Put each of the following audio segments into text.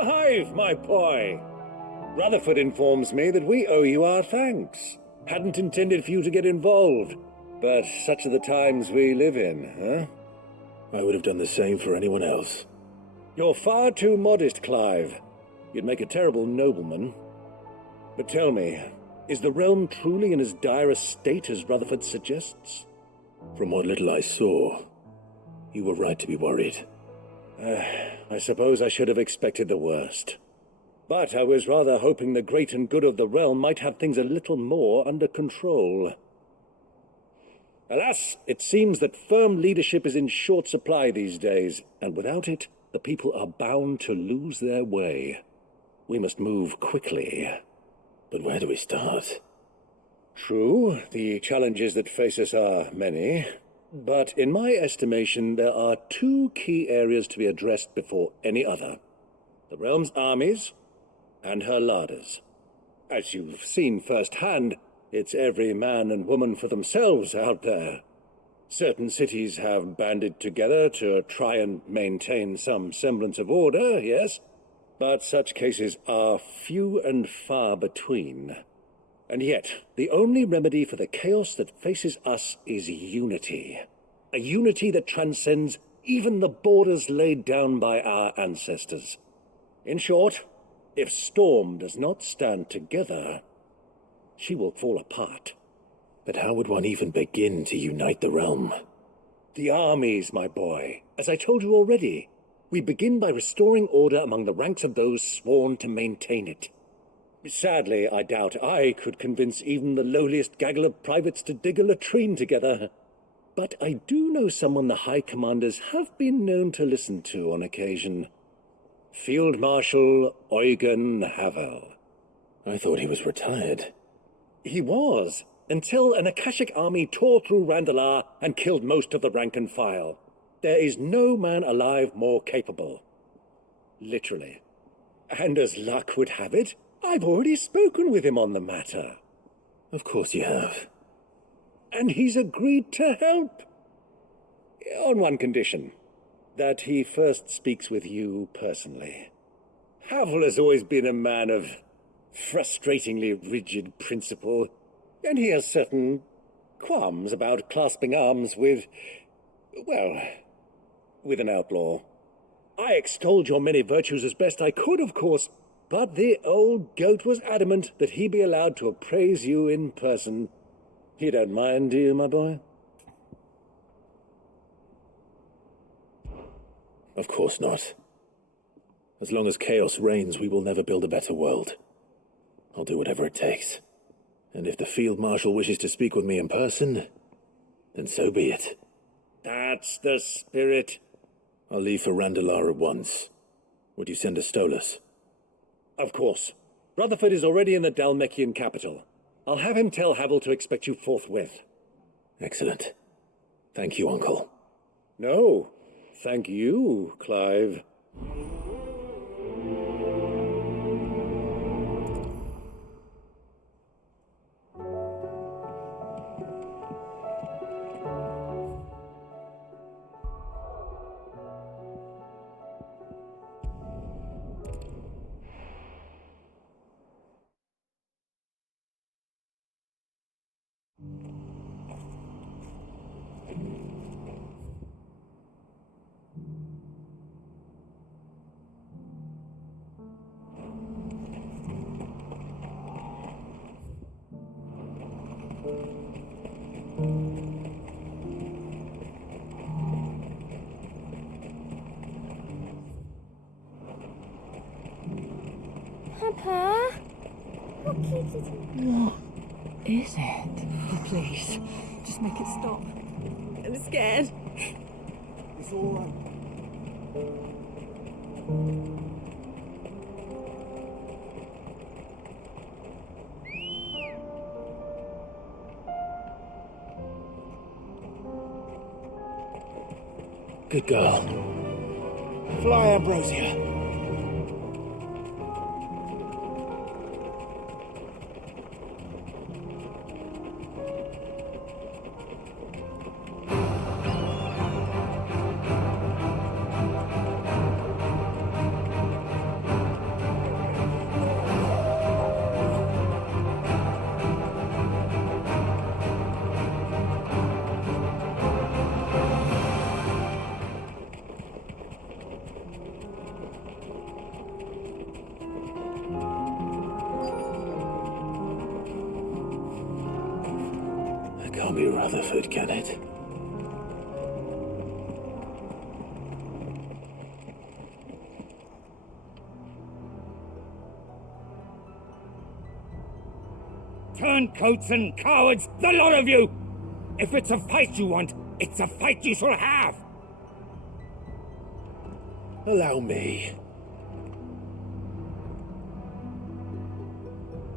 Clive, my boy! Rutherford informs me that we owe you our thanks. Hadn't intended for you to get involved, but such are the times we live in, huh? I would have done the same for anyone else. You're far too modest, Clive. You'd make a terrible nobleman. But tell me, is the realm truly in as dire a state as Rutherford suggests? From what little I saw, you were right to be worried. I suppose I should have expected the worst. But I was rather hoping the great and good of the realm might have things a little more under control. Alas, it seems that firm leadership is in short supply these days, and without it, the people are bound to lose their way. We must move quickly. But where do we start? True, the challenges that face us are many. But in my estimation, there are two key areas to be addressed before any other. The realm's armies and her larders. As you've seen firsthand, it's every man and woman for themselves out there. Certain cities have banded together to try and maintain some semblance of order, yes, but such cases are few and far between. And yet, the only remedy for the chaos that faces us is unity. A unity that transcends even the borders laid down by our ancestors. In short, if Storm does not stand together, she will fall apart. But how would one even begin to unite the realm? The armies, my boy. As I told you already, we begin by restoring order among the ranks of those sworn to maintain it. Sadly, I doubt I could convince even the lowliest gaggle of privates to dig a latrine together. But I do know someone the High Commanders have been known to listen to on occasion. Field Marshal Eugen Havel. I thought he was retired. He was, until an Akashic army tore through Randalar and killed most of the rank and file. There is no man alive more capable. Literally. And as luck would have it, I've already spoken with him on the matter. Of course you have. And he's agreed to help. On one condition. That he first speaks with you personally. Havel has always been a man of frustratingly rigid principle, and he has certain qualms about clasping arms with, well, with an outlaw. I extolled your many virtues as best I could, of course, but the old goat was adamant that he be allowed to appraise you in person. You don't mind, do you, my boy? Of course not. As long as chaos reigns, we will never build a better world. I'll do whatever it takes. And if the Field Marshal wishes to speak with me in person, then so be it. That's the spirit. I'll leave for Randalar at once. Would you send a Stolas? Of course. Rutherford is already in the Dalmekian capital. I'll have him tell Havel to expect you forthwith. Excellent. Thank you, Uncle. No, thank you, Clive. Papa? What keeps it? What is it? Oh, please, just make it stop. I'm scared. It's all right. Good girl. Fly, Ambrosia. That can't be Rutherford, can it? Turncoats and cowards, the lot of you! If it's a fight you want, it's a fight you shall have! Allow me.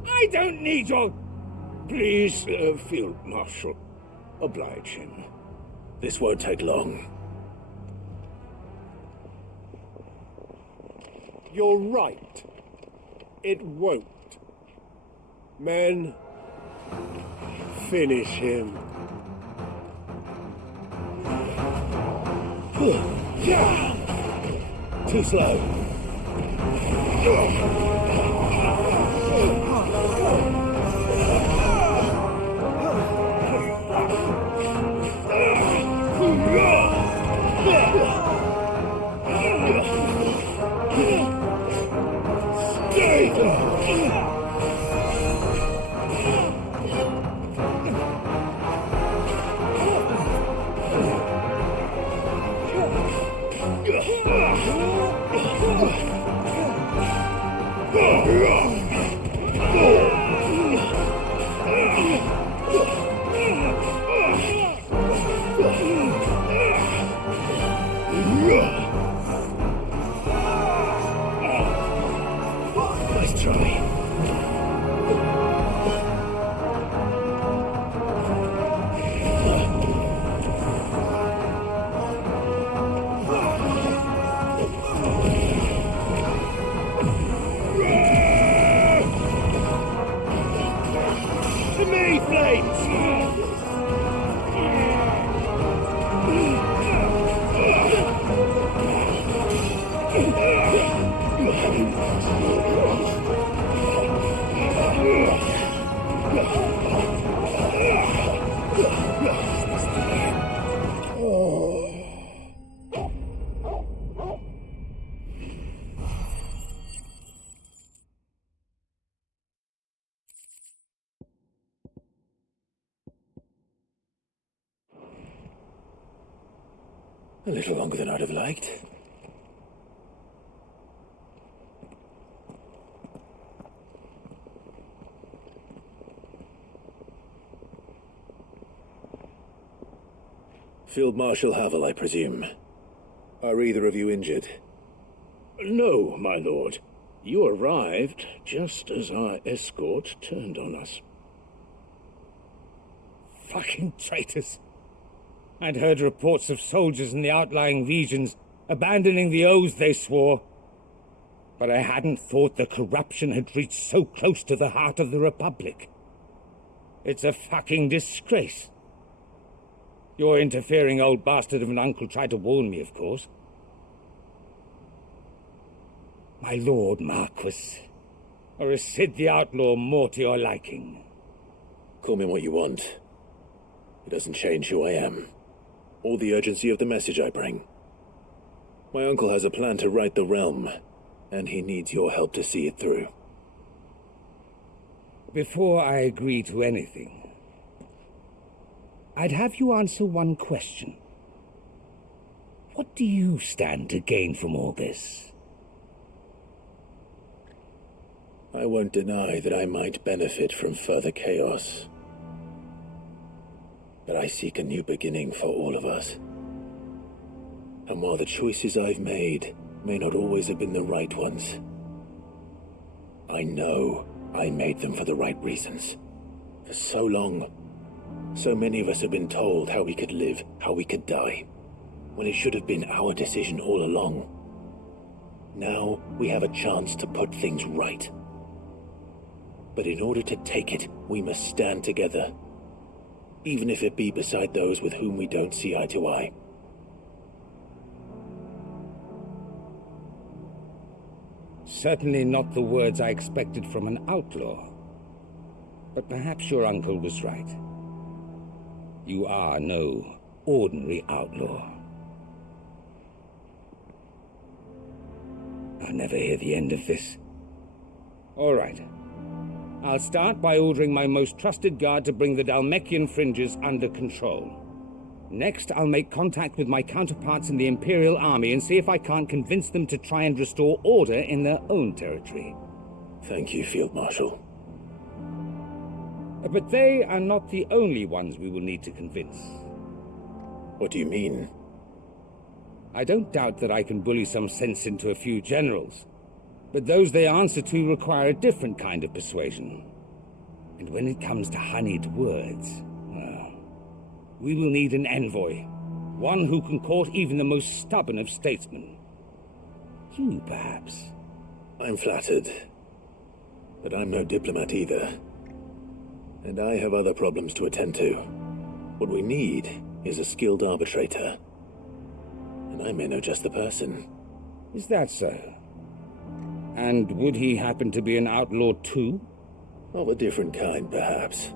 I don't need your... Please, Field Marshal, oblige him. This won't take long. You're right. It won't. Men, finish him. Too slow. Nice try. To me, Flames! A little longer than I'd have liked. Field Marshal Havel, I presume. Are either of you injured? No, my lord. You arrived just as our escort turned on us. Fucking traitors. I'd heard reports of soldiers in the outlying regions abandoning the oaths they swore. But I hadn't thought the corruption had reached so close to the heart of the Republic. It's a fucking disgrace. Your interfering old bastard of an uncle tried to warn me, of course. My lord Marquis, or is Sid the Outlaw more to your liking? Call me what you want. It doesn't change who I am, or the urgency of the message I bring. My uncle has a plan to right the realm, and he needs your help to see it through. Before I agree to anything, I'd have you answer one question. What do you stand to gain from all this? I won't deny that I might benefit from further chaos. But I seek a new beginning for all of us. And while the choices I've made may not always have been the right ones, I know I made them for the right reasons. For so long, so many of us have been told how we could live, how we could die, when it should have been our decision all along. Now we have a chance to put things right. But in order to take it, we must stand together, even if it be beside those with whom we don't see eye to eye. Certainly not the words I expected from an outlaw. But perhaps your uncle was right. You are no ordinary outlaw. I'll never hear the end of this. All right. I'll start by ordering my most trusted guard to bring the Dalmekian fringes under control. Next, I'll make contact with my counterparts in the Imperial Army and see if I can't convince them to try and restore order in their own territory. Thank you, Field Marshal. But they are not the only ones we will need to convince. What do you mean? I don't doubt that I can bully some sense into a few generals, but those they answer to require a different kind of persuasion. And when it comes to honeyed words, well, we will need an envoy, one who can court even the most stubborn of statesmen. You, perhaps. I'm flattered, but I'm no diplomat either. And I have other problems to attend to. What we need is a skilled arbitrator. And I may know just the person. Is that so? And would he happen to be an outlaw too? Of a different kind, perhaps.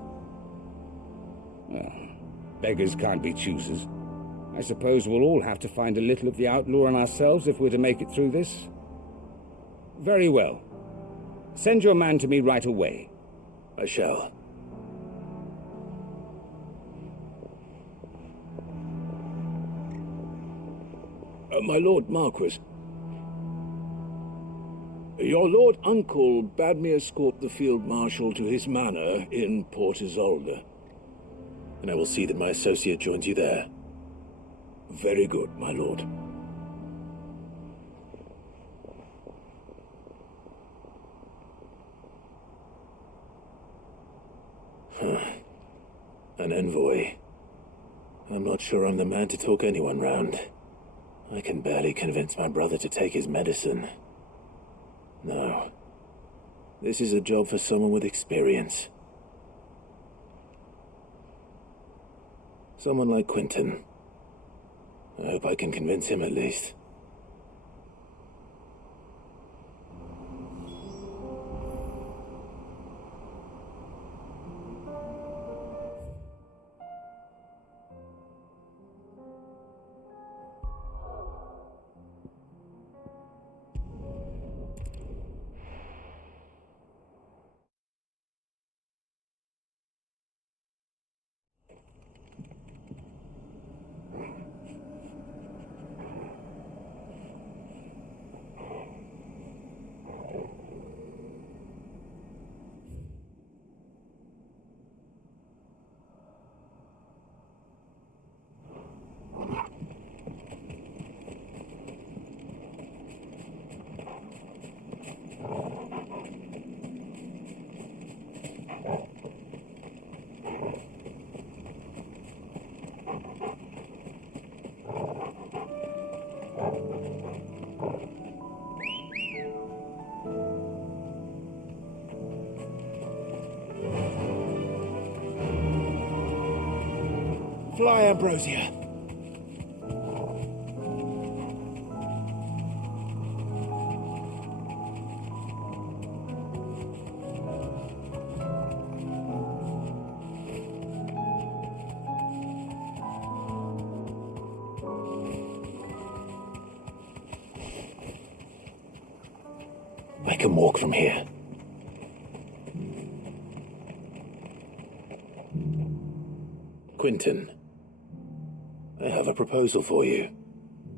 Well, beggars can't be choosers. I suppose we'll all have to find a little of the outlaw in ourselves if we're to make it through this. Very well. Send your man to me right away. I shall. My Lord Marquis, your Lord Uncle bade me escort the Field Marshal to his manor in Port Isolde. And I will see that my associate joins you there. Very good, my lord. An envoy. I'm not sure I'm the man to talk anyone round. I can barely convince my brother to take his medicine. No. This is a job for someone with experience. Someone like Quentin. I hope I can convince him at least. Fly, Ambrosia. I can walk from here. Quentin, I have a proposal for you.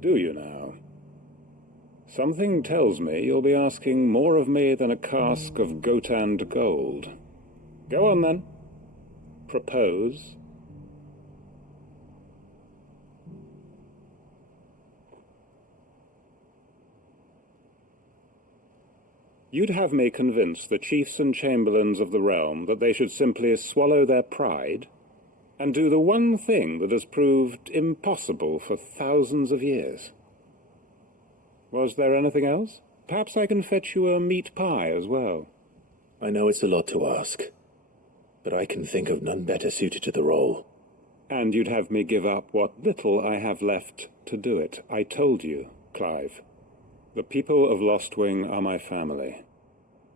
Do you now? Something tells me you'll be asking more of me than a cask of Gotand gold. Go on then. Propose. You'd have me convince the chiefs and chamberlains of the realm that they should simply swallow their pride and do the one thing that has proved impossible for thousands of years. Was there anything else? Perhaps I can fetch you a meat pie as well. I know it's a lot to ask, but I can think of none better suited to the role. And you'd have me give up what little I have left to do it. I told you, Clive. The people of Lostwing are my family,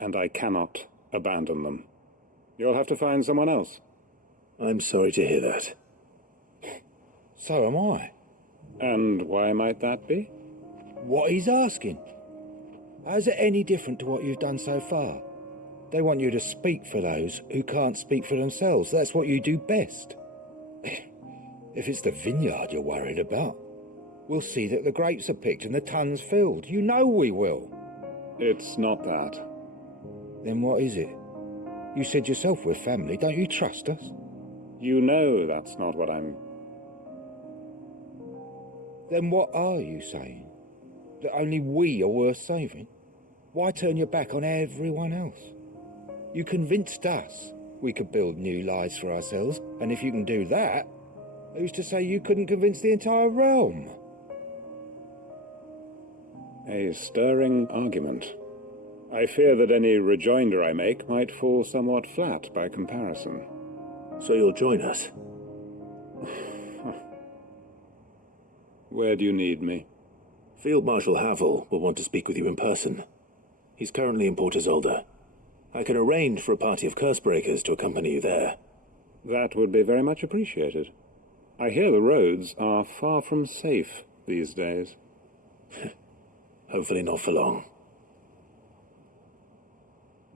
and I cannot abandon them. You'll have to find someone else. I'm sorry to hear that. So am I. And why might that be? What he's asking. How's it any different to what you've done so far? They want you to speak for those who can't speak for themselves. That's what you do best. If it's the vineyard you're worried about, we'll see that the grapes are picked and the tons filled. You know we will. It's not that. Then what is it? You said yourself we're family. Don't you trust us? You know that's not what I'm... Then what are you saying? That only we are worth saving? Why turn your back on everyone else? You convinced us we could build new lives for ourselves, and if you can do that, who's to say you couldn't convince the entire realm? A stirring argument. I fear that any rejoinder I make might fall somewhat flat by comparison. So you'll join us? Where do you need me? Field Marshal Havel will want to speak with you in person. He's currently in Port Isolde. I can arrange for a party of Cursebreakers to accompany you there. That would be very much appreciated. I hear the roads are far from safe these days. Hopefully not for long.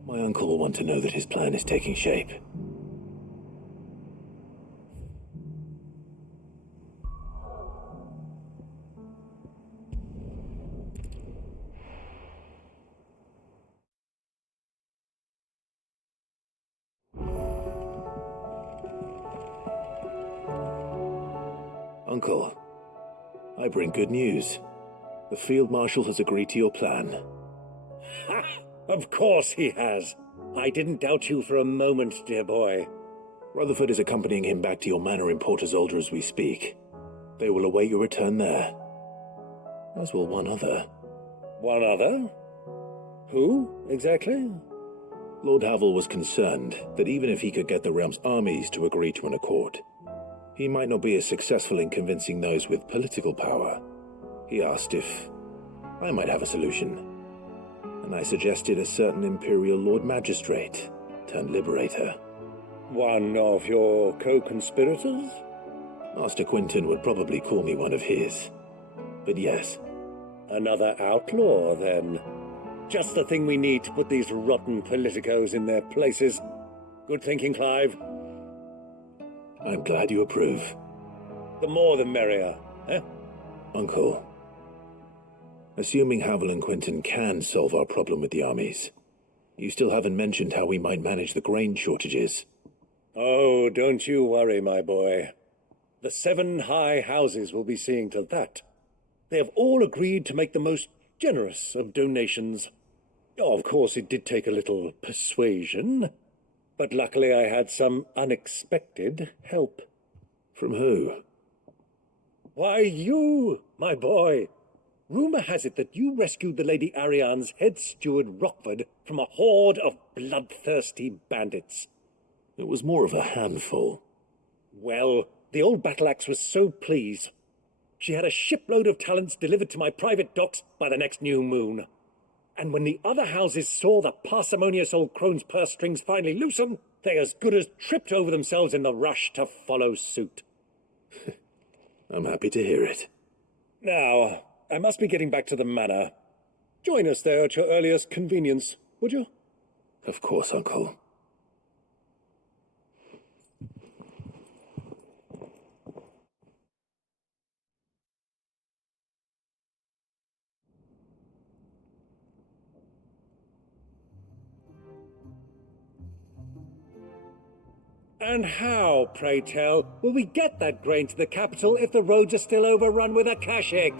My uncle will want to know that his plan is taking shape. Uncle, I bring good news. The Field Marshal has agreed to your plan. Ha! Of course he has. I didn't doubt you for a moment, dear boy. Rutherford is accompanying him back to your manor in Port Isolde as we speak. They will await your return there. As will one other. One other? Who, exactly? Lord Havel was concerned that even if he could get the realm's armies to agree to an accord, he might not be as successful in convincing those with political power. He asked if I might have a solution, and I suggested a certain Imperial Lord Magistrate turned Liberator. One of your co-conspirators? Master Quinton would probably call me one of his, but yes. Another outlaw, then. Just the thing we need to put these rotten politicos in their places. Good thinking, Clive. I'm glad you approve. The more the merrier, eh? Uncle, assuming Havel and Quinton can solve our problem with the armies, you still haven't mentioned how we might manage the grain shortages. Oh, don't you worry, my boy. The 7 high houses will be seeing to that. They have all agreed to make the most generous of donations. Oh, of course, it did take a little persuasion, but luckily I had some unexpected help. From who? Why, you, my boy. Rumor has it that you rescued the Lady Ariane's head steward Rockford from a horde of bloodthirsty bandits. It was more of a handful. Well, the old battle-axe was so pleased. She had a shipload of talents delivered to my private docks by the next new moon. And when the other houses saw the parsimonious old crone's purse strings finally loosen, they as good as tripped over themselves in the rush to follow suit. I'm happy to hear it. Now, I must be getting back to the manor. Join us there at your earliest convenience, would you? Of course, Uncle. And how, pray tell, will we get that grain to the capital if the roads are still overrun with Akashic?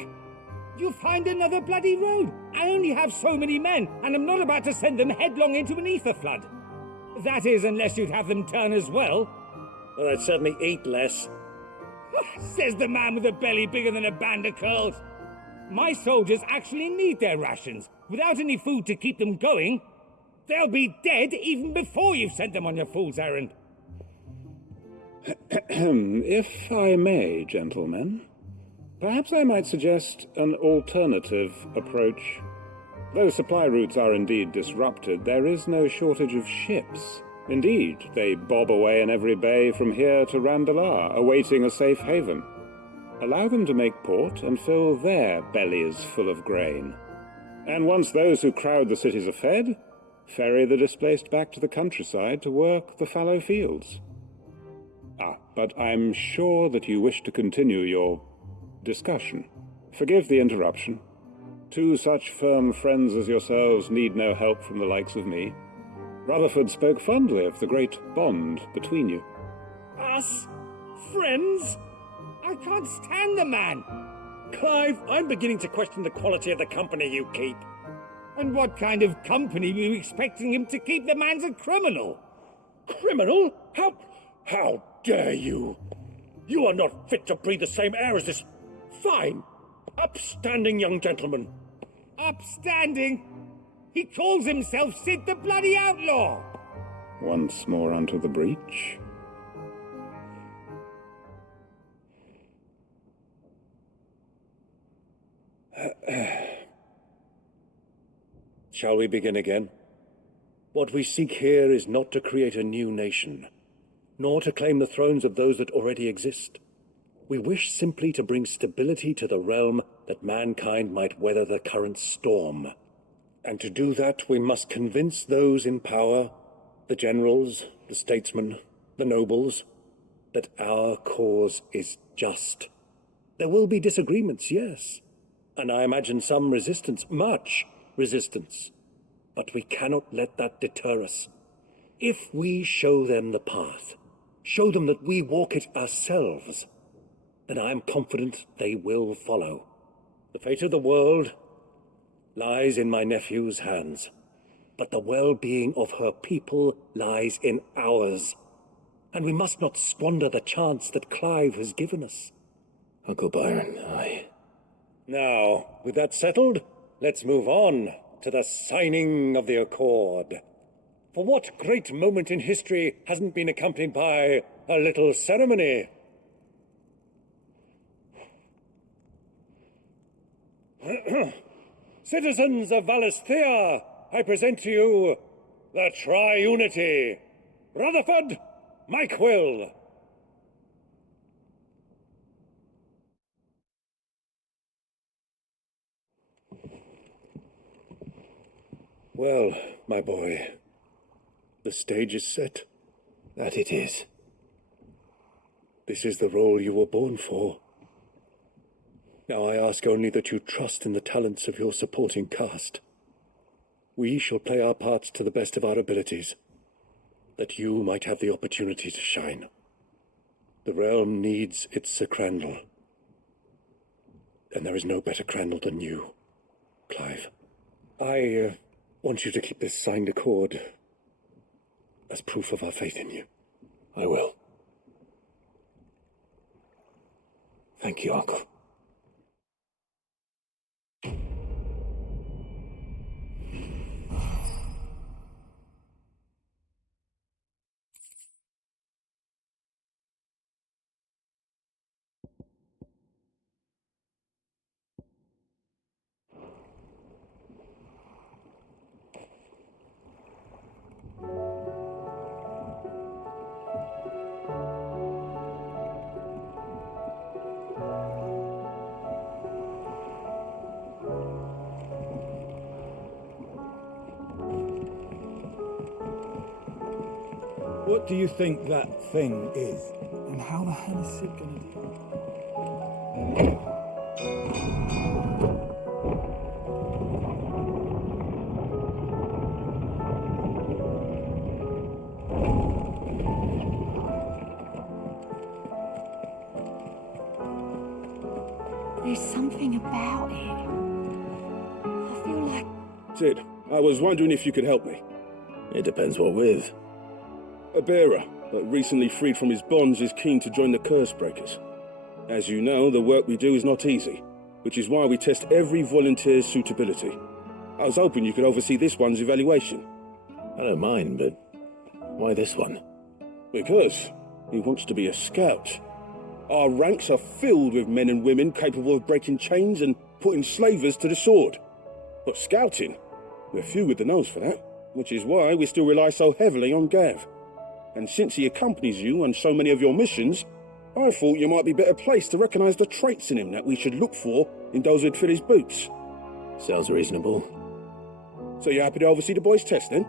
You find another bloody road. I only have so many men, and I'm not about to send them headlong into an ether flood. That is, unless you'd have them turn as well. Well, I'd certainly eat less. Says the man with a belly bigger than a band of curls. My soldiers actually need their rations. Without any food to keep them going, they'll be dead even before you've sent them on your fool's errand. If I may, gentlemen, perhaps I might suggest an alternative approach. Though supply routes are indeed disrupted, there is no shortage of ships. Indeed, they bob away in every bay from here to Randalar, awaiting a safe haven. Allow them to make port and fill their bellies full of grain. And once those who crowd the cities are fed, ferry the displaced back to the countryside to work the fallow fields. But I'm sure that you wish to continue your discussion. Forgive the interruption. Two such firm friends as yourselves need no help from the likes of me. Rutherford spoke fondly of the great bond between you. Us? Friends? I can't stand the man. Clive, I'm beginning to question the quality of the company you keep. And what kind of company were you expecting him to keep? The man's a criminal. Criminal? How dare you? You are not fit to breathe the same air as this fine, upstanding young gentleman. Upstanding? He calls himself Sid the Bloody Outlaw. Once more onto the breach. Shall we begin again? What we seek here is not to create a new nation, nor to claim the thrones of those that already exist. We wish simply to bring stability to the realm that mankind might weather the current storm. And to do that, we must convince those in power, the generals, the statesmen, the nobles, that our cause is just. There will be disagreements, yes, and I imagine some resistance, much resistance. But we cannot let that deter us. If we show them the path, show them that we walk it ourselves, then I am confident they will follow. The fate of the world lies in my nephew's hands, but the well-being of her people lies in ours, and we must not squander the chance that Clive has given us. Uncle Byron, Now, with that settled, let's move on to the signing of the Accord. For what great moment in history hasn't been accompanied by a little ceremony? Citizens of Valisthea, I present to you the Triunity. Rutherford, Mike Will. Well, my boy, the stage is set. that it is. This is the role you were born for. Now I ask only that you trust in the talents of your supporting cast. We shall play our parts to the best of our abilities, that you might have the opportunity to shine. The realm needs its Sir Crandall, and there is no better Crandall than you, Clive. I want you to keep this signed accord as proof of our faith in you. I will. Thank you, Uncle. What do you think that thing is? And how the hell is Sid gonna do it? There's something about it. I feel like... Sid, I was wondering if you could help me. It depends what with. A bearer, but recently freed from his bonds, is keen to join the Curse Breakers. As you know, the work we do is not easy, which is why we test every volunteer's suitability. I was hoping you could oversee this one's evaluation. I don't mind, but why this one? Because he wants to be a scout. Our ranks are filled with men and women capable of breaking chains and putting slavers to the sword. But scouting, we're few with the nose for that, which is why we still rely so heavily on Gav. And since he accompanies you on so many of your missions, I thought you might be better placed to recognise the traits in him that we should look for in those who'd fill his boots. Sounds reasonable. So you're happy to oversee the boys' test, then?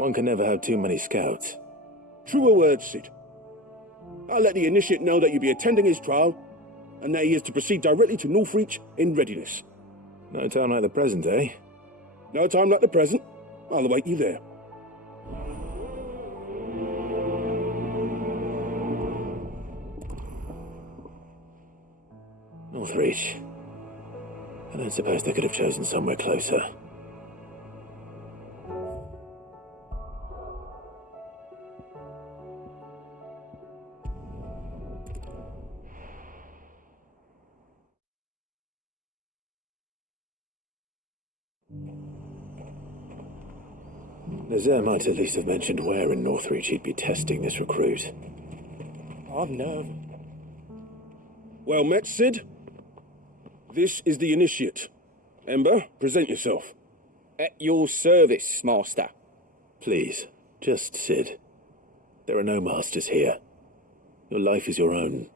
One can never have too many scouts. Truer words, Sid. I'll let the initiate know that you'll be attending his trial, and that he is to proceed directly to Northreach in readiness. No time like the present, eh? No time like the present. I'll await you there. Northreach. I don't suppose they could have chosen somewhere closer. Nazir might at least have mentioned where in Northreach he'd be testing this recruit. I'm nervous. Well met, Sid. This is the initiate. Ember, present yourself. At your service, Master. Please, just Sid. There are no masters here. Your life is your own.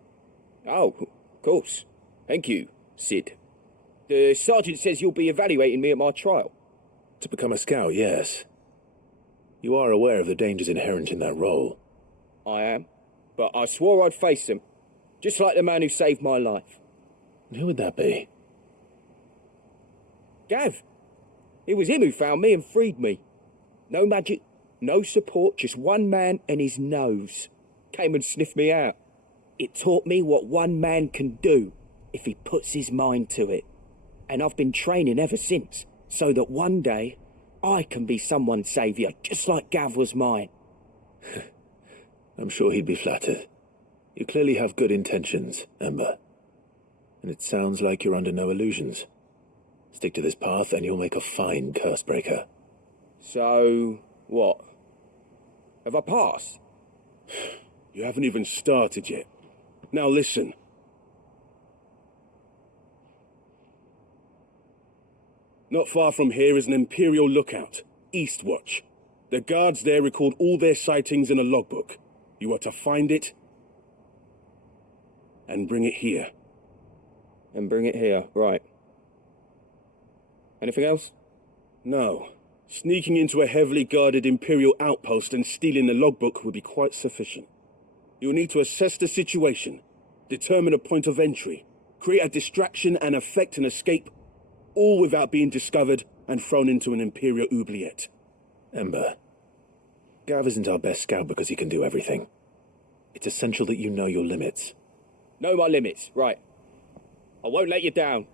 Oh, of course. Thank you, Sid. The sergeant says you'll be evaluating me at my trial. To become a scout, yes. You are aware of the dangers inherent in that role. I am. But I swore I'd face them. Just like the man who saved my life. Who would that be? Gav. It was him who found me and freed me. No magic, no support, just one man and his nose. Came and sniffed me out. It taught me what one man can do if he puts his mind to it. And I've been training ever since, so that one day I can be someone's saviour, just like Gav was mine. I'm sure he'd be flattered. You clearly have good intentions, Ember. And it sounds like you're under no illusions. Stick to this path and you'll make a fine curse breaker. So, what? Have I passed? You haven't even started yet. Now listen. Not far from here is an Imperial lookout, Eastwatch. The guards there record all their sightings in a logbook. You are to find it and bring it here. And bring it here, right. Anything else? No. Sneaking into a heavily guarded Imperial outpost and stealing the logbook would be quite sufficient. You will need to assess the situation, determine a point of entry, create a distraction and effect an escape, all without being discovered and thrown into an Imperial oubliette. Ember, Gav isn't our best scout because he can do everything. It's essential that you know your limits. Know my limits, right. I won't let you down.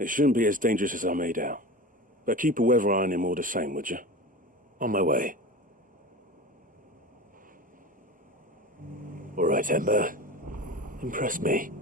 It shouldn't be as dangerous as I made out. But keep a weather eye on him all the same, would you? On my way. All right, Ember. Impress me.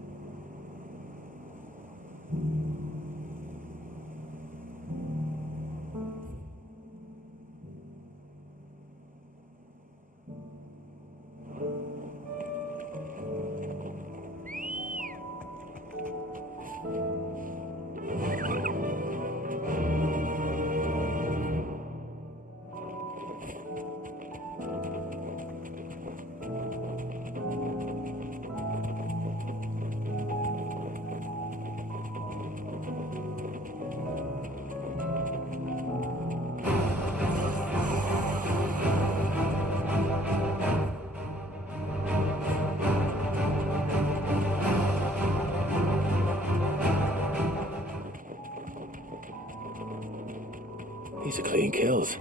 These are clean kills.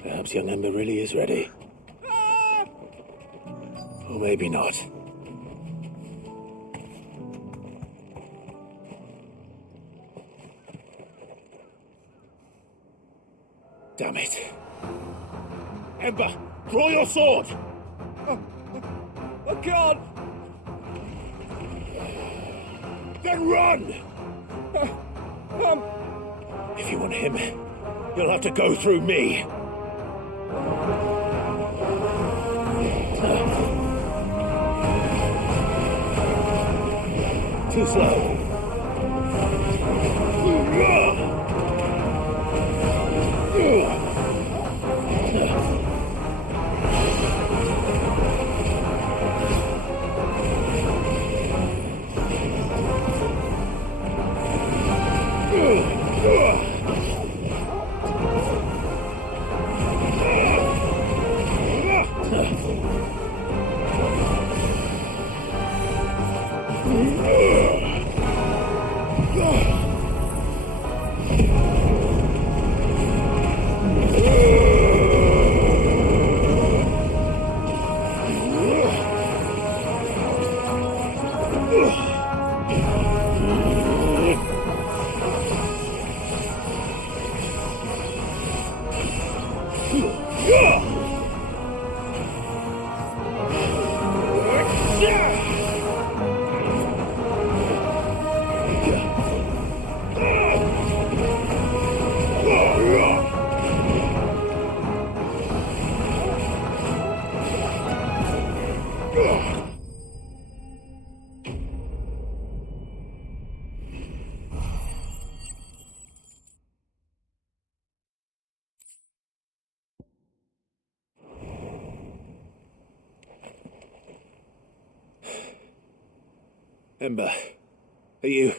Perhaps young Ember really is ready. Or maybe not. Damn it. Ember, draw your sword! I can't! Then run! If you want him, you'll have to go through me. Too slow. Ember, are you...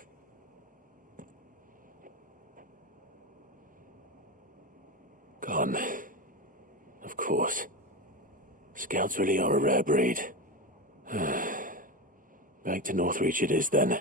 Gone. Of course. Scouts really are a rare breed. Back to Northreach it is, then.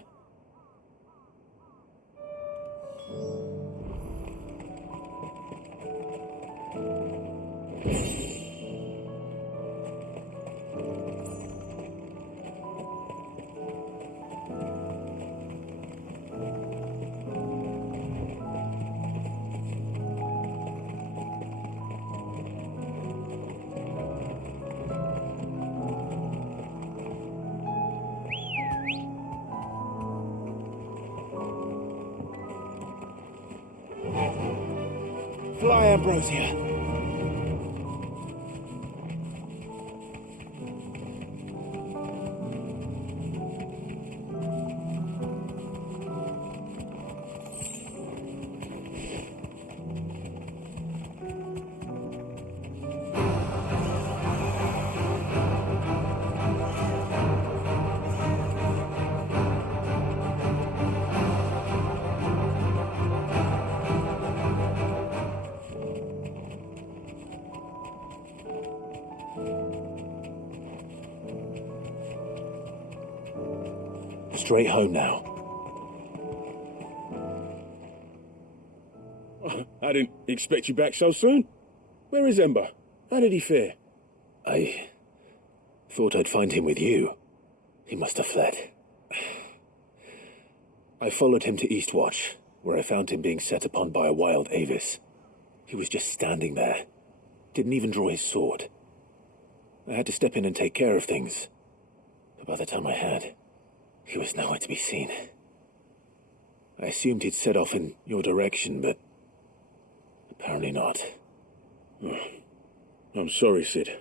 Fly, Ambrosia. Straight home now. I didn't expect you back so soon. Where is Ember? How did he fare? I thought I'd find him with you. He must have fled. I followed him to Eastwatch, where I found him being set upon by a wild Avis. He was just standing there. Didn't even draw his sword. I had to step in and take care of things. But by the time I had, he was nowhere to be seen. I assumed he'd set off in your direction, but apparently not. I'm sorry, Sid.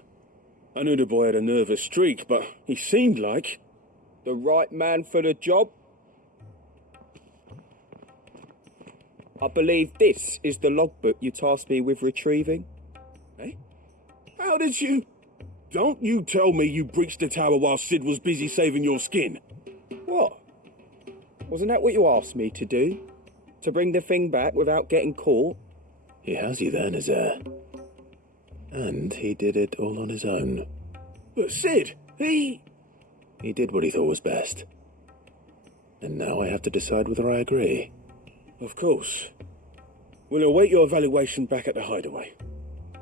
I knew the boy had a nervous streak, but he seemed like... The right man for the job? I believe this is the logbook you tasked me with retrieving. Eh? How did you... Don't you tell me you breached the tower while Sid was busy saving your skin. What? Wasn't that what you asked me to do? To bring the thing back without getting caught? He has you then, Nazir. And he did it all on his own. But Sid, he did what he thought was best. And now I have to decide whether I agree. Of course. We'll await your evaluation back at the hideaway.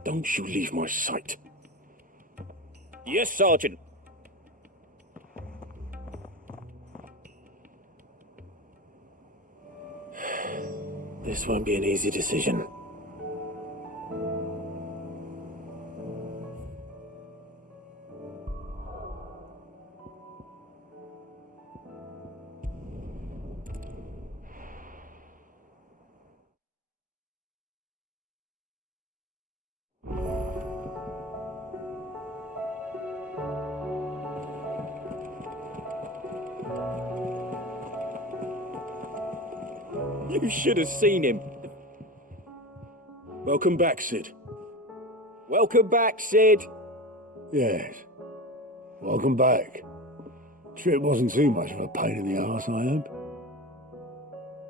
Don't you leave my sight. Yes, Sergeant. This won't be an easy decision. You should have seen him. Welcome back, Sid. Welcome back, Sid. Yes. Welcome back. Trip wasn't too much of a pain in the arse, I hope.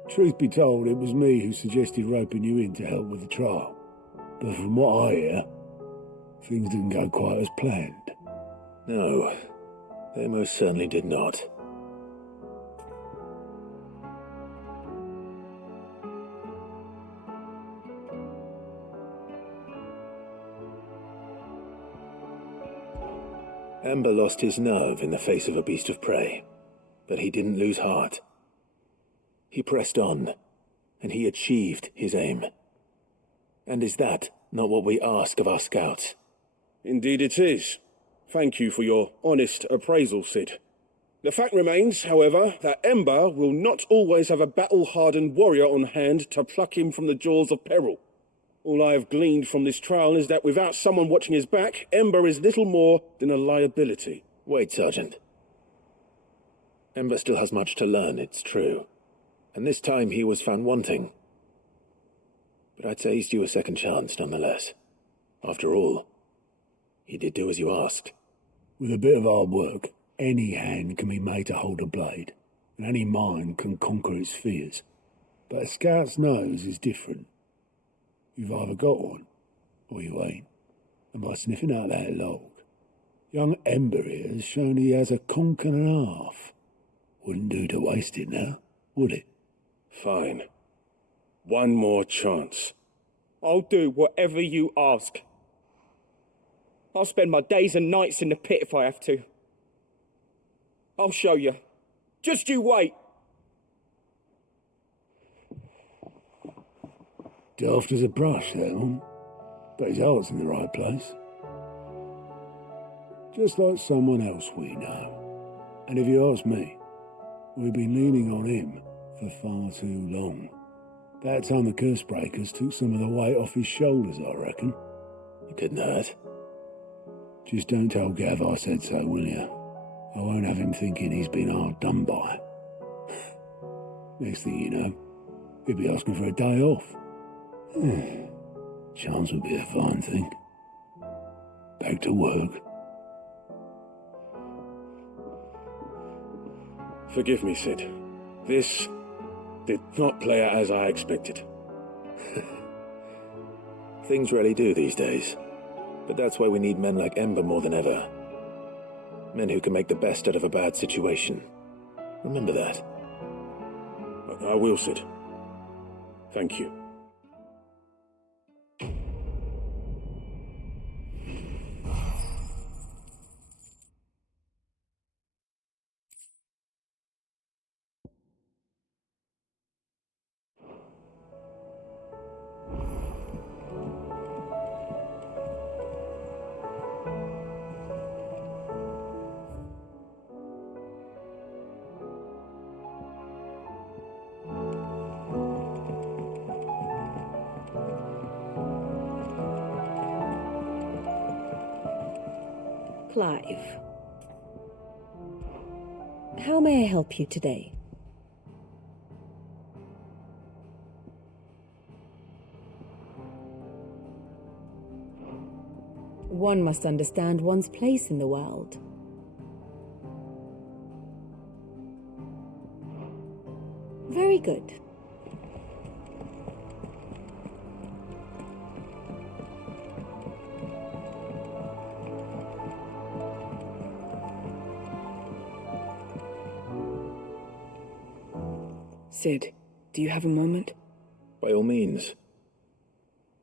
Truth be told, it was me who suggested roping you in to help with the trial. But from what I hear, things didn't go quite as planned. No, they most certainly did not. Ember lost his nerve in the face of a beast of prey, but he didn't lose heart. He pressed on, and he achieved his aim. And is that not what we ask of our scouts? Indeed it is. Thank you for your honest appraisal, Sid. The fact remains, however, that Ember will not always have a battle-hardened warrior on hand to pluck him from the jaws of peril. All I have gleaned from this trial is that without someone watching his back, Ember is little more than a liability. Wait, Sergeant. Ember still has much to learn, it's true. And this time he was found wanting. But I'd say he's due a second chance, nonetheless. After all, he did do as you asked. With a bit of hard work, any hand can be made to hold a blade, and any mind can conquer its fears. But a scout's nose is different. You've either got one, or you ain't. And by sniffing out that log, young Ember here has shown he has a conch and a half. Wouldn't do to waste it now, would it? Fine. One more chance. I'll do whatever you ask. I'll spend my days and nights in the pit if I have to. I'll show you. Just you wait. Daft as a brush, that one. But his heart's in the right place. Just like someone else we know. And if you ask me, we've been leaning on him for far too long. That time the curse breakers took some of the weight off his shoulders, I reckon. It couldn't hurt. Just don't tell Gav I said so, will you? I won't have him thinking he's been hard done by. Next thing you know, he'll be asking for a day off. Chance would be a fine thing. Back to work. Forgive me, Sid. This did not play out as I expected. Things rarely do these days. But that's why we need men like Ember more than ever. Men who can make the best out of a bad situation. Remember that. I will, Sid. Thank you. Clive. How may I help you today? One must understand one's place in the world. Very good. Sid, do you have a moment? By all means.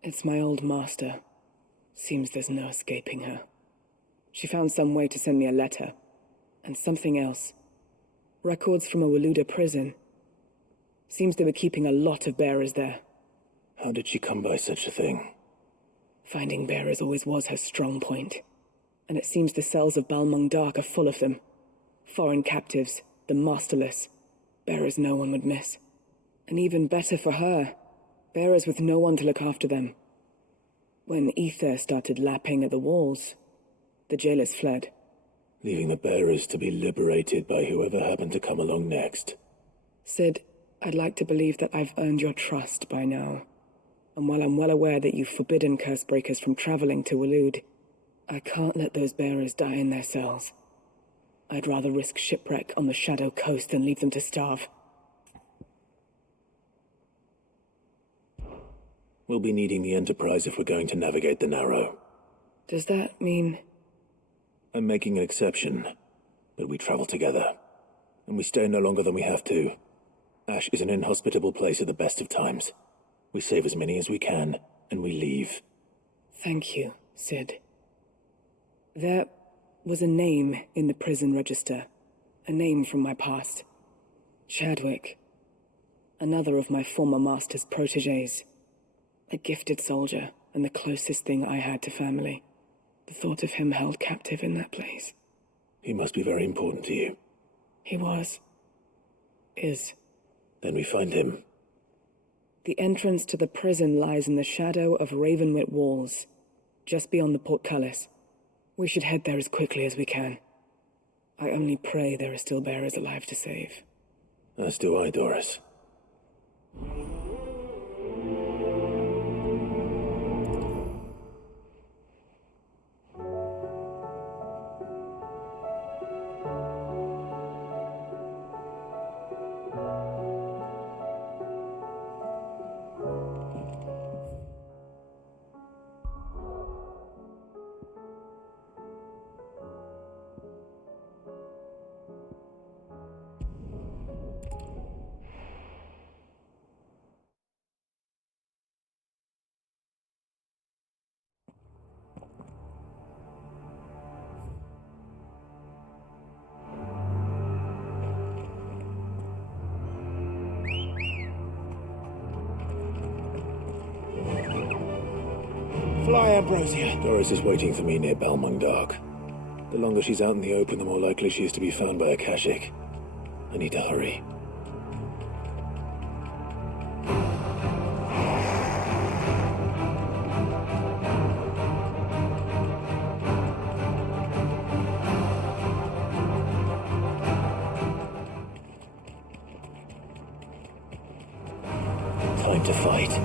It's my old master. Seems there's no escaping her. She found some way to send me a letter. And something else. Records from a Waluda prison. Seems they were keeping a lot of bearers there. How did she come by such a thing? Finding bearers always was her strong point. And it seems the cells of Balmung Dark are full of them. Foreign captives, the masterless. Bearers no one would miss. And even better for her, bearers with no one to look after them. When ether started lapping at the walls, the jailers fled. Leaving the bearers to be liberated by whoever happened to come along next. Sid, I'd like to believe that I've earned your trust by now. And while I'm well aware that you've forbidden Cursebreakers from traveling to Waloed, I can't let those bearers die in their cells. I'd rather risk shipwreck on the Shadow Coast than leave them to starve. We'll be needing the Enterprise if we're going to navigate the Narrow. Does that mean... I'm making an exception, but we travel together. And we stay no longer than we have to. Ash is an inhospitable place at the best of times. We save as many as we can, and we leave. Thank you, Sid. There was a name in the prison register. A name from my past. Chadwick. Another of my former master's protégés. A gifted soldier, and the closest thing I had to family. The thought of him held captive in that place. He must be very important to you. He was. Is. Then we find him. The entrance to the prison lies in the shadow of Ravenwit walls, just beyond the portcullis. We should head there as quickly as we can. I only pray there are still bearers alive to save. As do I, Doris. Fly, Ambrosia. Doris is waiting for me near Balmung Dark. The longer she's out in the open, the more likely she is to be found by a Kashik. I need to hurry. Time to fight.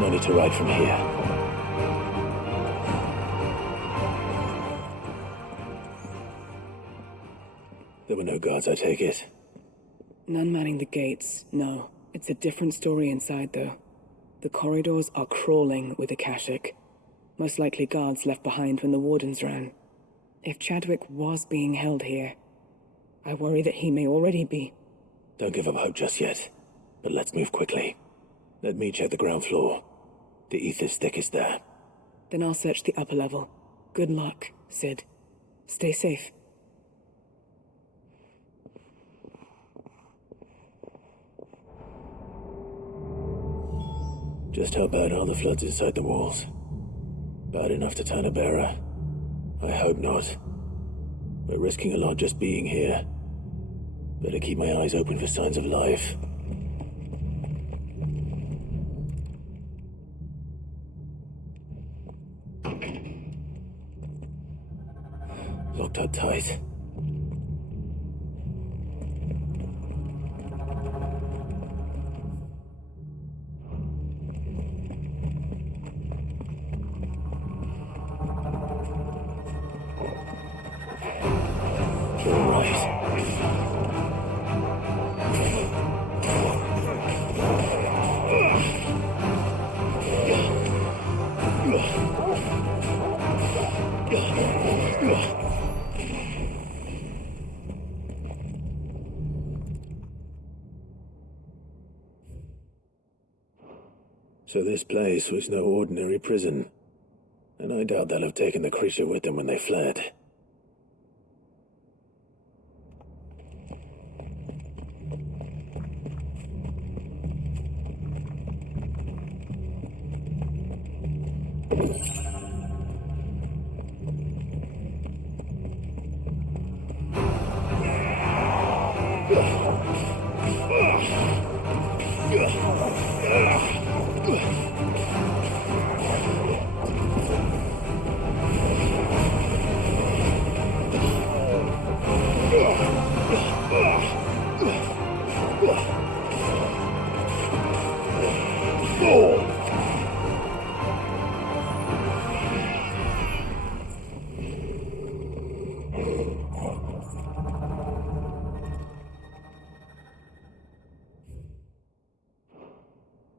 No need to ride from here. There were no guards, I take it. None manning the gates, no. It's a different story inside, though. The corridors are crawling with Akashic. Most likely guards left behind when the wardens ran. If Chadwick was being held here, I worry that he may already be. Don't give up hope just yet, but let's move quickly. Let me check the ground floor. The ether's thickest there. Then I'll search the upper level. Good luck, Sid. Stay safe. Just how bad are the floods inside the walls? Bad enough to turn a bearer? I hope not. We're risking a lot just being here. Better keep my eyes open for signs of life. Locked up tight. All right. So this place was no ordinary prison, and I doubt they'll have taken the creature with them when they fled.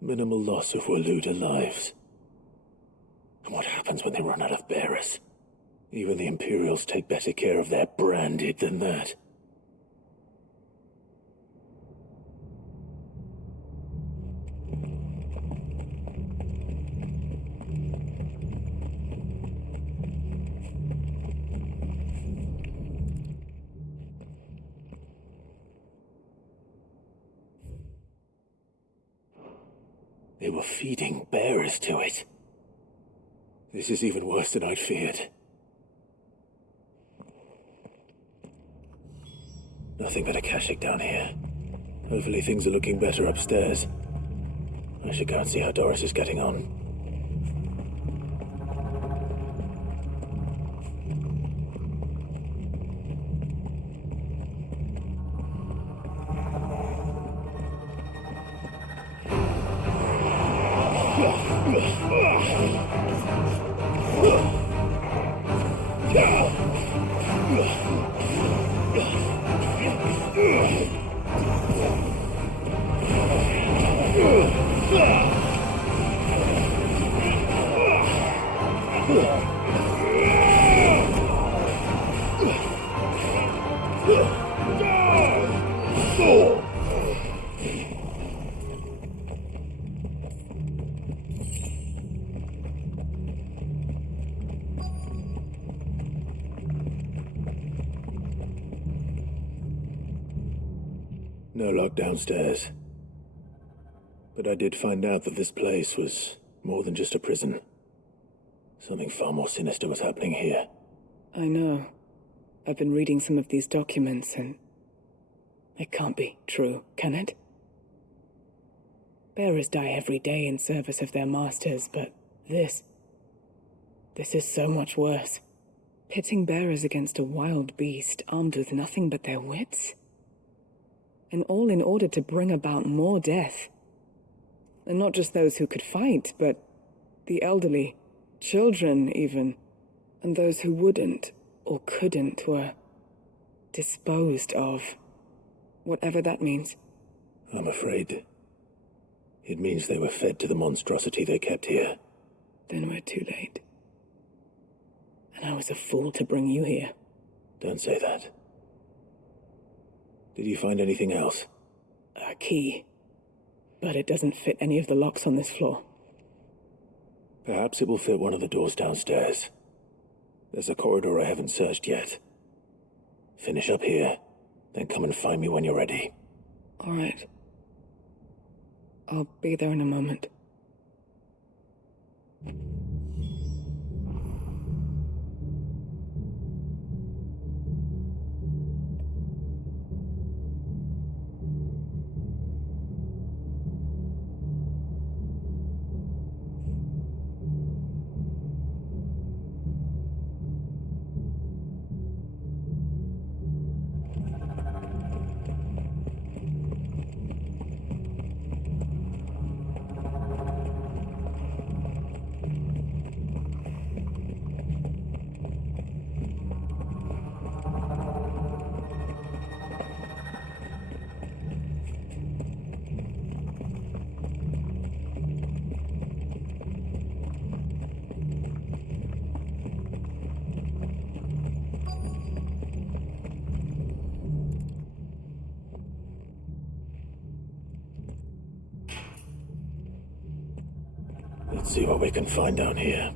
Minimal loss of Waluda lives. And what happens when they run out of bearers? Even the Imperials take better care of their branded than that. They were feeding bearers to it. This is even worse than I'd feared. Nothing but a Akashic down here. Hopefully things are looking better upstairs. I should go and see how Doris is getting on. No lock downstairs. But I did find out that this place was more than just a prison. Something far more sinister was happening here. I know. I've been reading some of these documents, and it can't be true, can it? Bearers die every day in service of their masters, but this is so much worse. Pitting bearers against a wild beast armed with nothing but their wits? And all in order to bring about more death. And not just those who could fight, but the elderly, children even, and those who wouldn't or couldn't were disposed of. Whatever that means. I'm afraid it means they were fed to the monstrosity they kept here. Then we're too late. And I was a fool to bring you here. Don't say that. Did you find anything else? A key. But it doesn't fit any of the locks on this floor. Perhaps it will fit one of the doors downstairs. There's a corridor I haven't searched yet. Finish up here, then come and find me when you're ready. All right. I'll be there in a moment. Let's see what we can find down here.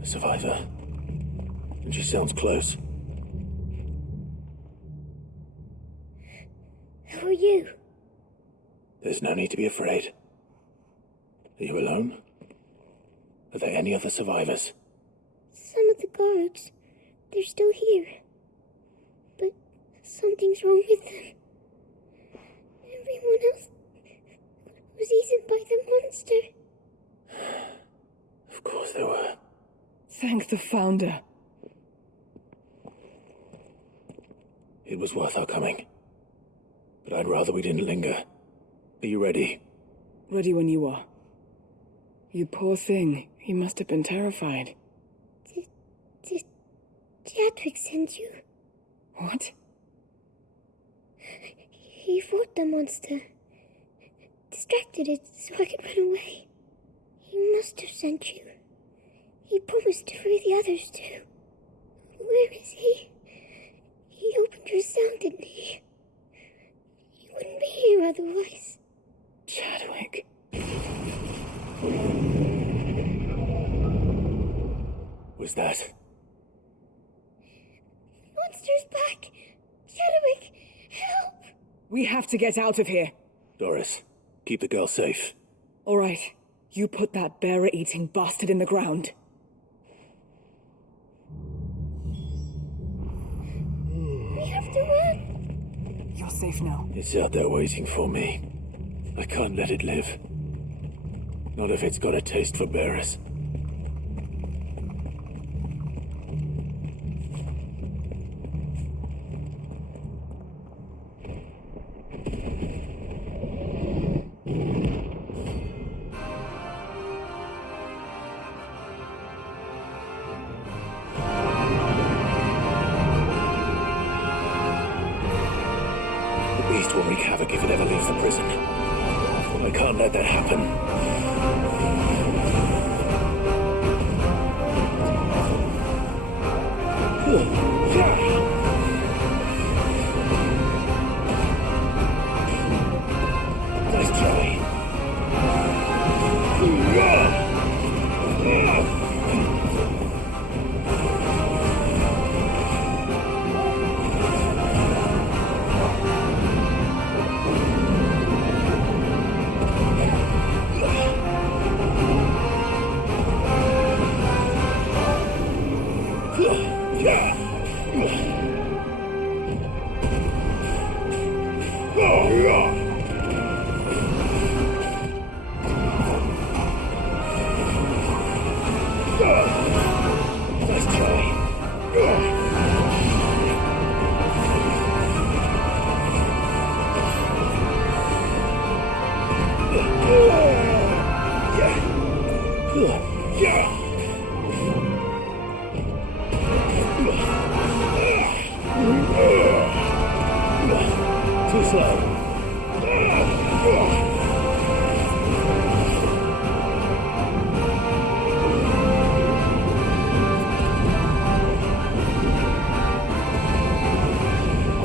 A survivor. And she sounds close. Who are you? There's no need to be afraid. Are you alone? Are there any other survivors? Some of the guards. They're still here. But something's wrong with them. Everyone else was eaten by the monster. Of course there were. Thank the Founder. It was worth our coming. But I'd rather we didn't linger. Are you ready? Ready when you are. You poor thing. He must have been terrified. Did Chadwick send you? What? He fought the monster. Distracted it so I could run away. He must have sent you. He promised to free the others too. Where is he? He opened your cell, didn't he? He wouldn't be here otherwise. Chadwick. Was that? Monster's back! Chadwick, help! We have to get out of here. Doris, keep the girl safe. All right. You put that bearer-eating bastard in the ground. We have to run. You're safe now. It's out there waiting for me. I can't let it live. Not if it's got a taste for bearers. Will wreak havoc if it ever leaves the prison. I can't let that happen. Nice try. Too slow.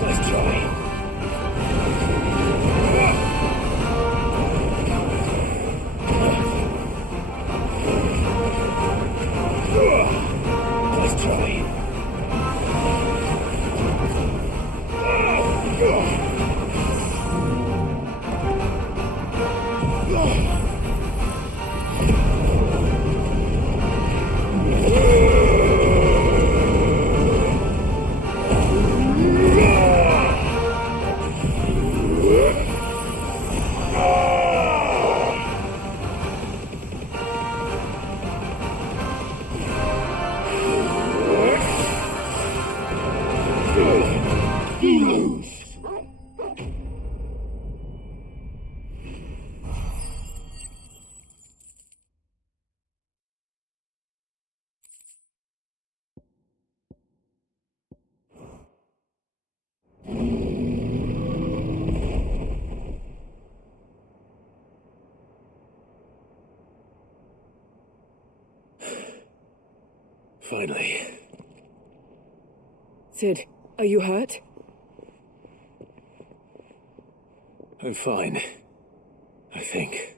Nice try. Nice try. Finally. Sid, are you hurt? I'm fine. I think.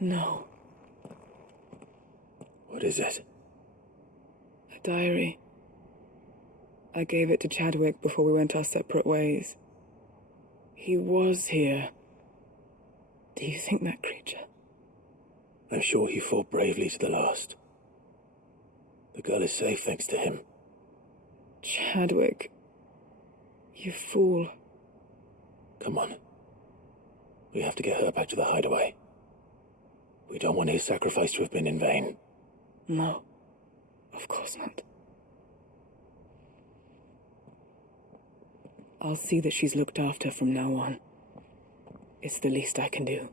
No. What is it? A diary. I gave it to Chadwick before we went our separate ways. He was here. Do you think that creature? I'm sure he fought bravely to the last. The girl is safe thanks to him. Chadwick. You fool. Come on. We have to get her back to the hideaway. We don't want his sacrifice to have been in vain. No, of course not. I'll see that she's looked after from now on. It's the least I can do.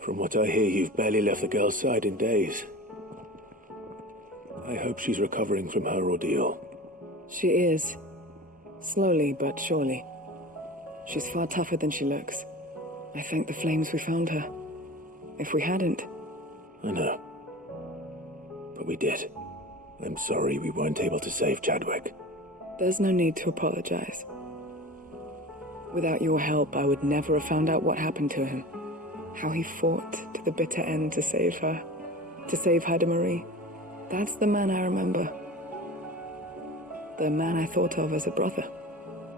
From what I hear, you've barely left the girl's side in days. I hope she's recovering from her ordeal. She is. Slowly but surely. She's far tougher than she looks. I thank the flames we found her. If we hadn't... I know. But we did. I'm sorry we weren't able to save Chadwick. There's no need to apologize. Without your help, I would never have found out what happened to him. How he fought to the bitter end to save her. To save Haida Marie. That's the man I remember. The man I thought of as a brother.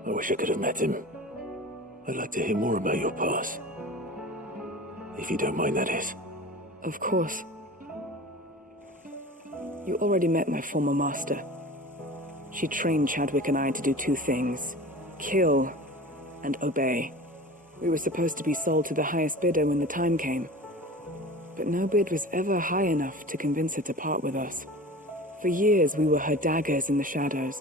I wish I could have met him. I'd like to hear more about your past. If you don't mind, that is. Of course. You already met my former master. She trained Chadwick and I to do two things. Kill and obey. We were supposed to be sold to the highest bidder when the time came. But no bid was ever high enough to convince her to part with us. For years we were her daggers in the shadows.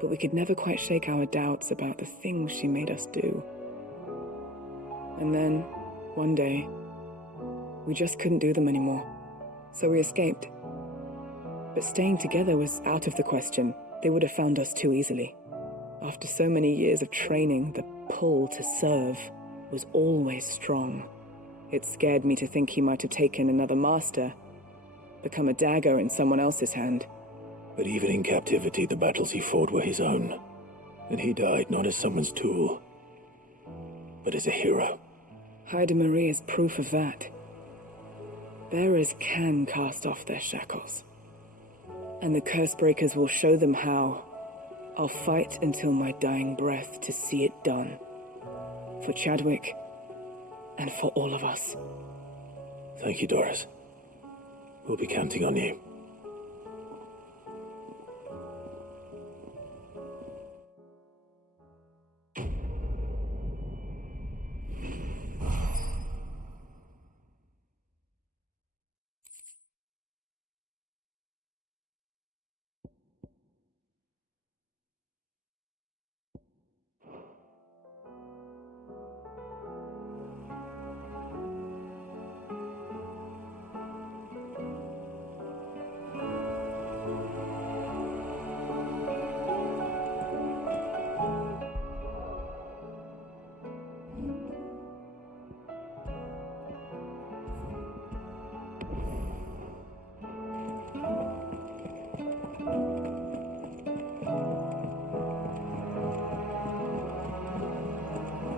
But we could never quite shake our doubts about the things she made us do. And then, one day, we just couldn't do them anymore. So we escaped. But staying together was out of the question. They would have found us too easily. After so many years of training, the pull to serve was always strong. It scared me to think he might have taken another master, become a dagger in someone else's hand. But even in captivity, the battles he fought were his own. And he died not as someone's tool, but as a hero. Haida Marie is proof of that. Bearers can cast off their shackles. And the curse breakers will show them how. I'll fight until my dying breath to see it done. For Chadwick, and for all of us. Thank you, Doris. We'll be counting on you.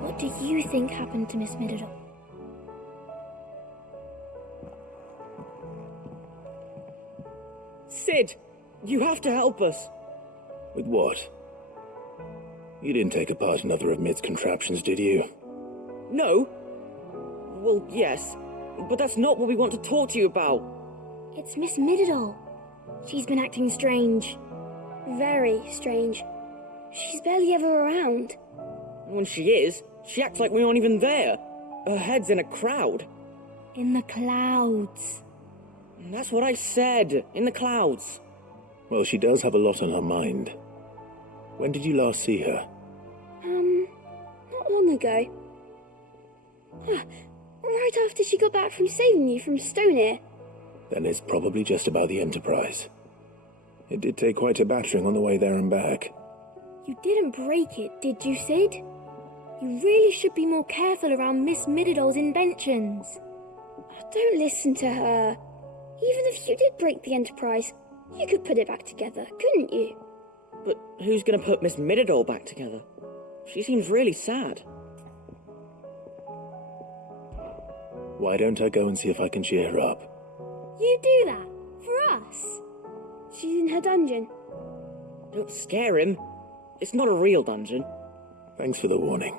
What do you think happened to Miss Middleton? Sid, you have to help us. With what? You didn't take apart another of Mid's contraptions, did you? No. Well, yes, but that's not what we want to talk to you about. It's Miss Middledore. She's been acting strange. Very strange. She's barely ever around. When she is, she acts like we aren't even there. Her head's in a crowd. In the clouds. That's what I said. In the clouds. Well, she does have a lot on her mind. When did you last see her? Not long ago. Right after she got back from saving you from Stonear. Then it's probably just about the Enterprise. It did take quite a battering on the way there and back. You didn't break it, did you, Sid? You really should be more careful around Miss Middledore's inventions. Don't listen to her. Even if you did break the Enterprise, you could put it back together, couldn't you? But who's going to put Miss Middledore back together? She seems really sad. Why don't I go and see if I can cheer her up? You do that? For us? She's in her dungeon. Don't scare him. It's not a real dungeon. Thanks for the warning.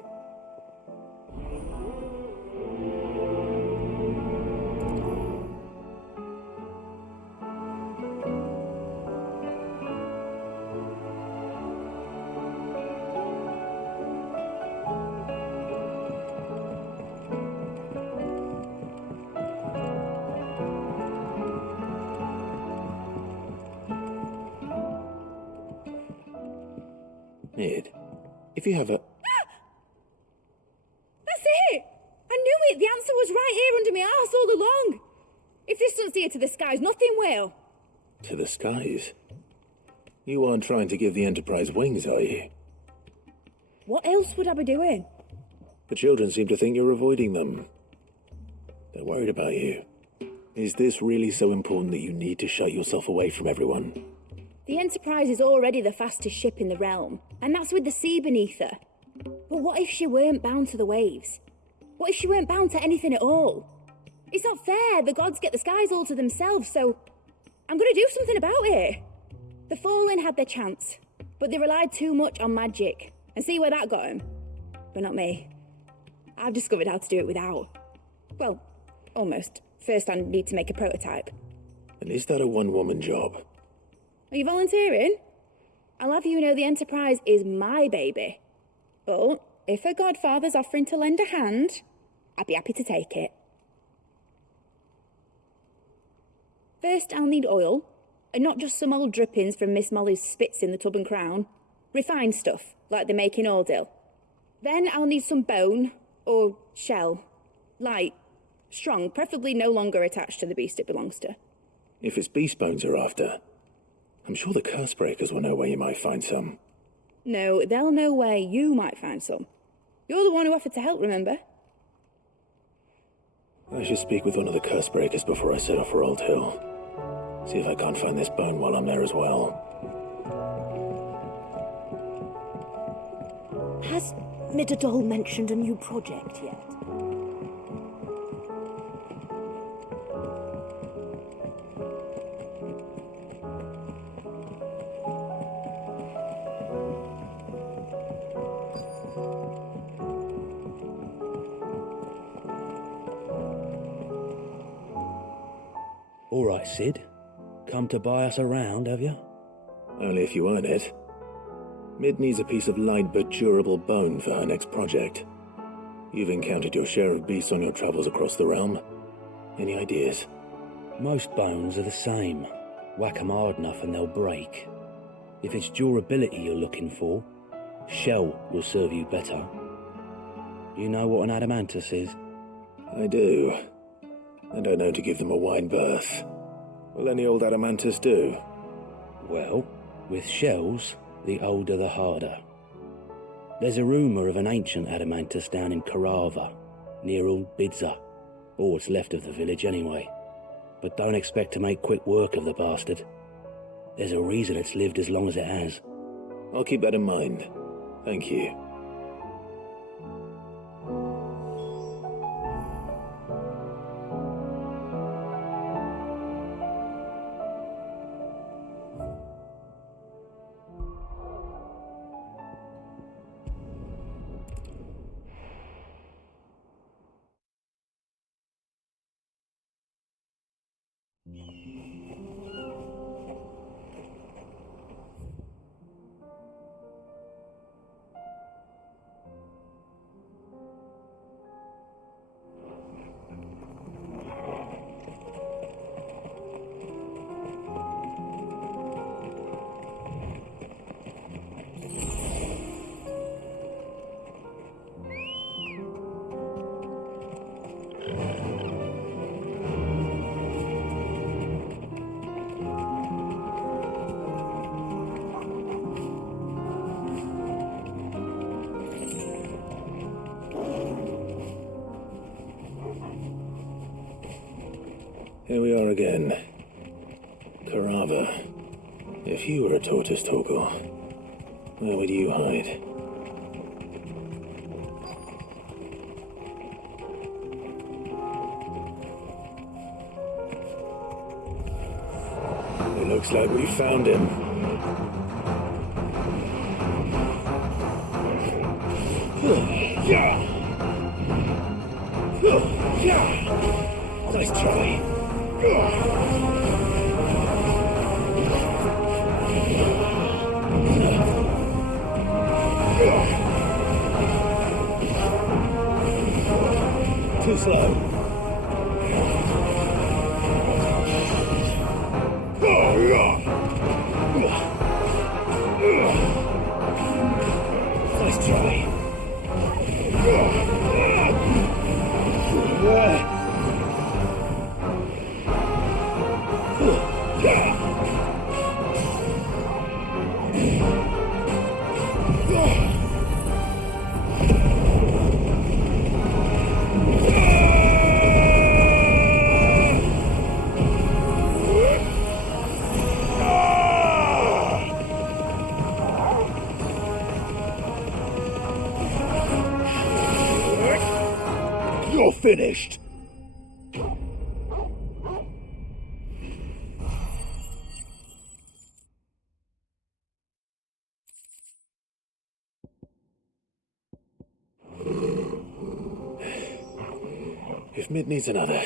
Ned, if you have a... That's it! I knew it! The answer was right here under my arse all along! If this doesn't steer to the skies, nothing will! To the skies? You aren't trying to give the Enterprise wings, are you? What else would I be doing? The children seem to think you're avoiding them. They're worried about you. Is this really so important that you need to shut yourself away from everyone? The Enterprise is already the fastest ship in the realm, and that's with the sea beneath her. But what if she weren't bound to the waves? What if she weren't bound to anything at all? It's not fair. The gods get the skies all to themselves, so I'm going to do something about it. The Fallen had their chance, but they relied too much on magic. And see where that got them? But not me. I've discovered how to do it without. Well, almost. First I need to make a prototype. And is that a one-woman job? Are you volunteering? I'll have you know the Enterprise is my baby. But if her godfather's offering to lend a hand, I'd be happy to take it. First, I'll need oil, and not just some old drippings from Miss Molly's spits in the Tub and Crown. Refined stuff, like they make in Ordill. Then I'll need some bone, or shell. Light, strong, preferably no longer attached to the beast it belongs to. If it's beast bones you're after, I'm sure the curse breakers will know where you might find some. No, they'll know where you might find some. You're the one who offered to help, remember? I should speak with one of the curse breakers before I set off for Old Hill. See if I can't find this bone while I'm there as well. Has Midadol mentioned a new project yet? All right, Sid. Come to buy us around, have you? Only if you earn it. Mid needs a piece of light but durable bone for her next project. You've encountered your share of beasts on your travels across the realm. Any ideas? Most bones are the same. Whack 'em hard enough and they'll break. If it's durability you're looking for, shell will serve you better. You know what an adamantus is? I do. I don't know to give them a wide berth. Will any old adamantus do? Well, with shells, the older the harder. There's a rumour of an ancient adamantus down in Karava, near old Bidza, or what's left of the village anyway. But don't expect to make quick work of the bastard. There's a reason it's lived as long as it has. I'll keep that in mind. Thank you. Here we are again. Karava. If you were a tortoise talker, where would you hide? It looks Looks like we found him. Nice try. Too slow. Nice try. You're finished. If Mid needs another,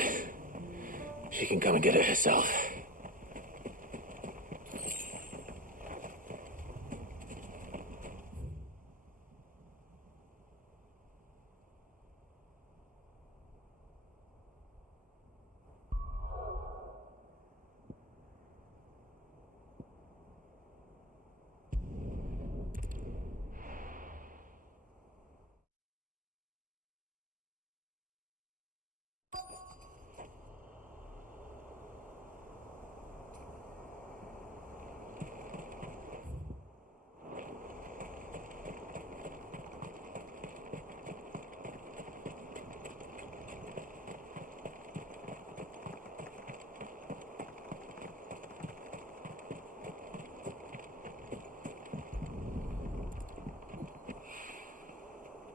she can come and get it herself.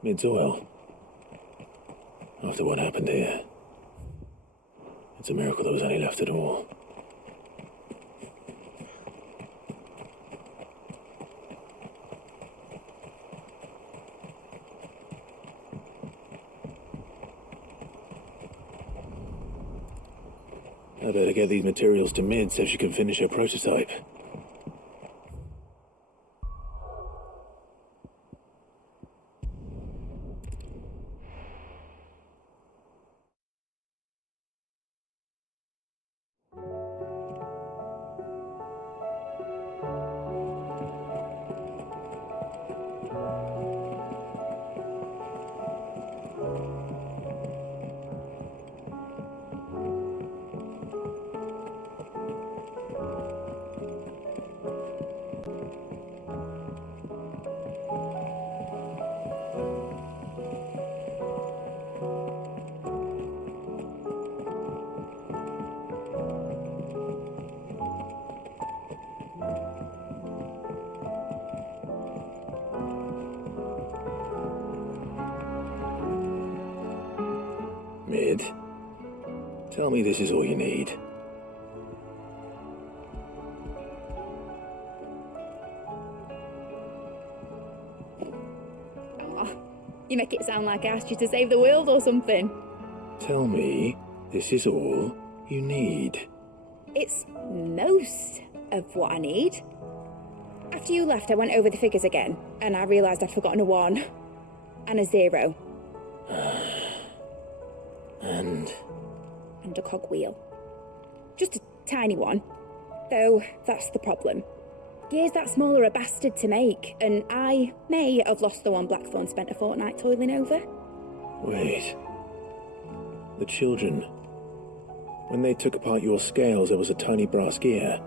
Mid's oil. After what happened here, it's a miracle there was any left at all. I better get these materials to Mid so she can finish her prototype. Mid, tell me this is all you need. Oh, you make it sound like I asked you to save the world or something. Tell me this is all you need. It's most of what I need. After you left, I went over the figures again, and I realised I'd forgotten a 1 and a 0. And a cogwheel. Just a tiny one. Though, that's the problem. Gears that small are a bastard to make, and I may have lost the one Blackthorn spent a fortnight toiling over. Wait. The children. When they took apart your scales, there was a tiny brass gear.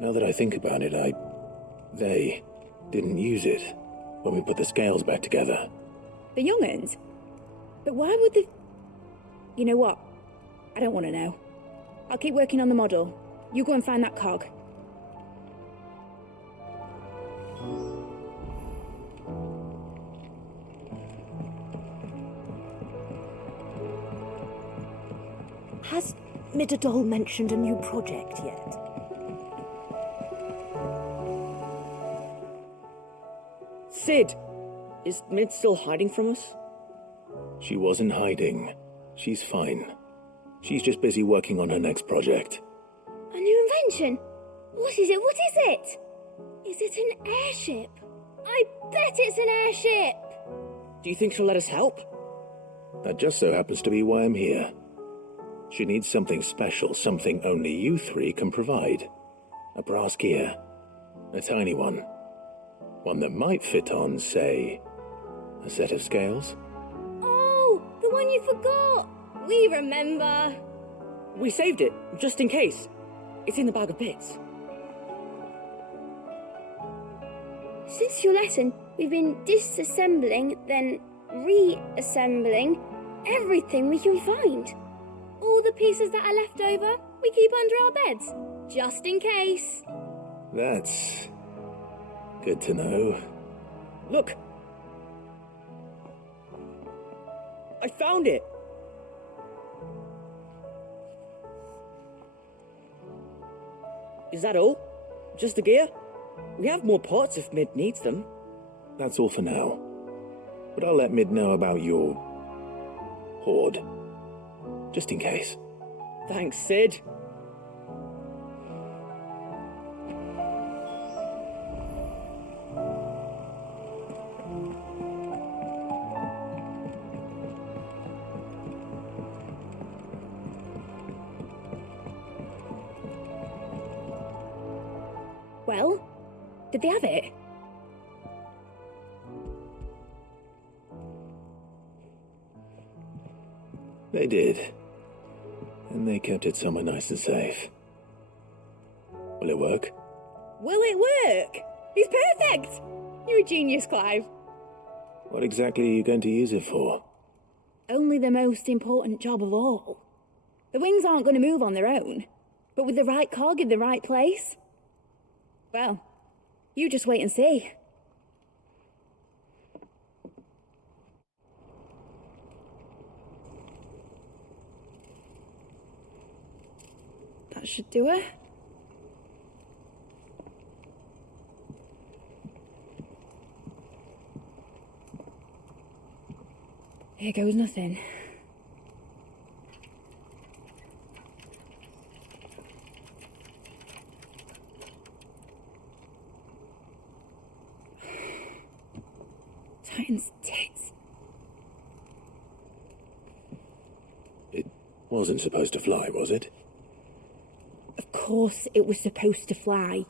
Now that I think about it, they didn't use it when we put the scales back together. The young'uns? But why would they... You know what? I don't want to know. I'll keep working on the model. You go and find that cog. Has Midadol mentioned a new project yet? Sid! Is Mid still hiding from us? She wasn't hiding. She's fine. She's just busy working on her next project. A new invention? What is it? What is it? Is it an airship? I bet it's an airship! Do you think she'll let us help? That just so happens to be why I'm here. She needs something special, something only you three can provide. A brass gear. A tiny one. One that might fit on, say, a set of scales? Oh, the one you forgot! We remember! We saved it, just in case. It's in the bag of bits. Since your lesson, we've been disassembling, then reassembling everything we can find. All the pieces that are left over, we keep under our beds, just in case. That's good to know. Look! I found it! Is that all? Just the gear? We have more parts if Mid needs them. That's all for now. But I'll let Mid know about your hoard. Just in case. Thanks, Sid. Well, did they have it? They did. And they kept it somewhere nice and safe. Will it work? Will it work? He's perfect! You're a genius, Clive. What exactly are you going to use it for? Only the most important job of all. The wings aren't going to move on their own, but with the right cog in the right place. Well, you just wait and see. That should do it. Here goes nothing. Titan's tits. It wasn't supposed to fly, was it? Of course it was supposed to fly.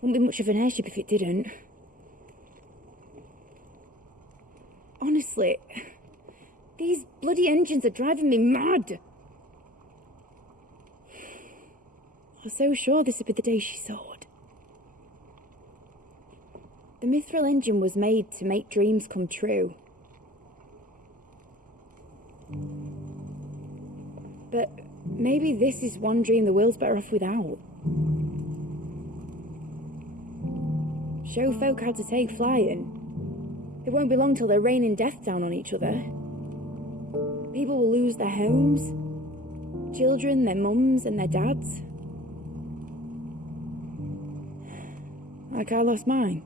Wouldn't be much of an airship if it didn't. Honestly, these bloody engines are driving me mad. I was so sure this would be the day she soared. The mithril engine was made to make dreams come true. But maybe this is one dream the world's better off without. Show folk how to take flying. It won't be long till they're raining death down on each other. People will lose their homes, children, their mums and their dads. Like I lost mine.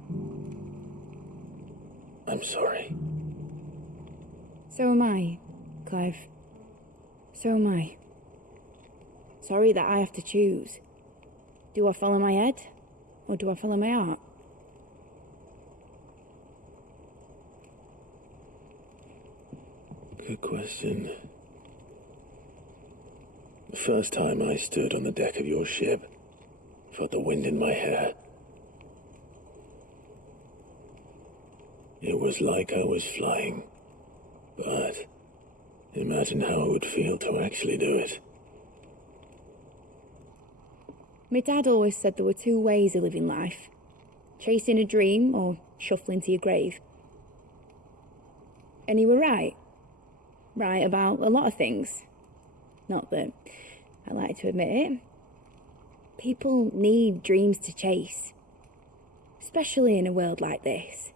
I'm sorry. So am I, Clive. So am I. Sorry that I have to choose. Do I follow my head, or do I follow my heart? Good question. The first time I stood on the deck of your ship, felt the wind in my hair. It was like I was flying. But imagine how it would feel to actually do it. My dad always said there were two ways of living life. Chasing a dream or shuffling to your grave. And he were right. Right about a lot of things. Not that I like to admit it. People need dreams to chase. Especially in a world like this.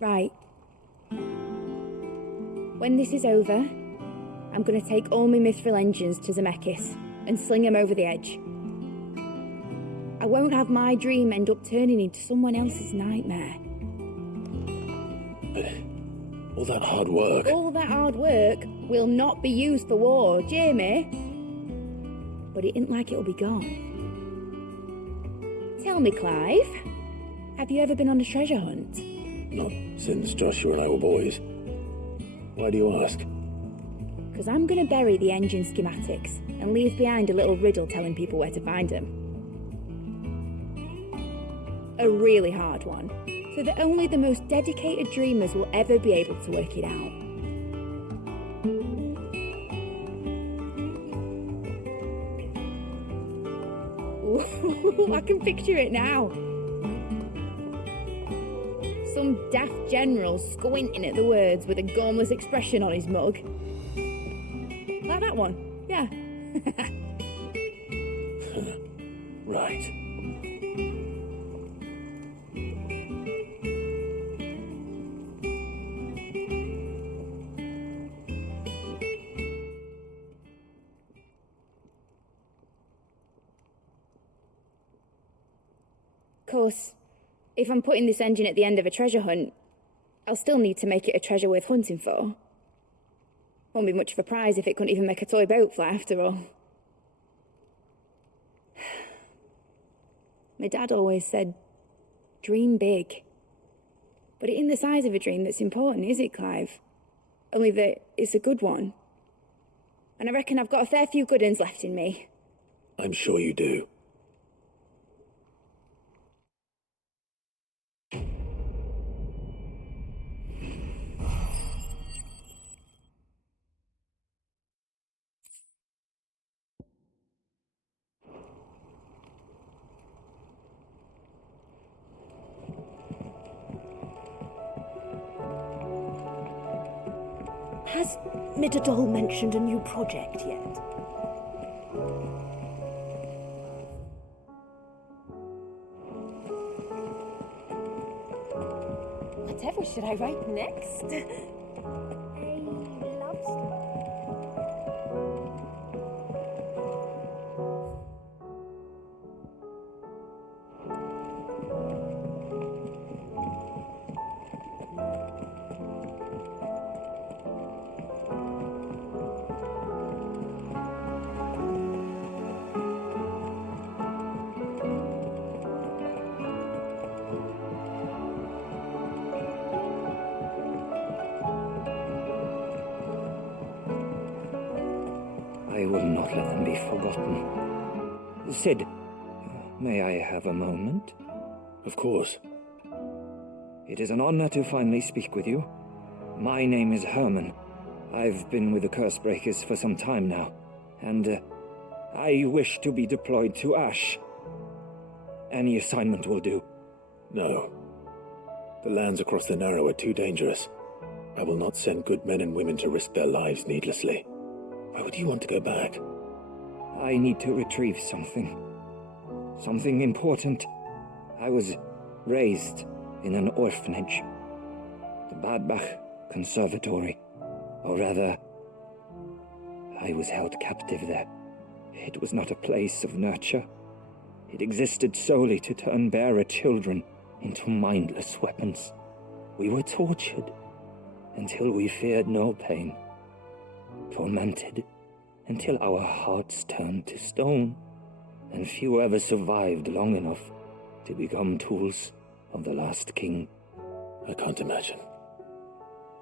Right, When this is over, I'm going to take all my mithril engines to Zemeckis and sling them over the edge. I won't have my dream end up turning into someone else's nightmare. But all that hard work... All that hard work will not be used for war, Jamie. But it ain't like it'll be gone. Tell me, Clive, have you ever been on a treasure hunt? Not since Joshua and I were boys. Why do you ask? Because I'm going to bury the engine schematics and leave behind a little riddle telling people where to find them. A really hard one, so that only the most dedicated dreamers will ever be able to work it out. Ooh, I can picture it now. Some daft general squinting at the words with a gormless expression on his mug. Like that one, yeah. Right. Of course, if I'm putting this engine at the end of a treasure hunt, I'll still need to make it a treasure worth hunting for. Won't be much of a prize if it couldn't even make a toy boat fly after all. My dad always said, dream big. But it ain't the size of a dream that's important, is it, Clive? Only that it's a good one. And I reckon I've got a fair few good uns left in me. I'm sure you do. Has Midadol mentioned a new project yet? Whatever should I write next? A love story. I will not let them be forgotten. Sid, may I have a moment? Of course. It is an honor to finally speak with you. My name is Herman. I've been with the Cursebreakers for some time now, and I wish to be deployed to Ash. Any assignment will do. No. The lands across the Narrow are too dangerous. I will not send good men and women to risk their lives needlessly. Why would you want to go back? I need to retrieve something. Something important. I was raised in an orphanage. The Badbach Conservatory. Or rather, I was held captive there. It was not a place of nurture. It existed solely to turn bearer children into mindless weapons. We were tortured until we feared no pain. Tormented until our hearts turned to stone, and few ever survived long enough to become tools of the last king. I can't imagine.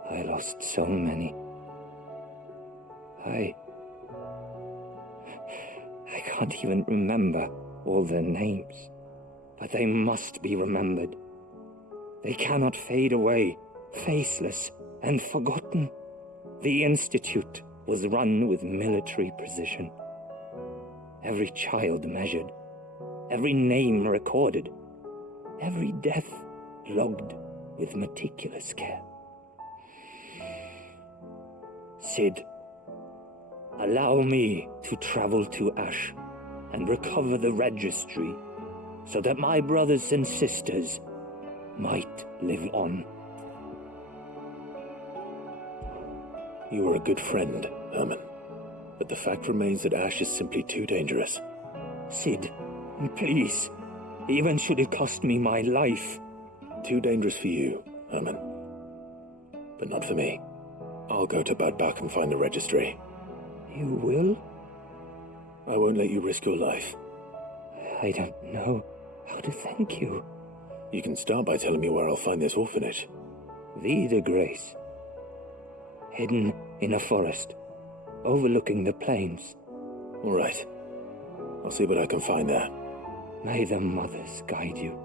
I lost so many. I can't even remember all their names, but they must be remembered. They cannot fade away, faceless and forgotten. The Institute was run with military precision. Every child measured, every name recorded, every death logged with meticulous care. Sid, allow me to travel to Ash and recover the registry so that my brothers and sisters might live on. You were a good friend, Herman. But the fact remains that Ash is simply too dangerous. Sid, please. Even should it cost me my life. Too dangerous for you, Herman. But not for me. I'll go to Bad Bach and find the registry. You will? I won't let you risk your life. I don't know how to thank you. You can start by telling me where I'll find this orphanage. The Grace. Hidden in a forest, overlooking the plains. All right. I'll see what I can find there. May the mothers guide you.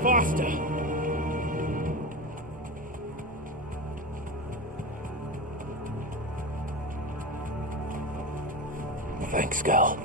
Faster! Thanks, Gal.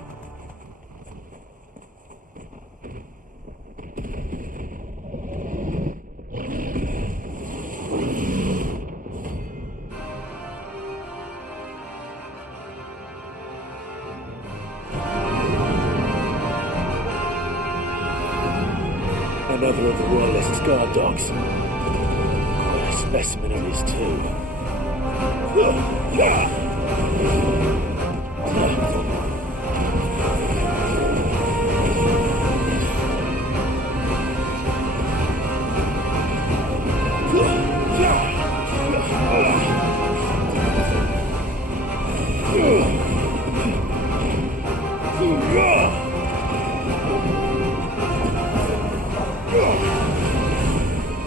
Another of the Royalist guard dogs. Quite a specimen it is, too.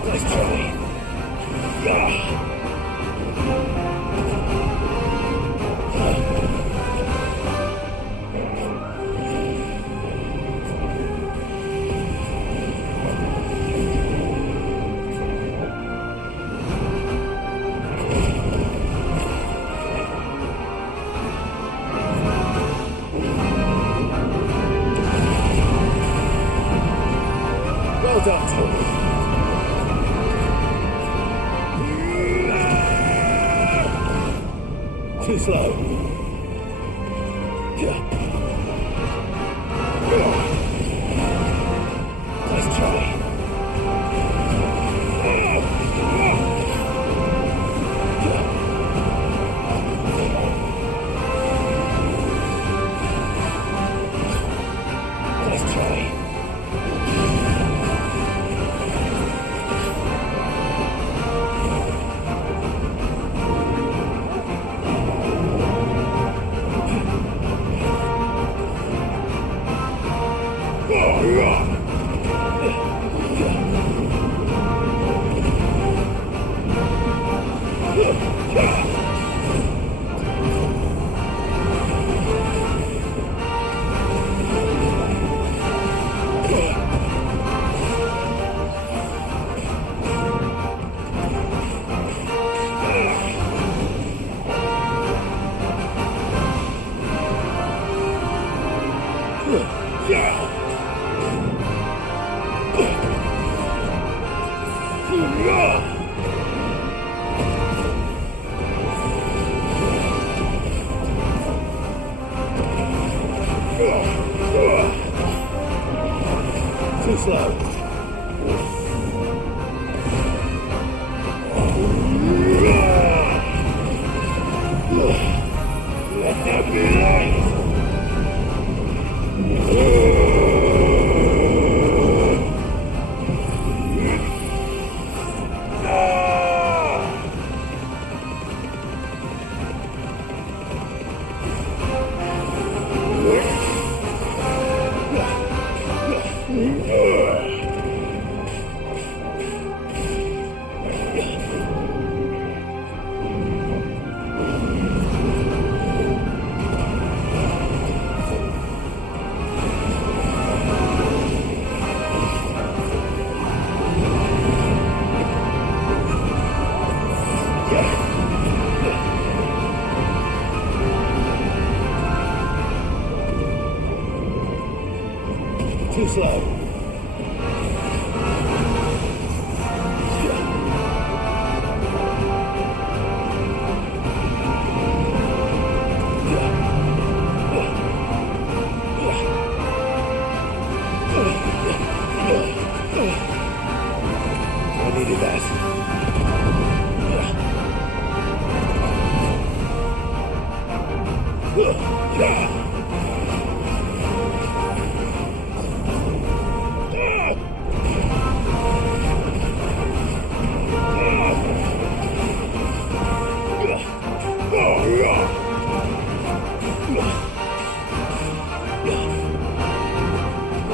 Nice try. Well done, Tom. Too slow. Nice try. Nice try. Too slow. Let there be light. slow. I needed that.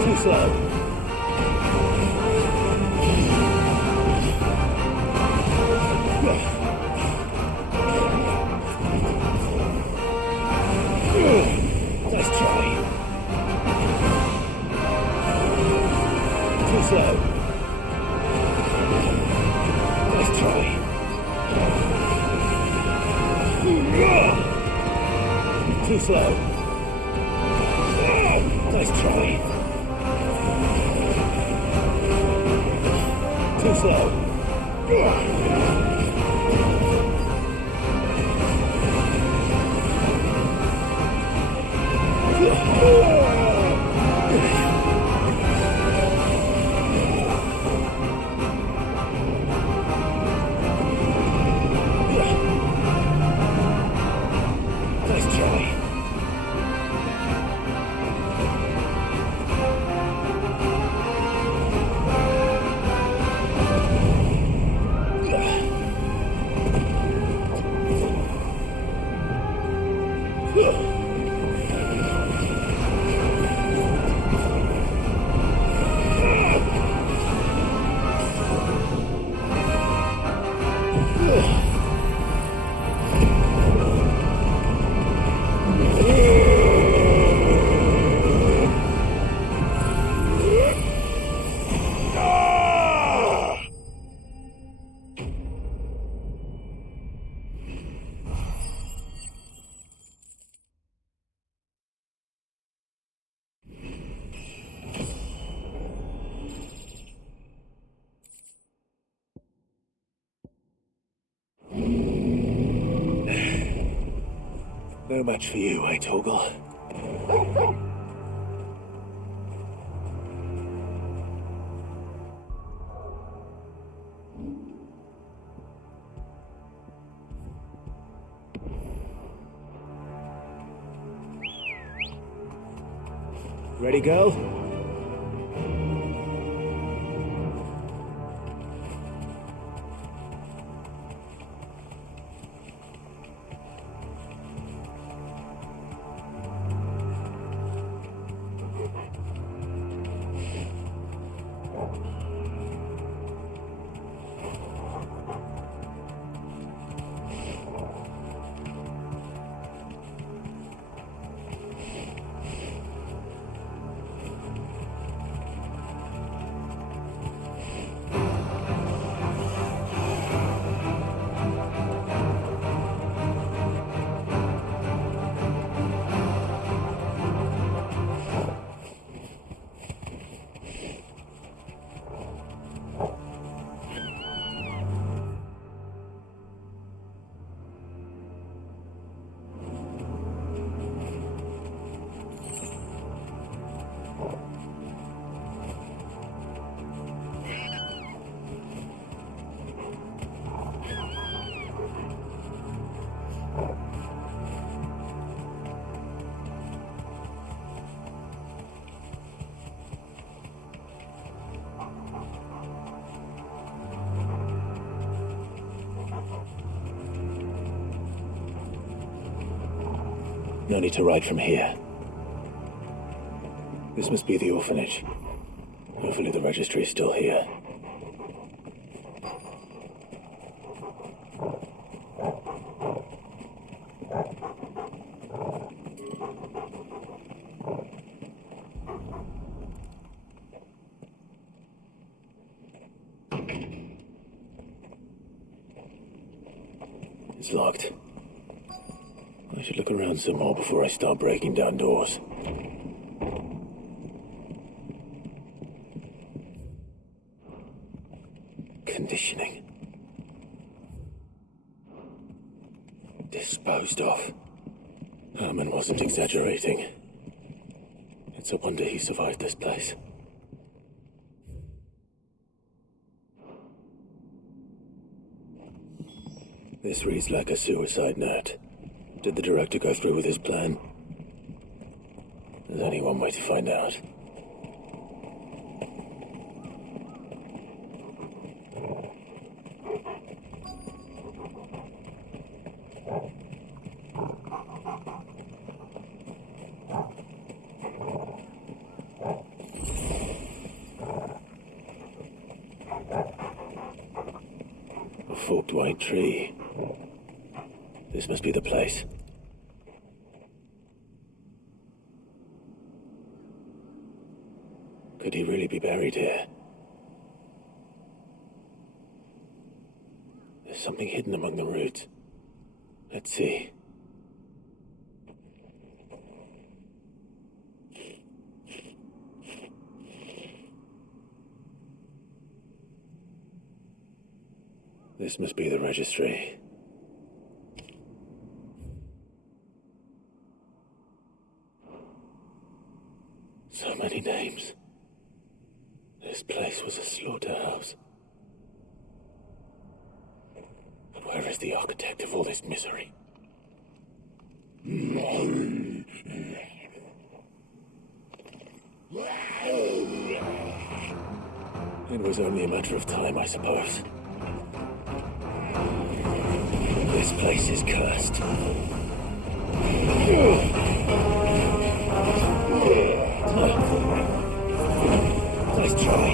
Too slow. Nice try. Too slow. Nice try. Too slow. Nice try. Too slow. Nice try. No match for you, eh, Torgal? Ready, go? No need to ride from here. This must be the orphanage. Hopefully the registry is still here. It's locked. I should look around some more before I start breaking down doors. conditioning. Disposed of. Herman wasn't exaggerating. It's a wonder he survived this place. This reads like a suicide note. Did the director go through with his plan? There's only one way to find out. A forked white tree. This must be the place. Could he really be buried here? There's something hidden among the roots. Let's see. This must be the registry. So many names. This place was a slaughterhouse. But where is the architect of all this misery? It was only a matter of time, I suppose. This place is cursed. Nice try.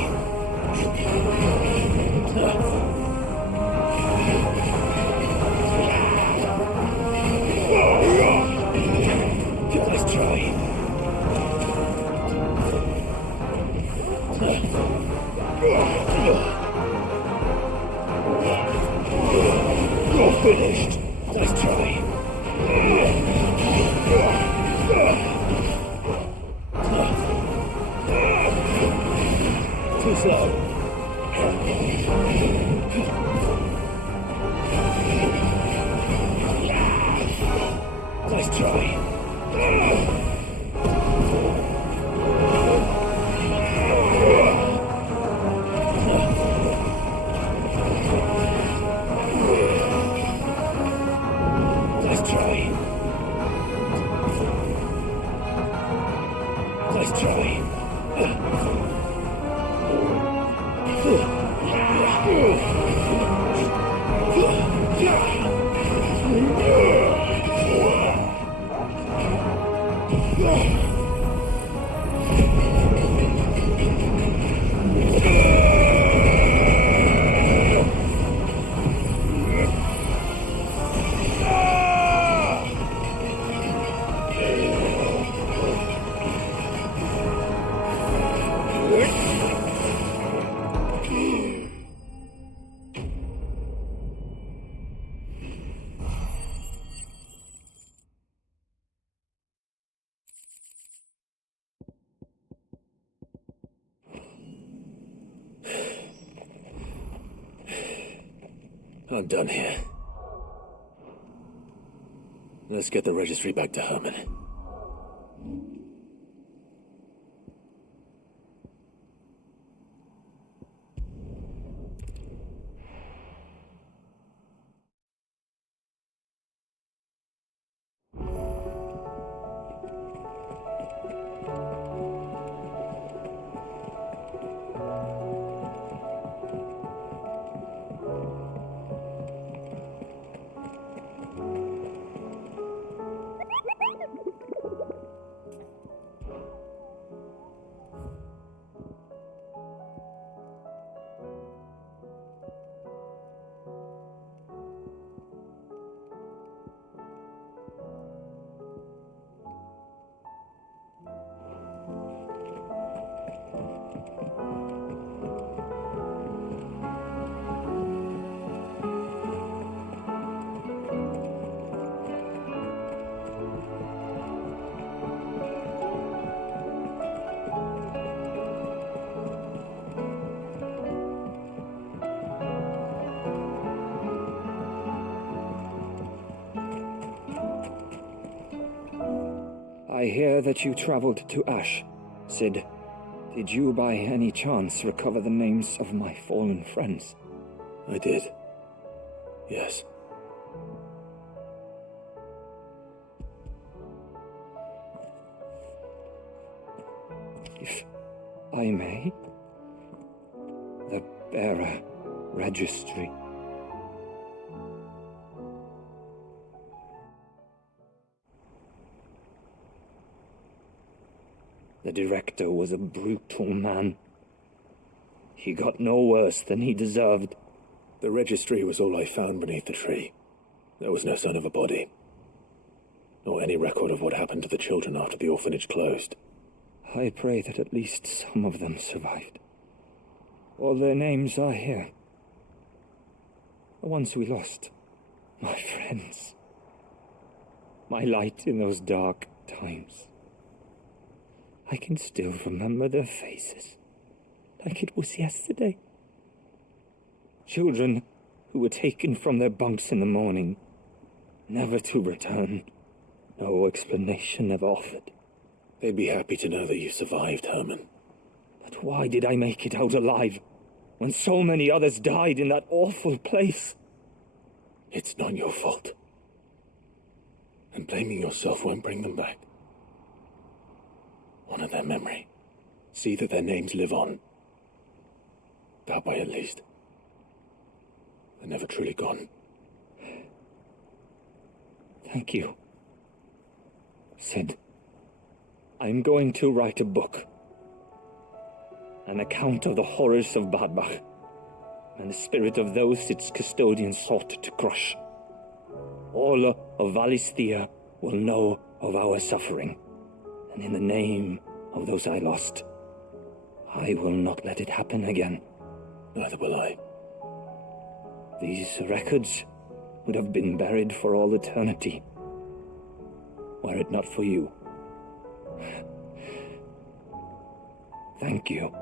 Nice try. You're finished. Nice try. Too slow. Nice try. Nice try. Nice try. I'm done here. Let's get the registry back to Herman. I hear that you traveled to Ash. Sid, did you by any chance recover the names of my fallen friends? I did. Yes. If I may, the bearer registry. The director was a brutal man. He got no worse than he deserved. The registry was all I found beneath the tree. There was no sign of a body, nor any record of what happened to the children after the orphanage closed. I pray that at least some of them survived. All their names are here. The ones we lost. My friends. My light in those dark times. I can still remember their faces, like it was yesterday. Children who were taken from their bunks in the morning, never to return. No explanation ever offered. They'd be happy to know that you survived, Herman. But why did I make it out alive, when so many others died in that awful place? It's not your fault. And blaming yourself won't bring them back. Honor their memory. See that their names live on. That way, at least. They're never truly gone. Thank you. Sid, I'm going to write a book. An account of the horrors of Badbach, and the spirit of those its custodians sought to crush. All of Valisthea will know of our suffering, and in the name of those I lost, I will not let it happen again. Neither will I. These records would have been buried for all eternity, were it not for you. Thank you.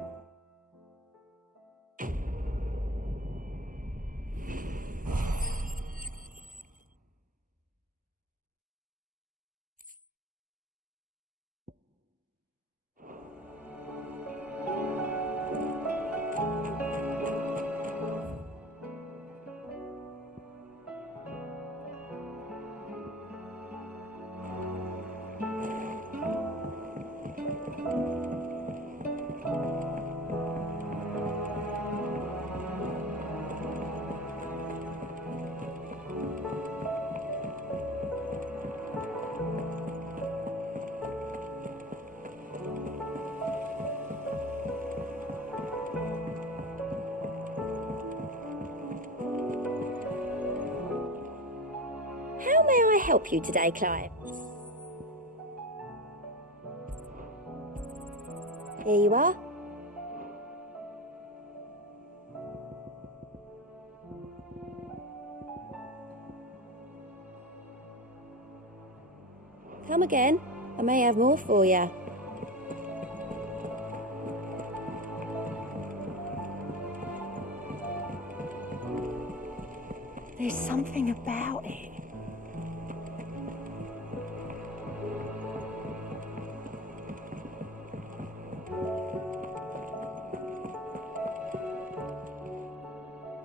How may I help you today, Clive? Here you are. Come again. I may have more for you. There's something about it.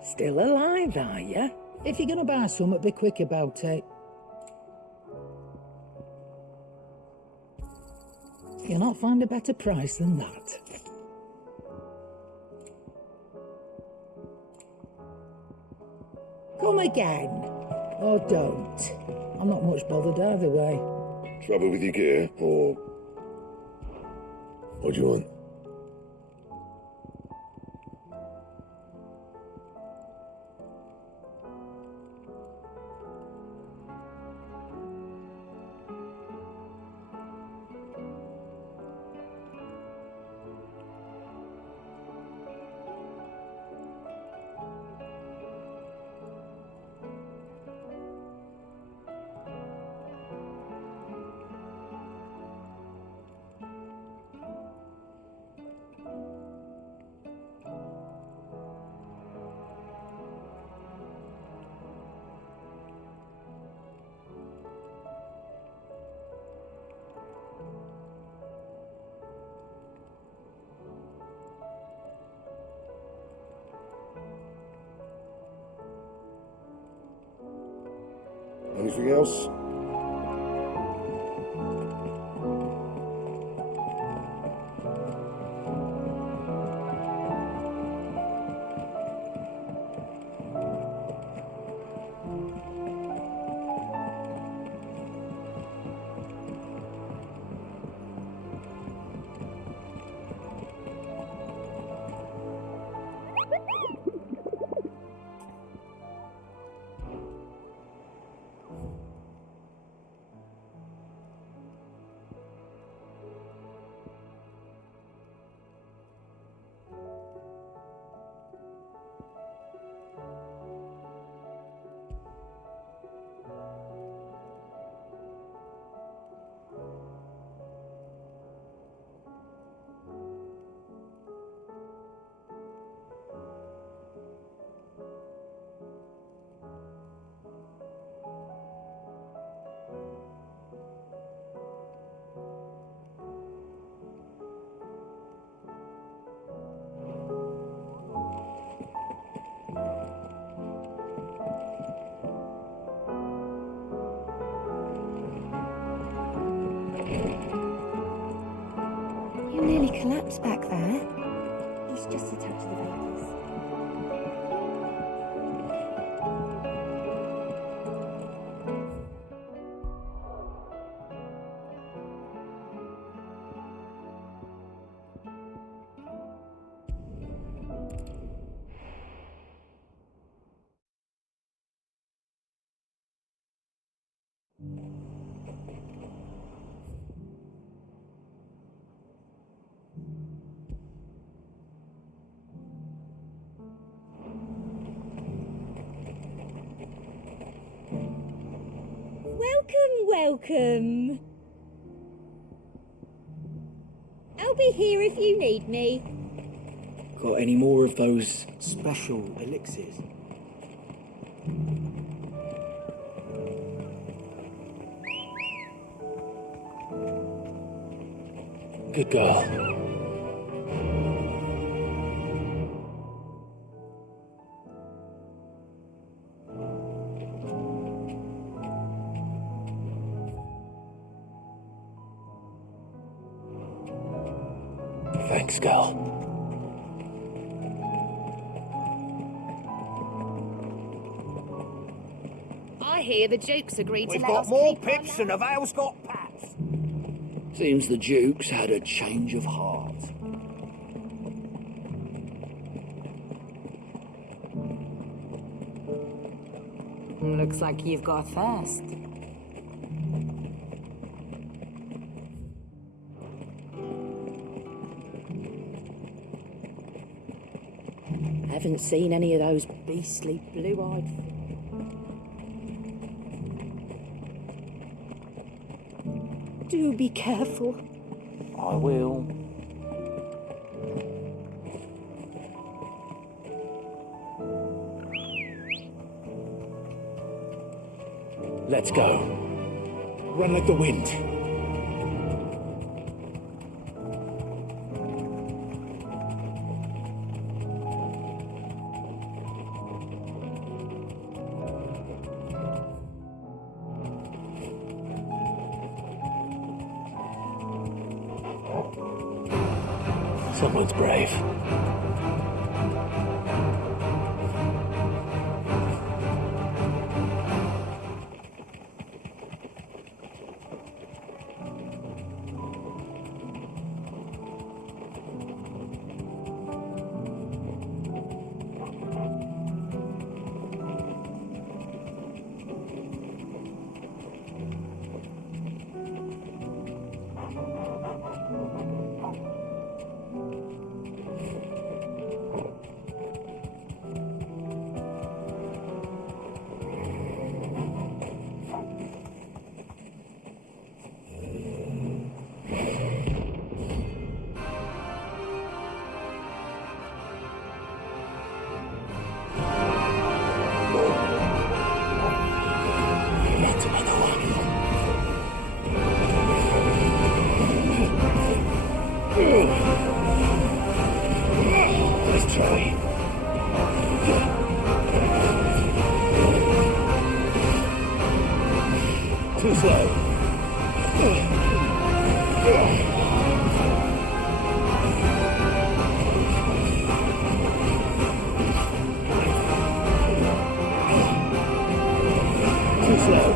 Still alive, are you? If you're gonna buy something, be quick about it. You'll not find a better price than that. Come again. Or don't. I'm not much bothered either way. Trouble with your gear, or... What do you want? Anything else? You nearly collapsed back there. It's just a touch of the vapors. Welcome. I'll be here if you need me. Got any more of those special elixirs? Good girl. Thanks, girl. I hear the Duke's agreed to We've let got us more keep our pips than the Vale's got pats. Seems the Duke's had a change of heart. Looks like you've got a thirst. Haven't seen any of those beastly blue-eyed. Do be careful. I will. Let's go. Run like the wind. Someone's brave. Let's try. Too slow. Too slow.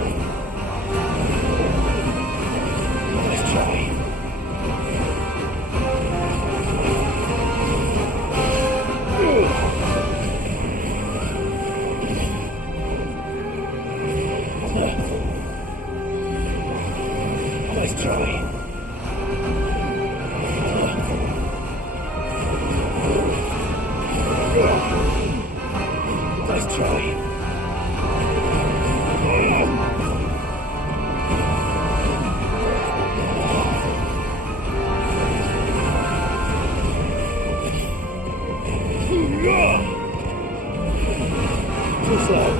Nice try. Nice try. Nice try. Too slow.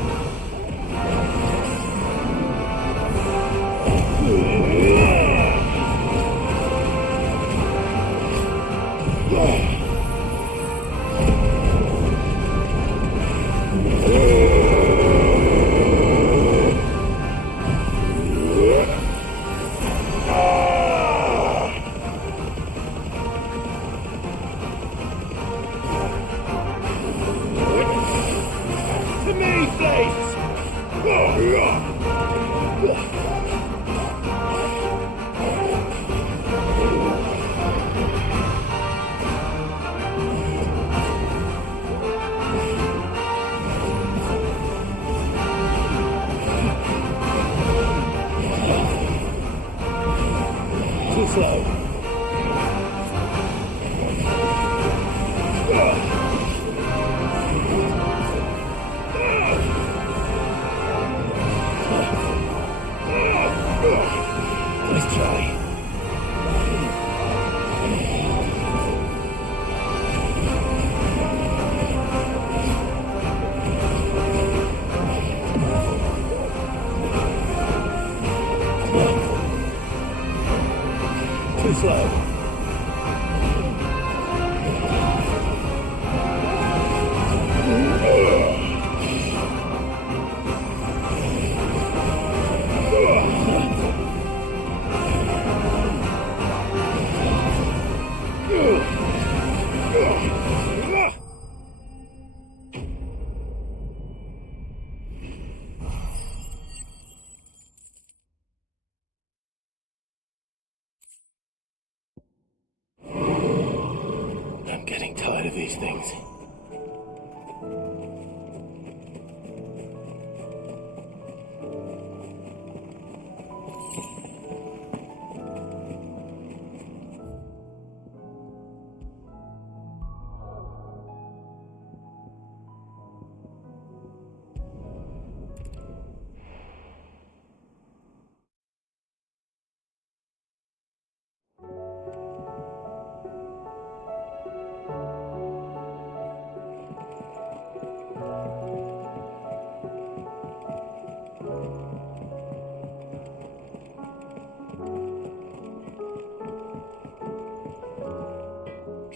To me, Flames! Too slow. Nice try. Too slow. I'm getting tired of these things.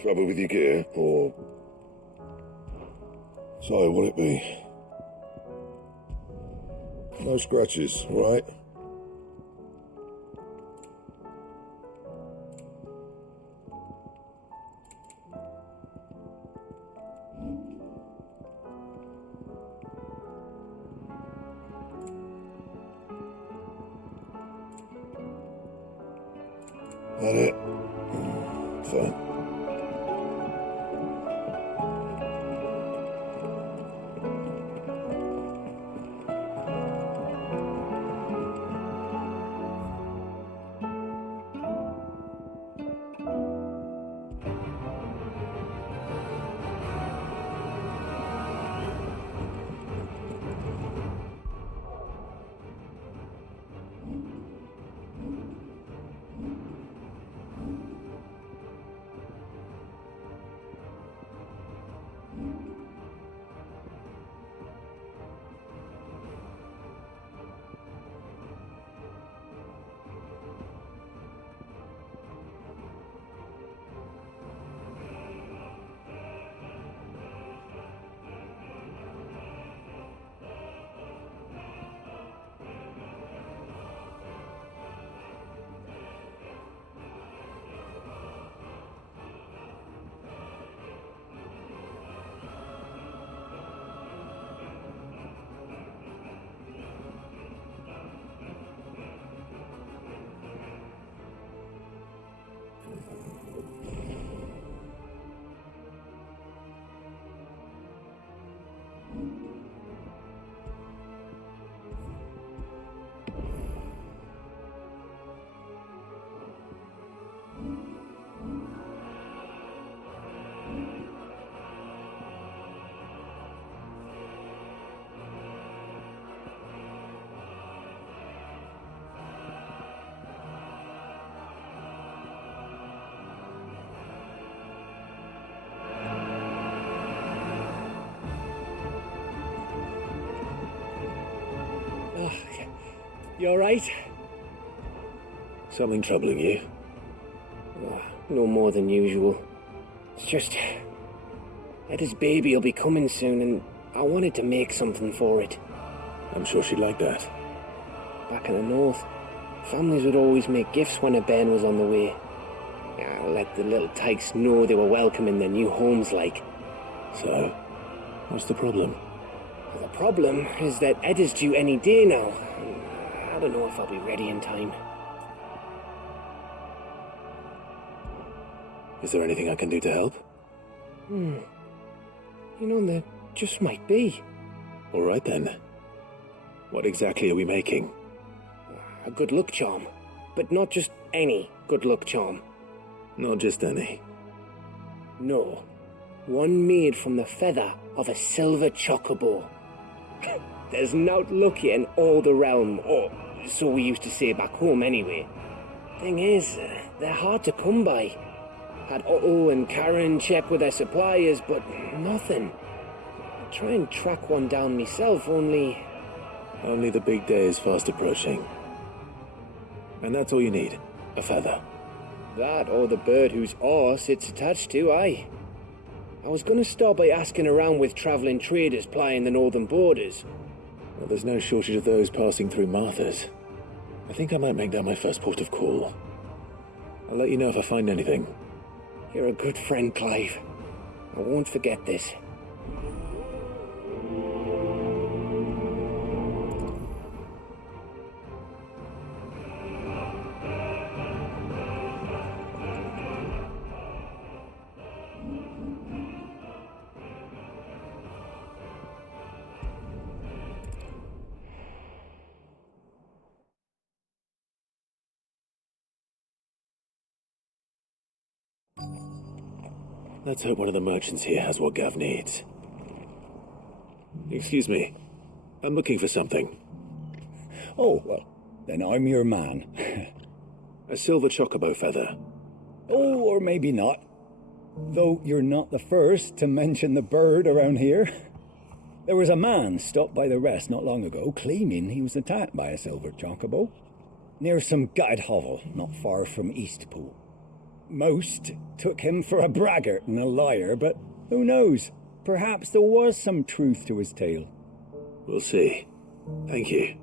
Trouble with your gear, or... So, what'll it be? No scratches, all right? That it? Fine. You alright? Something troubling you? No more than usual. It's just... Eda's baby will be coming soon, and I wanted to make something for it. I'm sure she'd like that. Back in the north, families would always make gifts when a bairn was on the way. Let the little tykes know they were welcome in their new homes, like. So, what's the problem? The problem is that Eda's due any day now. I don't know if I'll be ready in time. Is there anything I can do to help? You know, there just might be. All right then. What exactly are we making? A good luck charm. But not just any good luck charm. Not just any. No. One made from the feather of a silver chocobo. There's naught lucky in all the realm, or so we used to say back home anyway. Thing is, they're hard to come by. Had Otto and Karen check with their suppliers, but nothing. I try and track one down myself, only... Only the big day is fast approaching. And that's all you need, a feather. That, or the bird whose arse it's attached to, aye. I was gonna start by asking around with travelling traders plying the northern borders. Well, there's no shortage of those passing through Martha's. I think I might make that my first port of call. I'll let you know if I find anything. You're a good friend, Clive. I won't forget this. Let's hope one of the merchants here has what Gav needs. Excuse me. I'm looking for something. Oh, well, then I'm your man. A silver chocobo feather. Oh, or maybe not. Though you're not the first to mention the bird around here. There was a man stopped by the rest not long ago claiming he was attacked by a silver chocobo near some gutted hovel not far from Eastpool. Most took him for a braggart and a liar, but who knows? Perhaps there was some truth to his tale. We'll see. Thank you.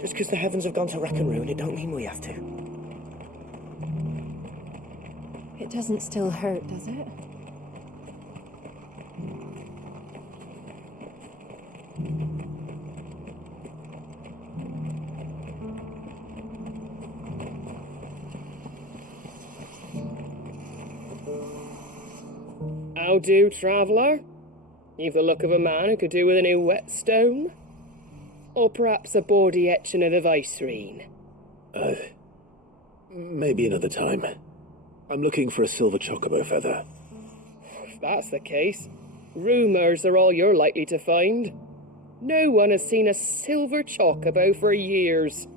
Just because the heavens have gone to rack and ruin, it don't mean we have to. It doesn't still hurt, does it? How do, traveller? You've the look of a man who could do with a new whetstone. Or perhaps a bawdy etching of the Vicerine. Maybe another time. I'm looking for a silver chocobo feather. If that's the case, rumours are all you're likely to find. No one has seen a silver chocobo for years.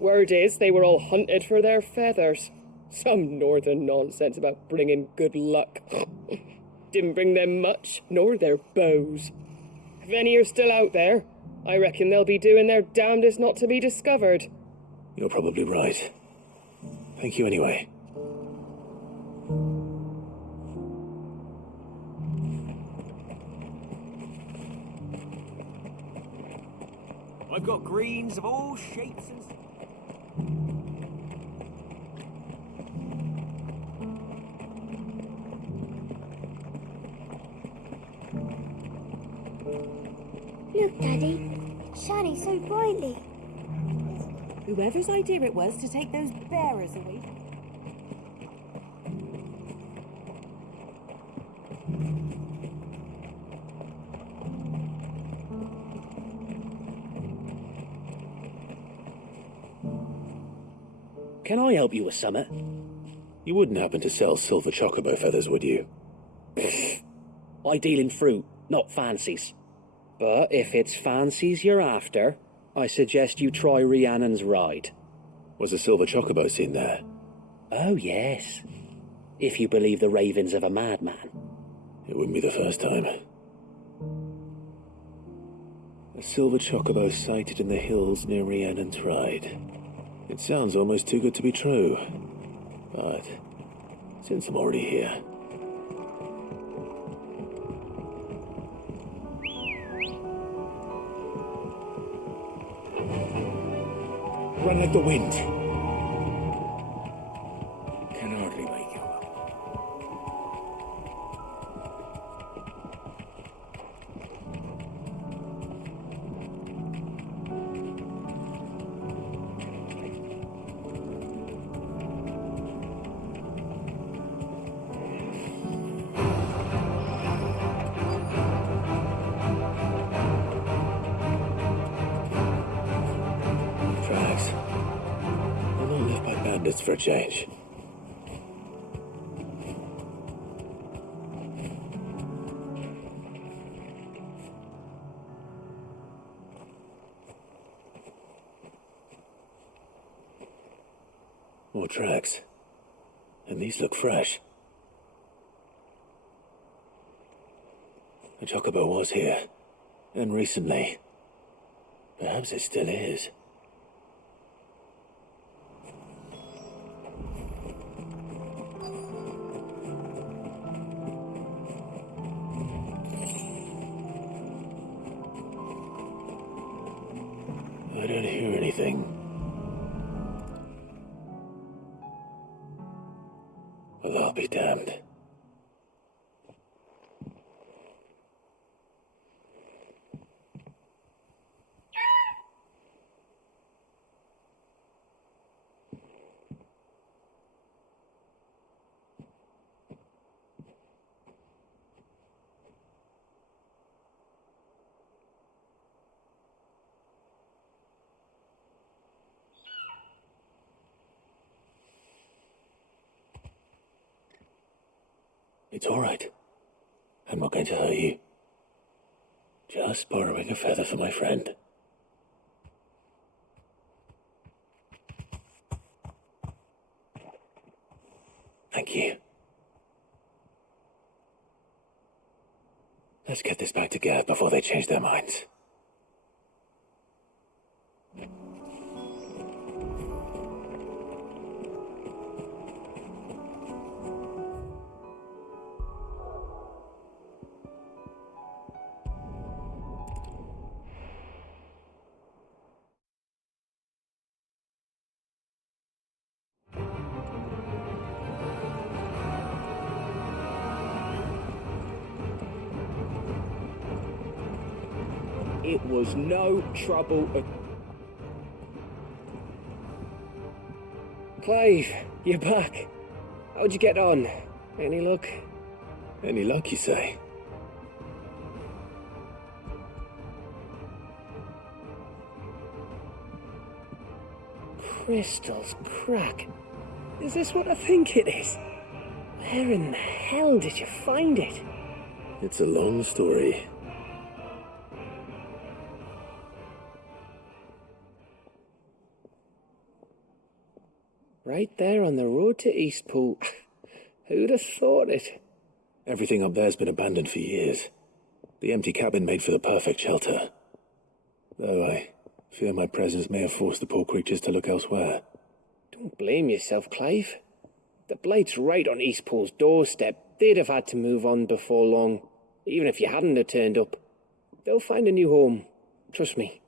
Word is they were all hunted for their feathers. Some northern nonsense about bringing good luck. Didn't bring them much, nor their bows. If any are still out there, I reckon they'll be doing their damnedest not to be discovered. You're probably right. Thank you anyway. I've got greens of all shapes and... Look, Daddy. It's shining so brightly. Whoever's idea it was to take those bearers away. Can I help you with summit? You wouldn't happen to sell silver chocobo feathers, would you? I deal in fruit, not fancies. But if it's fancies you're after, I suggest you try Rhiannon's ride. Was a silver chocobo seen there? Oh, yes. If you believe the ravings of a madman. It wouldn't be the first time. A silver chocobo sighted in the hills near Rhiannon's Ride. It sounds almost too good to be true. But since I'm already here... Run like the wind. Can hardly wake you up. Tracks. I'll not live by bandits for a change. More tracks. And these look fresh. A chocobo was here. And recently. Perhaps it still is. I don't hear anything. Well, I'll be damned. It's all right. I'm not going to hurt you. Just borrowing a feather for my friend. Thank you. Let's get this back to Gav before they change their minds. It was no trouble at... Clive, you're back. How'd you get on? Any luck? Any luck, you say? Crystals crack. Is this what I think it is? Where in the hell did you find it? It's a long story. Right there on the road to Eastpool. Who'd have thought it? Everything up there's been abandoned for years. The empty cabin made for the perfect shelter. Though I fear my presence may have forced the poor creatures to look elsewhere. Don't blame yourself, Clive. The blight's right on Eastpool's doorstep. They'd have had to move on before long, even if you hadn't have turned up. They'll find a new home. Trust me.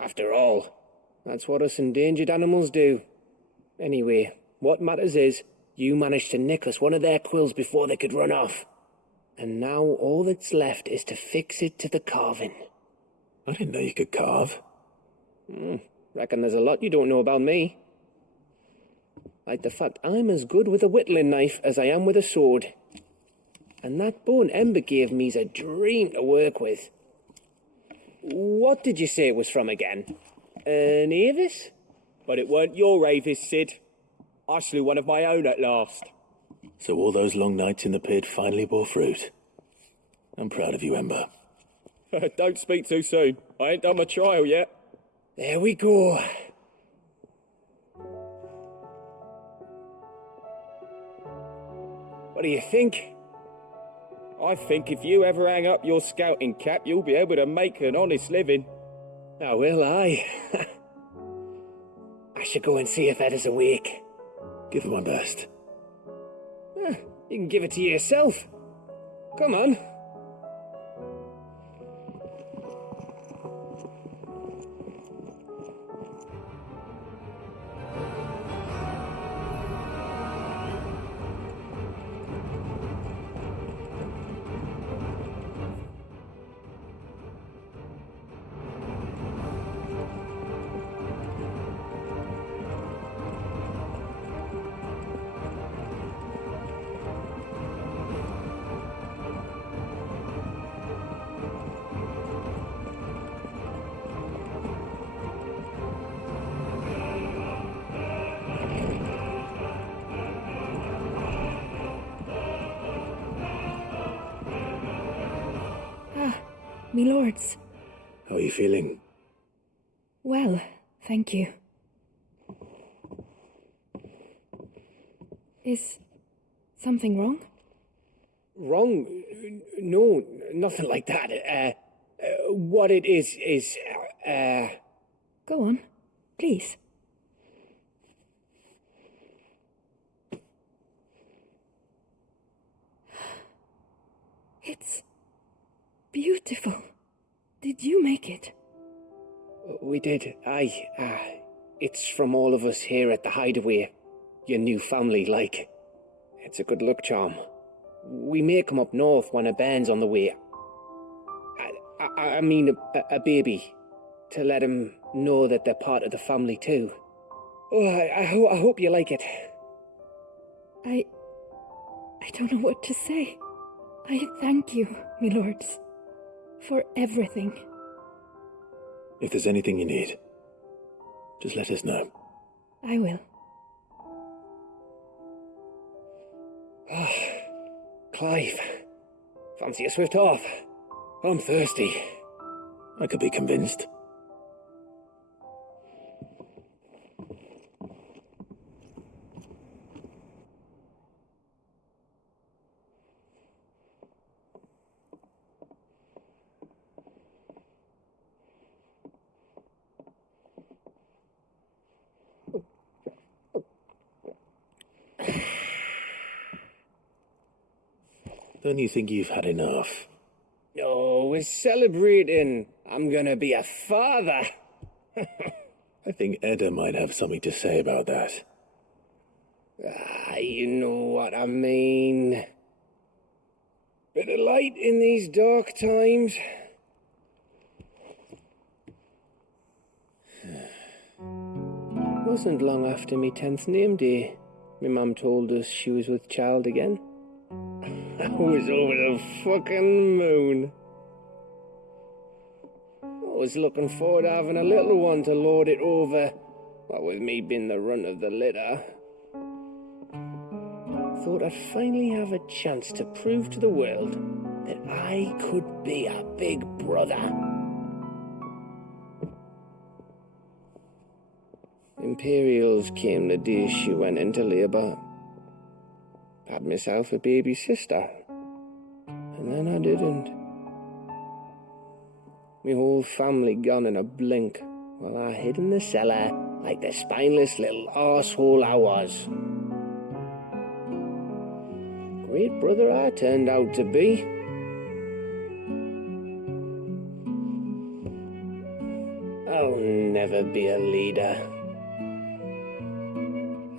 After all, that's what us endangered animals do. Anyway, what matters is, you managed to nick us one of their quills before they could run off. And now all that's left is to fix it to the carving. I didn't know you could carve. Reckon there's a lot you don't know about me. Like the fact I'm as good with a whittling knife as I am with a sword. And that bone Ember gave me's a dream to work with. What did you say it was from again? An Avis? But it weren't your Avis, Sid. I slew one of my own at last. So all those long nights in the pit finally bore fruit. I'm proud of you, Ember. Don't speak too soon. I ain't done my trial yet. There we go. What do you think? I think if you ever hang up your scouting cap, you'll be able to make an honest living. Oh, will I? I should go and see if Ed is awake. Give it my best. You can give it to yourself. Come on. Me lords. How are you feeling? Well, thank you. Is something wrong? Wrong? No, nothing like that. What it is, Go on, please. It's beautiful. Did you make it? We did. Aye. It's from all of us here at the Hideaway. Your new family, like. It's a good luck charm. We may come up north when a band's on the way. I mean a baby. To let him know that they're part of the family too. Oh, I hope you like it. I don't know what to say. I thank you, me lords, for everything. If there's anything you need, just let us know. I will. Clive, fancy a swift off? I'm thirsty. I could be convinced. Don't you think you've had enough? Oh, we're celebrating. I'm gonna be a father. I think Edda might have something to say about that. You know what I mean. Bit of light in these dark times. Wasn't long after me 10th name day. My mum told us she was with child again. I was over the fucking moon. I was looking forward to having a little one to lord it over, what with me being the runt of the litter. Thought I'd finally have a chance to prove to the world that I could be a big brother. Imperials came the day she went into labour. Had myself a baby sister, and then I didn't. My whole family gone in a blink, while I hid in the cellar like the spineless little arsehole I was. Great brother I turned out to be. I'll never be a leader.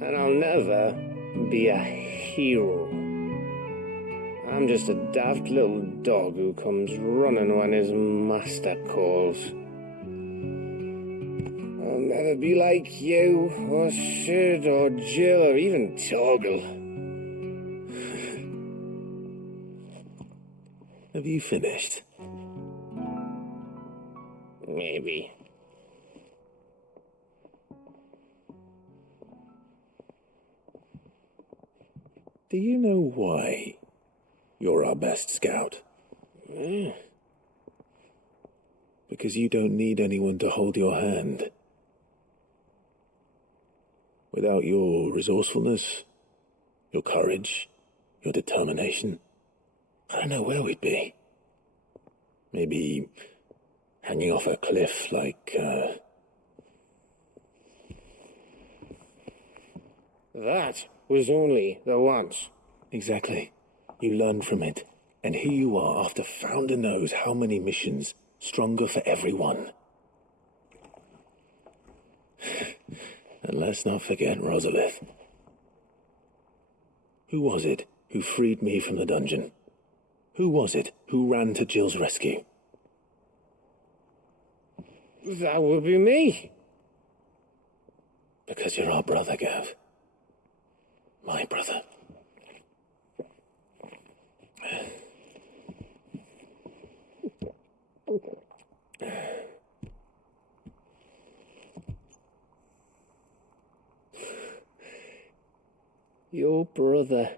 And I'll never be a hero. I'm just a daft little dog who comes running when his master calls. I'll never be like you, or Sid, or Jill, or even Torgal. Have you finished? Maybe. Do you know why you're our best scout? Because you don't need anyone to hold your hand. Without your resourcefulness, your courage, your determination, I don't know where we'd be. Maybe hanging off a cliff like, That was only the once. Exactly. You learn from it. And here you are after Founder knows how many missions, stronger for everyone. And let's not forget Rosalith. Who was it who freed me from the dungeon? Who was it who ran to Jill's rescue? That would be me. Because you're our brother, Gav. My brother. Your brother.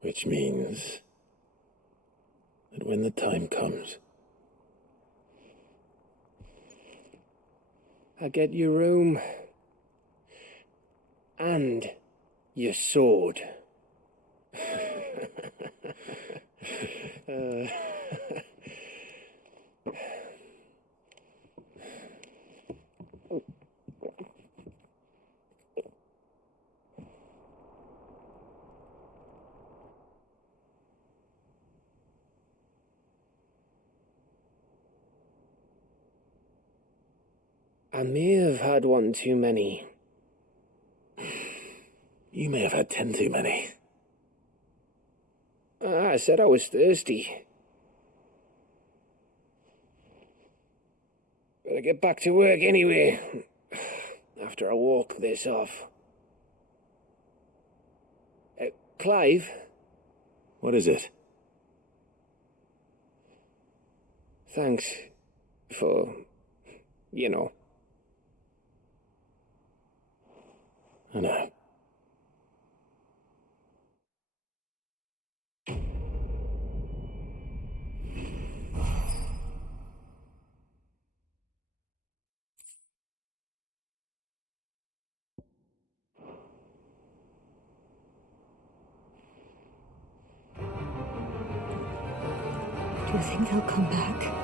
Which means that when the time comes, I get your room and your sword. I may have had one too many. You may have had 10 too many. I said I was thirsty. Better get back to work anyway, after I walk this off. Clive? What is it? Thanks for, you know. I know. Do you think they'll come back?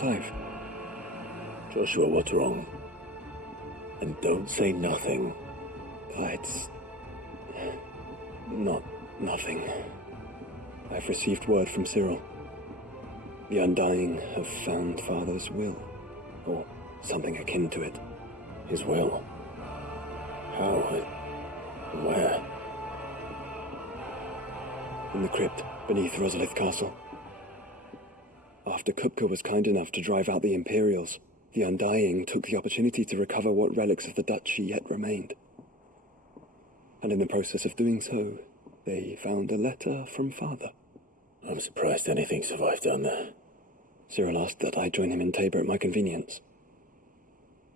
Clive. Joshua, what's wrong? And don't say nothing. It's not nothing. I've received word from Cyril. The Undying have found Father's will, or something akin to it. His will? How? Where? In the crypt beneath Rosalith Castle. After Kupka was kind enough to drive out the Imperials, The Undying took the opportunity to recover what relics of the duchy yet remained. And in the process of doing so, they found a letter from Father. I'm surprised anything survived down there. Cyril asked that I join him in Tabor at my convenience.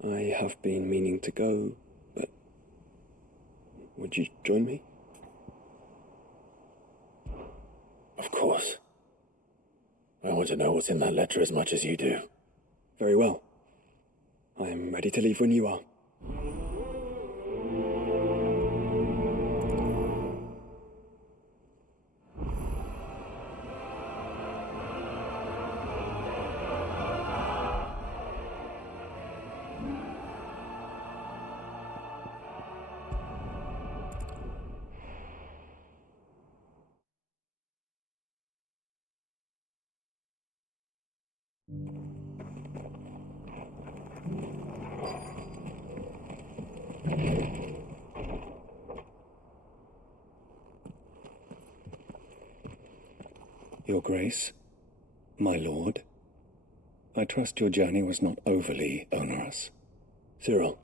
I have been meaning to go, but would you join me? Of course. I want to know what's in that letter as much as you do. Very well. I am ready to leave when you are. Your Grace, my lord, I trust your journey was not overly onerous. Cyril,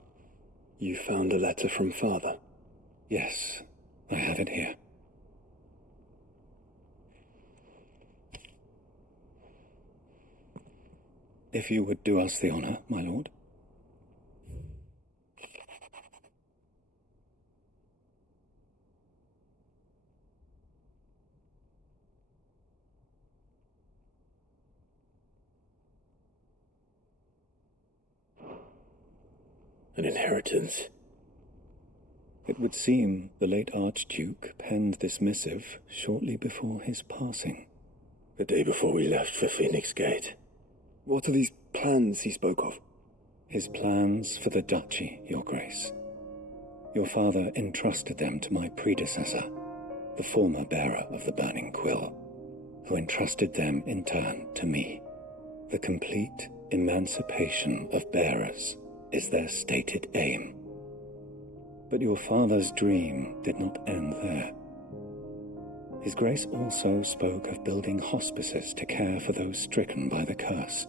you found a letter from Father? Yes, I have it here. If you would do us the honor, my lord. An inheritance. It would seem the late Archduke penned this missive shortly before his passing. The day before we left for Phoenix Gate. What are these plans he spoke of? His plans for the duchy, Your Grace. Your father entrusted them to my predecessor, the former bearer of the Burning Quill, who entrusted them in turn to me. The complete emancipation of bearers is their stated aim. But your father's dream did not end there. His Grace also spoke of building hospices to care for those stricken by the curse,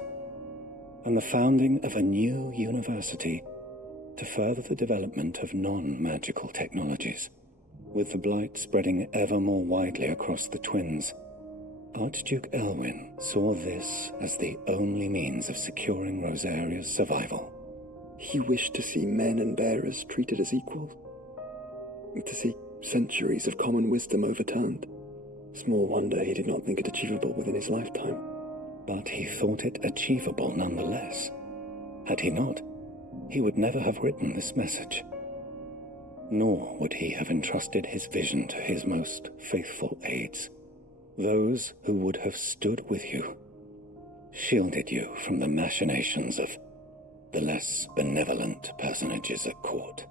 and the founding of a new university to further the development of non-magical technologies. With the blight spreading ever more widely across the twins, Archduke Elwyn saw this as the only means of securing Rosaria's survival. He wished to see men and bearers treated as equals. To see centuries of common wisdom overturned. Small wonder he did not think it achievable within his lifetime. But he thought it achievable nonetheless. Had he not, he would never have written this message. Nor would he have entrusted his vision to his most faithful aides, those who would have stood with you, shielded you from the machinations of the less benevolent personages at court.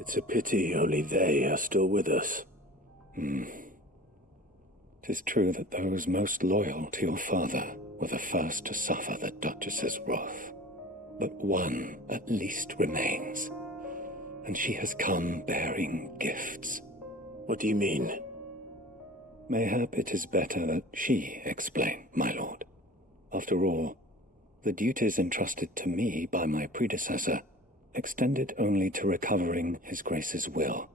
It's a pity only they are still with us. 'Tis true that those most loyal to your father were the first to suffer the Duchess's wrath. But one at least remains, and she has come bearing gifts. What do you mean? Mayhap it is better that she explain, my lord. After all, the duties entrusted to me by my predecessor extended only to recovering His Grace's will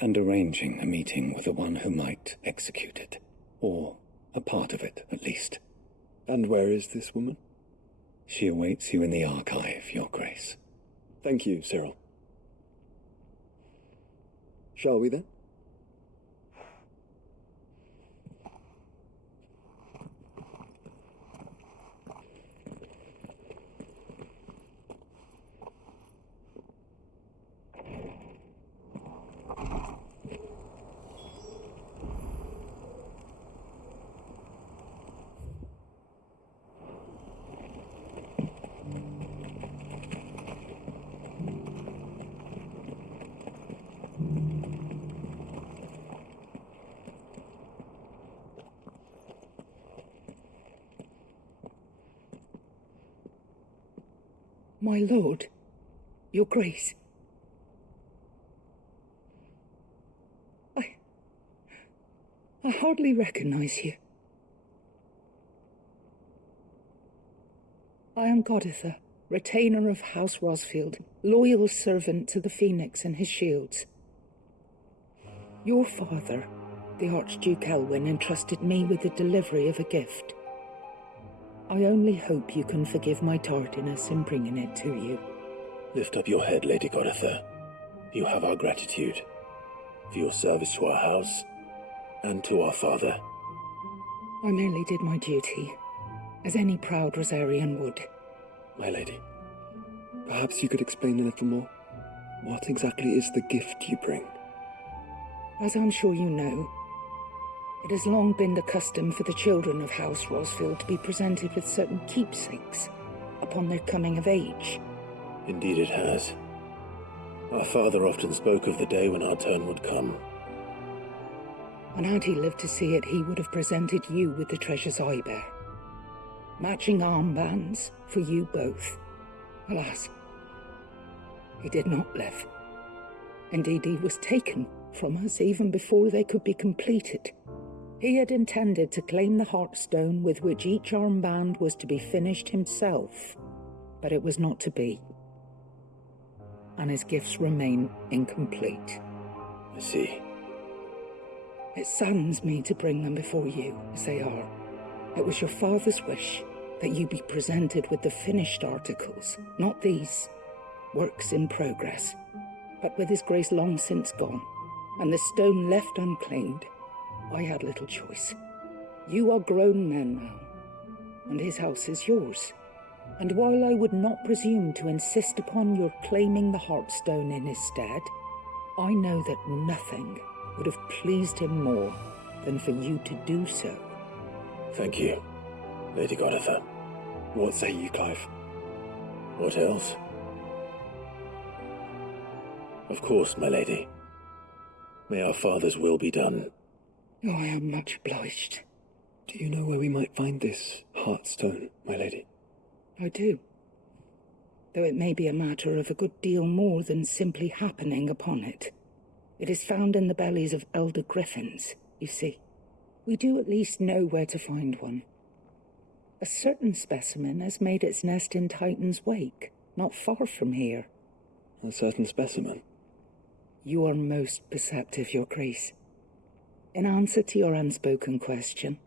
and arranging a meeting with the one who might execute it, or a part of it at least. And where is this woman? She awaits you in the archive, Your Grace. Thank you, Cyril. Shall we then? My lord, your grace. I hardly recognize you. I am Goditha, retainer of House Rosfield, loyal servant to the Phoenix and his shields. Your father, the Archduke Elwyn, entrusted me with the delivery of a gift. I only hope you can forgive my tardiness in bringing it to you. Lift up your head, Lady Goditha. You have our gratitude for your service to our house and to our father. I merely did my duty, as any proud Rosarian would. My lady, perhaps you could explain a little more. What exactly is the gift you bring? As I'm sure you know, it has long been the custom for the children of House Rosfield to be presented with certain keepsakes upon their coming of age. Indeed it has. Our father often spoke of the day when our turn would come. And had he lived to see it, he would have presented you with the treasures I bear. Matching armbands for you both. Alas, he did not live. Indeed, he was taken from us even before they could be completed. He had intended to claim the Heartstone with which each armband was to be finished himself, but it was not to be. And his gifts remain incomplete. I see. It saddens me to bring them before you, as they are. It was your father's wish that you be presented with the finished articles, not these, works in progress. But with his grace long since gone, and the stone left unclaimed, I had little choice. You are grown men now, and his house is yours. And while I would not presume to insist upon your claiming the Heartstone in his stead, I know that nothing would have pleased him more than for you to do so. Thank you, Lady Goditha. What say you, Clive? What else? Of course, my lady. May our father's will be done. Oh, I am much obliged. Do you know where we might find this Heartstone, my lady? I do. Though it may be a matter of a good deal more than simply happening upon it. It is found in the bellies of elder griffins, you see. We do at least know where to find one. A certain specimen has made its nest in Titan's Wake, not far from here. A certain specimen? You are most perceptive, Your Grace. In answer to your unspoken question,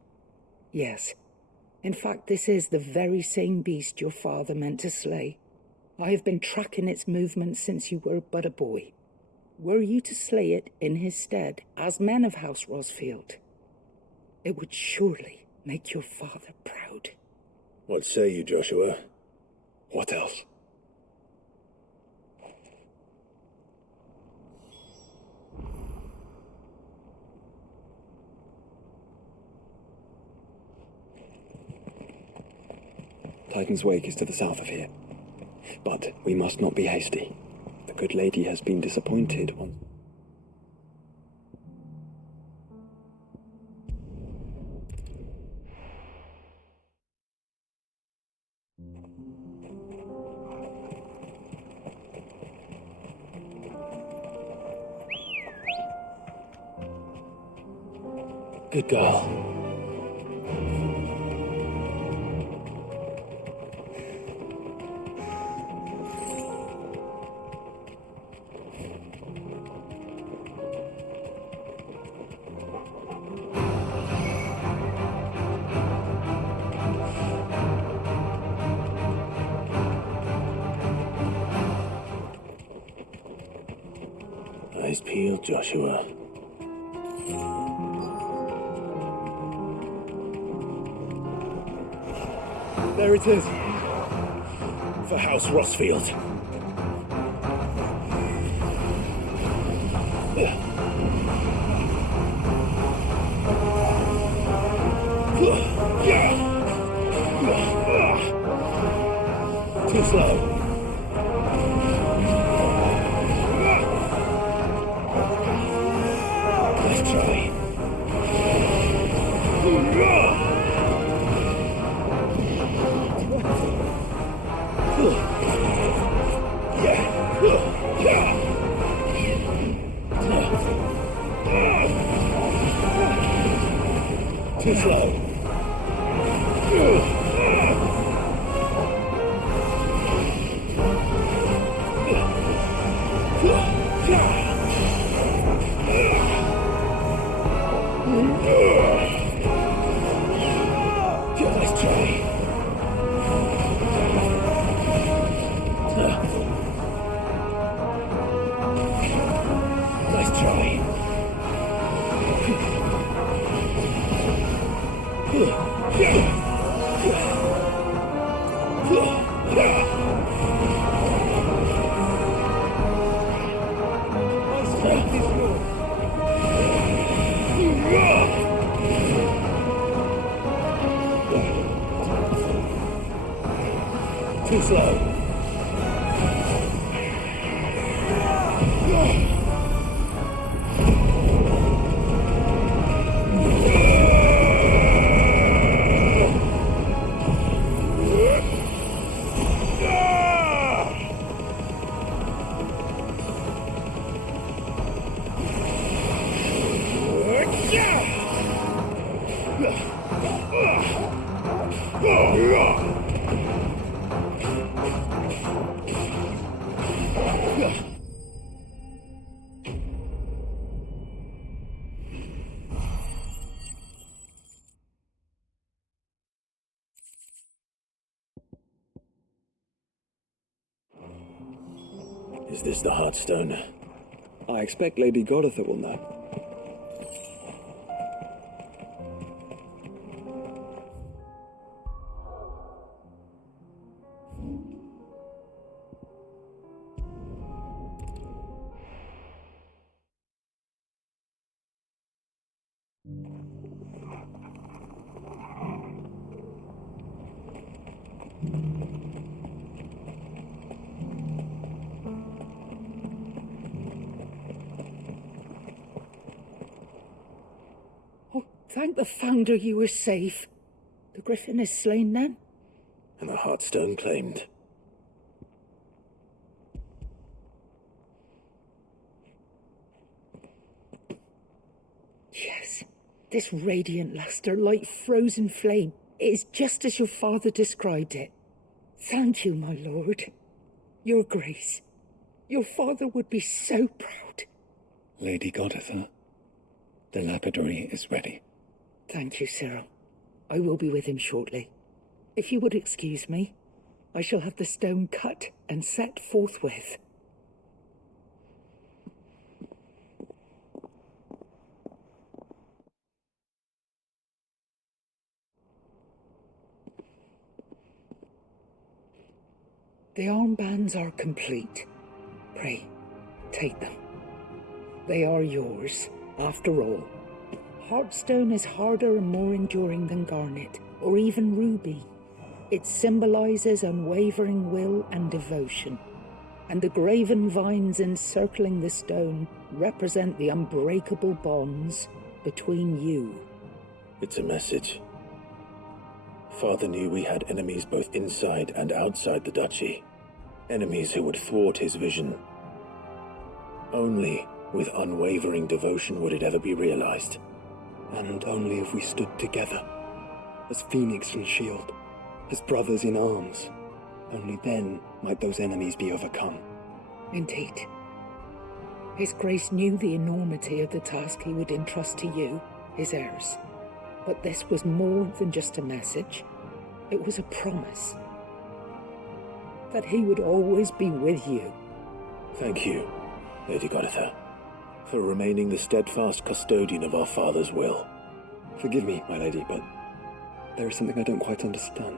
yes. In fact, this is the very same beast your father meant to slay. I have been tracking its movements since you were but a boy. Were you to slay it in his stead, as men of House Rosfield, it would surely make your father proud. What say you, Joshua? What else? Titan's Wake is to the south of here. But we must not be hasty. The good lady has been disappointed once. Good girl. Eyes peeled, Joshua. There it is. For House Rosfield. Too slow. Let's try. Too slow. Too slow. Is this the Heartstone? I expect Lady Goditha will know. Thank the Founder you were safe. The Griffin is slain then? And the Heartstone claimed. Yes. This radiant luster, like frozen flame, it is just as your father described it. Thank you, my lord. Your Grace. Your father would be so proud. Lady Goditha, the lapidary is ready. Thank you, Cyril. I will be with him shortly. If you would excuse me, I shall have the stone cut and set forthwith. The armbands are complete. Pray, take them. They are yours, after all. Heartstone is harder and more enduring than garnet, or even ruby. It symbolizes unwavering will and devotion, and the graven vines encircling the stone represent the unbreakable bonds between you. It's a message. Father knew we had enemies both inside and outside the duchy. Enemies who would thwart his vision. Only with unwavering devotion would it ever be realized. And only if we stood together, as Phoenix and Shield, as brothers in arms, only then might those enemies be overcome. Indeed. His Grace knew the enormity of the task he would entrust to you, his heirs. But this was more than just a message. It was a promise. That he would always be with you. Thank you, Lady Goditha, for remaining the steadfast custodian of our father's will. Forgive me, my lady, but there is something I don't quite understand.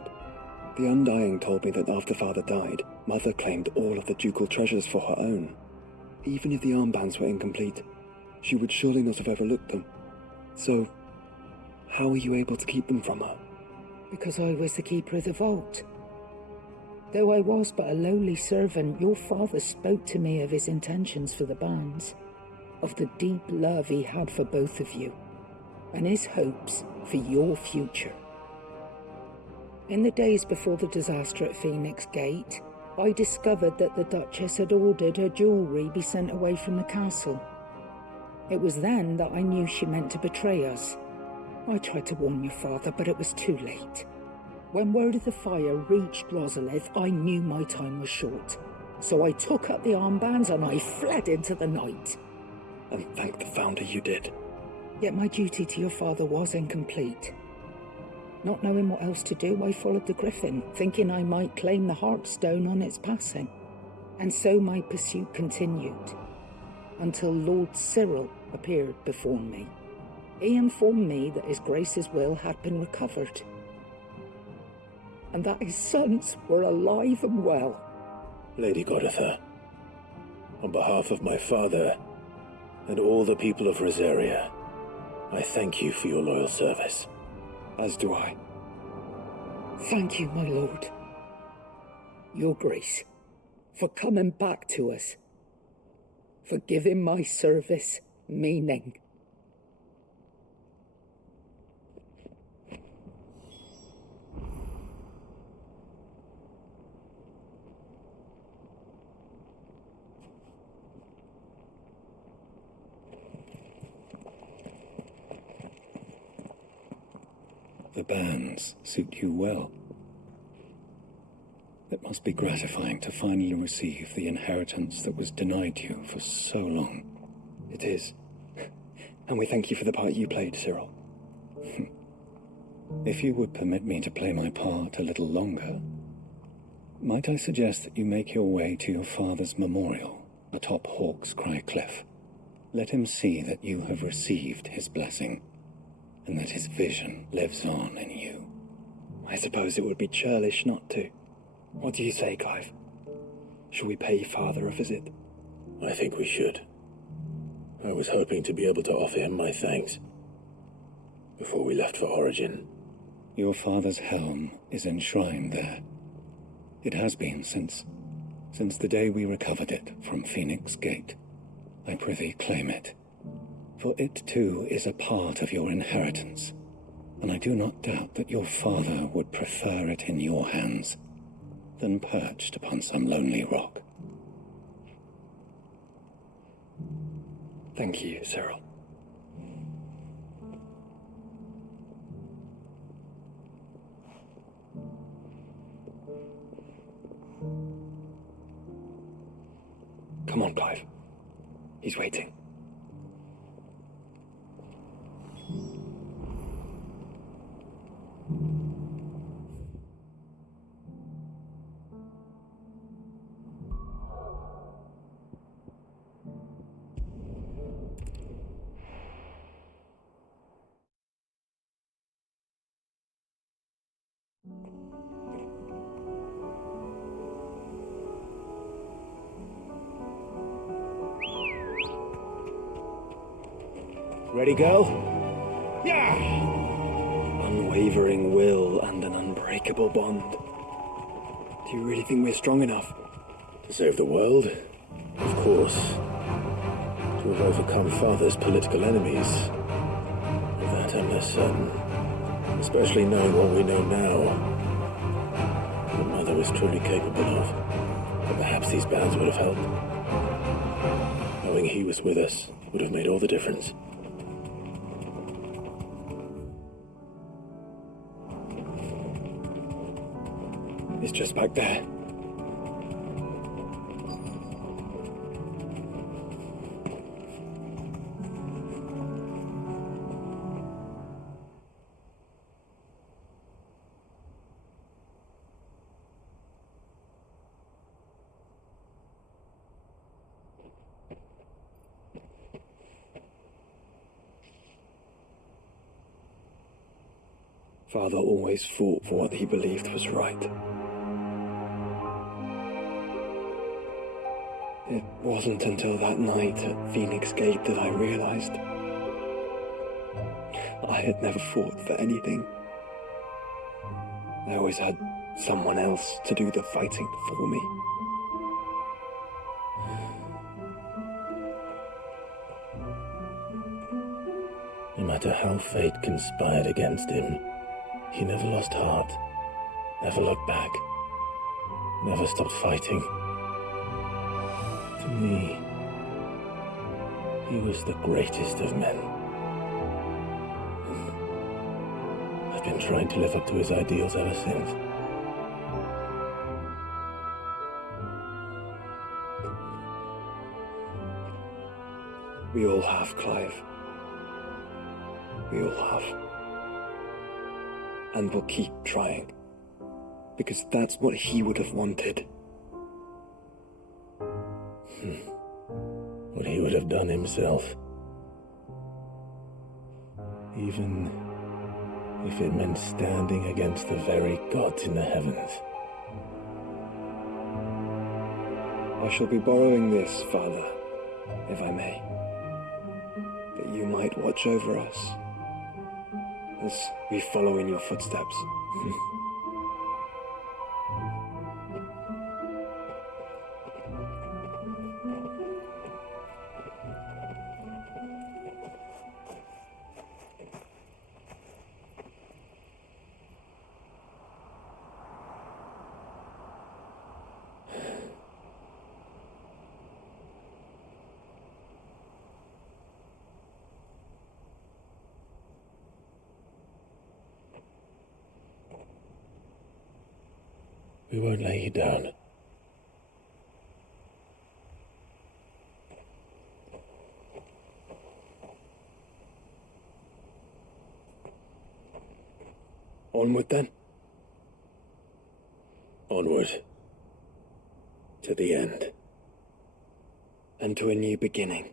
The Undying told me that after Father died, Mother claimed all of the ducal treasures for her own. Even if the armbands were incomplete, she would surely not have overlooked them. So, how were you able to keep them from her? Because I was the keeper of the vault. Though I was but a lowly servant, your father spoke to me of his intentions for the bands, of the deep love he had for both of you, and his hopes for your future. In the days before the disaster at Phoenix Gate, I discovered that the Duchess had ordered her jewellery be sent away from the castle. It was then that I knew she meant to betray us. I tried to warn your father, but it was too late. When word of the fire reached Rosalith, I knew my time was short. So I took up the armbands and I fled into the night. And thank the Founder you did. Yet my duty to your father was incomplete. Not knowing what else to do, I followed the Griffin, thinking I might claim the Heartstone on its passing. And so my pursuit continued, until Lord Cyril appeared before me. He informed me that his Grace's will had been recovered, and that his sons were alive and well. Lady Goditha, on behalf of my father and all the people of Rosaria, I thank you for your loyal service. As do I. Thank you, my lord. Your Grace, for coming back to us, for giving my service meaning. The banns suit you well. It must be gratifying to finally receive the inheritance that was denied you for so long. It is. And we thank you for the part you played, Cyril. If you would permit me to play my part a little longer, might I suggest that you make your way to your father's memorial atop Hawk's Cry Cliff? Let him see that you have received his blessing, and that his vision lives on in you. I suppose it would be churlish not to. What do you say, Clive? Shall we pay Father a visit? I think we should. I was hoping to be able to offer him my thanks before we left for Origin. Your father's helm is enshrined there. It has been since the day we recovered it from Phoenix Gate. I prithee claim it, for it too is a part of your inheritance, and I do not doubt that your father would prefer it in your hands than perched upon some lonely rock. Thank you, Cyril. Come on, Clive. He's waiting. Ready, girl? Yeah! Unwavering will and an unbreakable bond. Do you really think we're strong enough? To save the world? Of course. To have overcome Father's political enemies? Of that I'm less certain. Especially knowing what we know now. What Mother was truly capable of. But perhaps these bands would have helped. Knowing he was with us would have made all the difference. It's just back there. Father always fought for what he believed was right. It wasn't until that night at Phoenix Gate that I realized I had never fought for anything. I always had someone else to do the fighting for me. No matter how fate conspired against him, he never lost heart, never looked back, never stopped fighting. To me, he was the greatest of men. I've been trying to live up to his ideals ever since. We all have, Clive. We all have. And we'll keep trying. Because that's what he would have wanted. What he would have done himself. Even if it meant standing against the very gods in the heavens. I shall be borrowing this, Father, if I may. That you might watch over us as we follow in your footsteps. We won't lay you down. Onward then. Onward. To the end. And to a new beginning.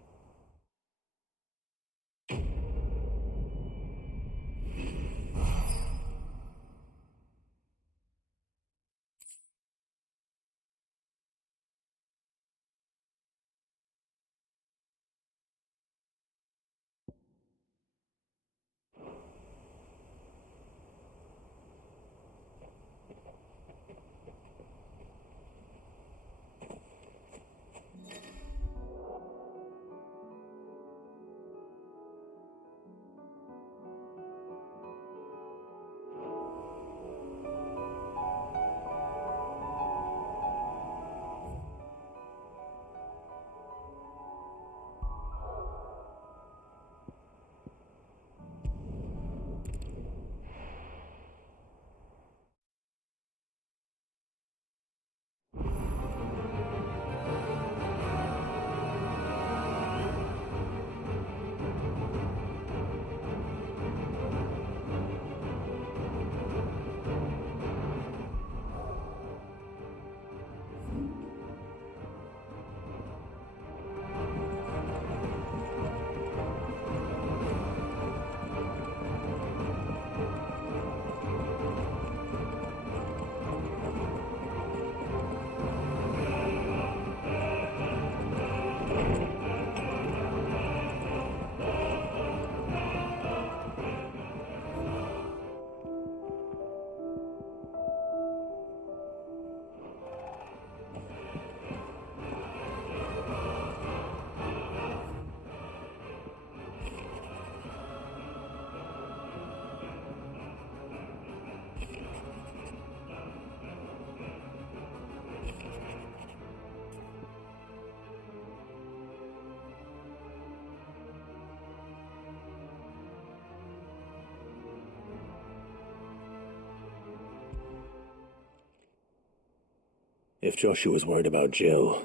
If Joshua's worried about Jill,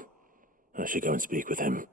I should go and speak with him.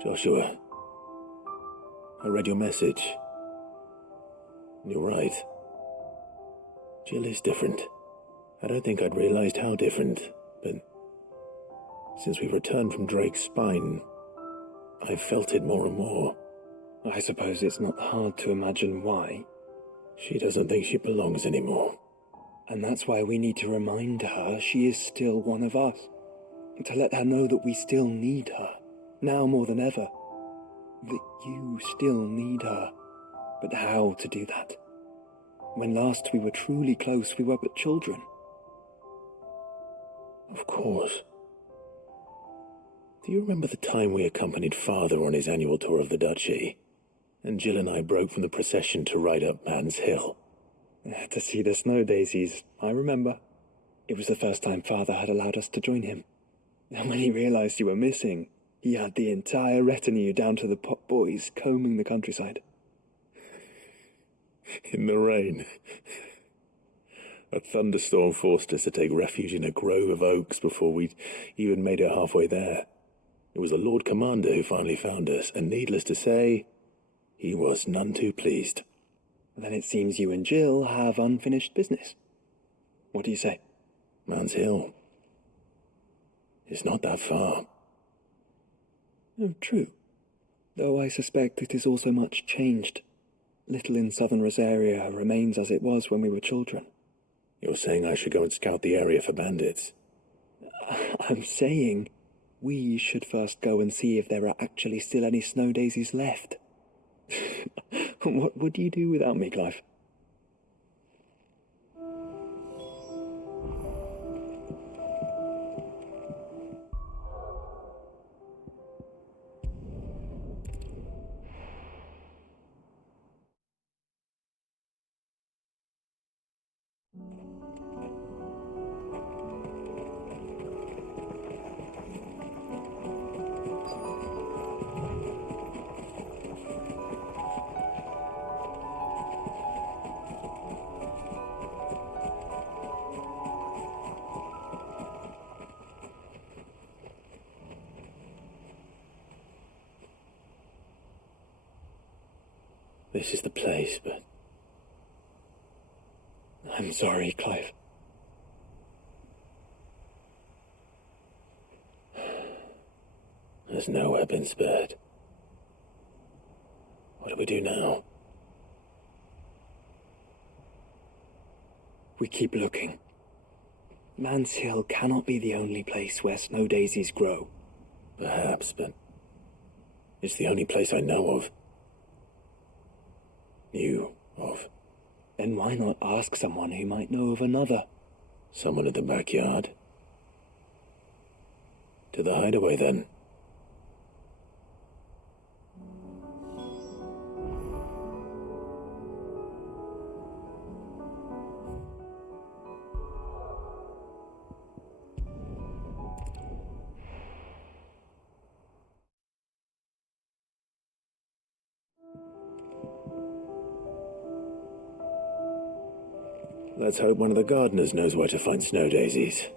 Joshua, I read your message. You're right. Jill is different. I don't think I'd realized how different, but since we've returned from Drake's spine, I've felt it more and more. I suppose it's not hard to imagine why. She doesn't think she belongs anymore. And that's why we need to remind her she is still one of us. To let her know that we still need her. Now more than ever. That you still need her. But how to do that? When last we were truly close, we were but children. Of course. Do you remember the time we accompanied Father on his annual tour of the Duchy? And Jill and I broke from the procession to ride up Man's Hill. To see the snow daisies, I remember. It was the first time Father had allowed us to join him. And when he realized you were missing, he had the entire retinue down to the pot boys combing the countryside. In the rain. A thunderstorm forced us to take refuge in a grove of oaks before we'd even made it halfway there. It was the Lord Commander who finally found us, and needless to say, he was none too pleased. Then it seems you and Jill have unfinished business. What do you say? Man's Hill. It's not that far. Oh, true. Though I suspect it is also much changed. Little in southern Rosaria remains as it was when we were children. You're saying I should go and scout the area for bandits? I'm saying we should first go and see if there are actually still any snow daisies left. What would you do without me, Clive? This is the place, but... I'm sorry, Clive. There's nowhere been spared. What do we do now? We keep looking. Man's Hill cannot be the only place where snow daisies grow. Perhaps, but it's the only place I know of. Knew of. Then why not ask someone who might know of another? Someone in the backyard. To the hideaway, then. Let's hope one of the gardeners knows where to find snow daisies.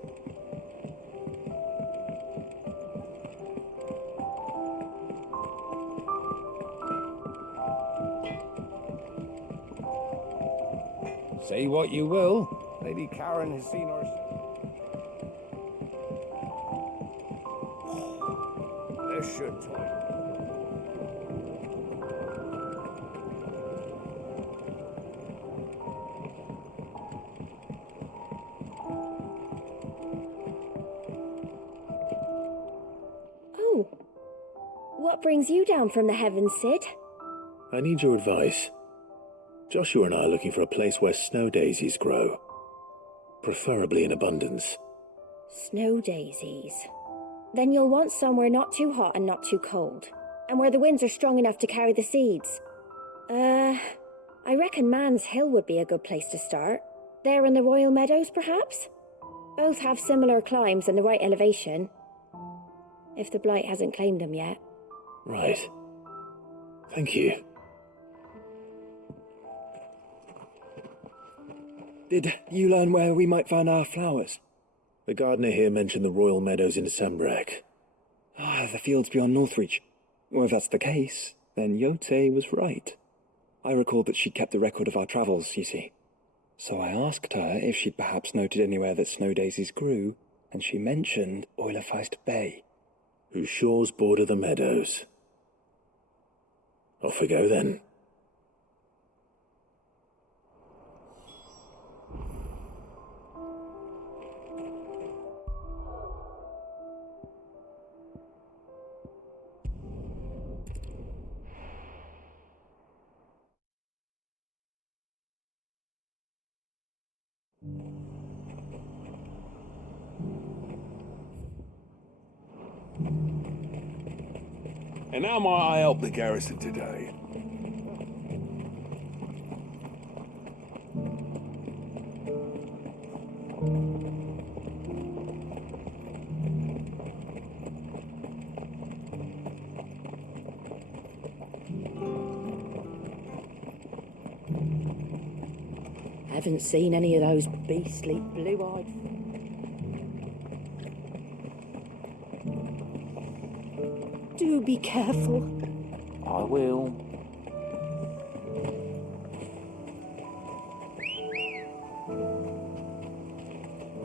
Say what you will, Lady Karen has seen her... This should talk. What brings you down from the heavens, Sid? I need your advice. Joshua and I are looking for a place where snow daisies grow. Preferably in abundance. Snow daisies. Then you'll want somewhere not too hot and not too cold. And where the winds are strong enough to carry the seeds. I reckon Man's Hill would be a good place to start. There in the Royal Meadows, perhaps? Both have similar climbs and the right elevation. If the Blight hasn't claimed them yet. Right. Thank you. Did you learn where we might find our flowers? The gardener here mentioned the Royal Meadows in Sambrek. The fields beyond Northreach. Well, if that's the case, then Yote was right. I recalled that she kept the record of our travels, you see. So I asked her if she'd perhaps noted anywhere that snow daisies grew, and she mentioned Oilafeist Bay. Whose shores border the meadows. Off we go then. And how might I help the garrison today? Haven't seen any of those beastly blue-eyed... Do be careful. I will.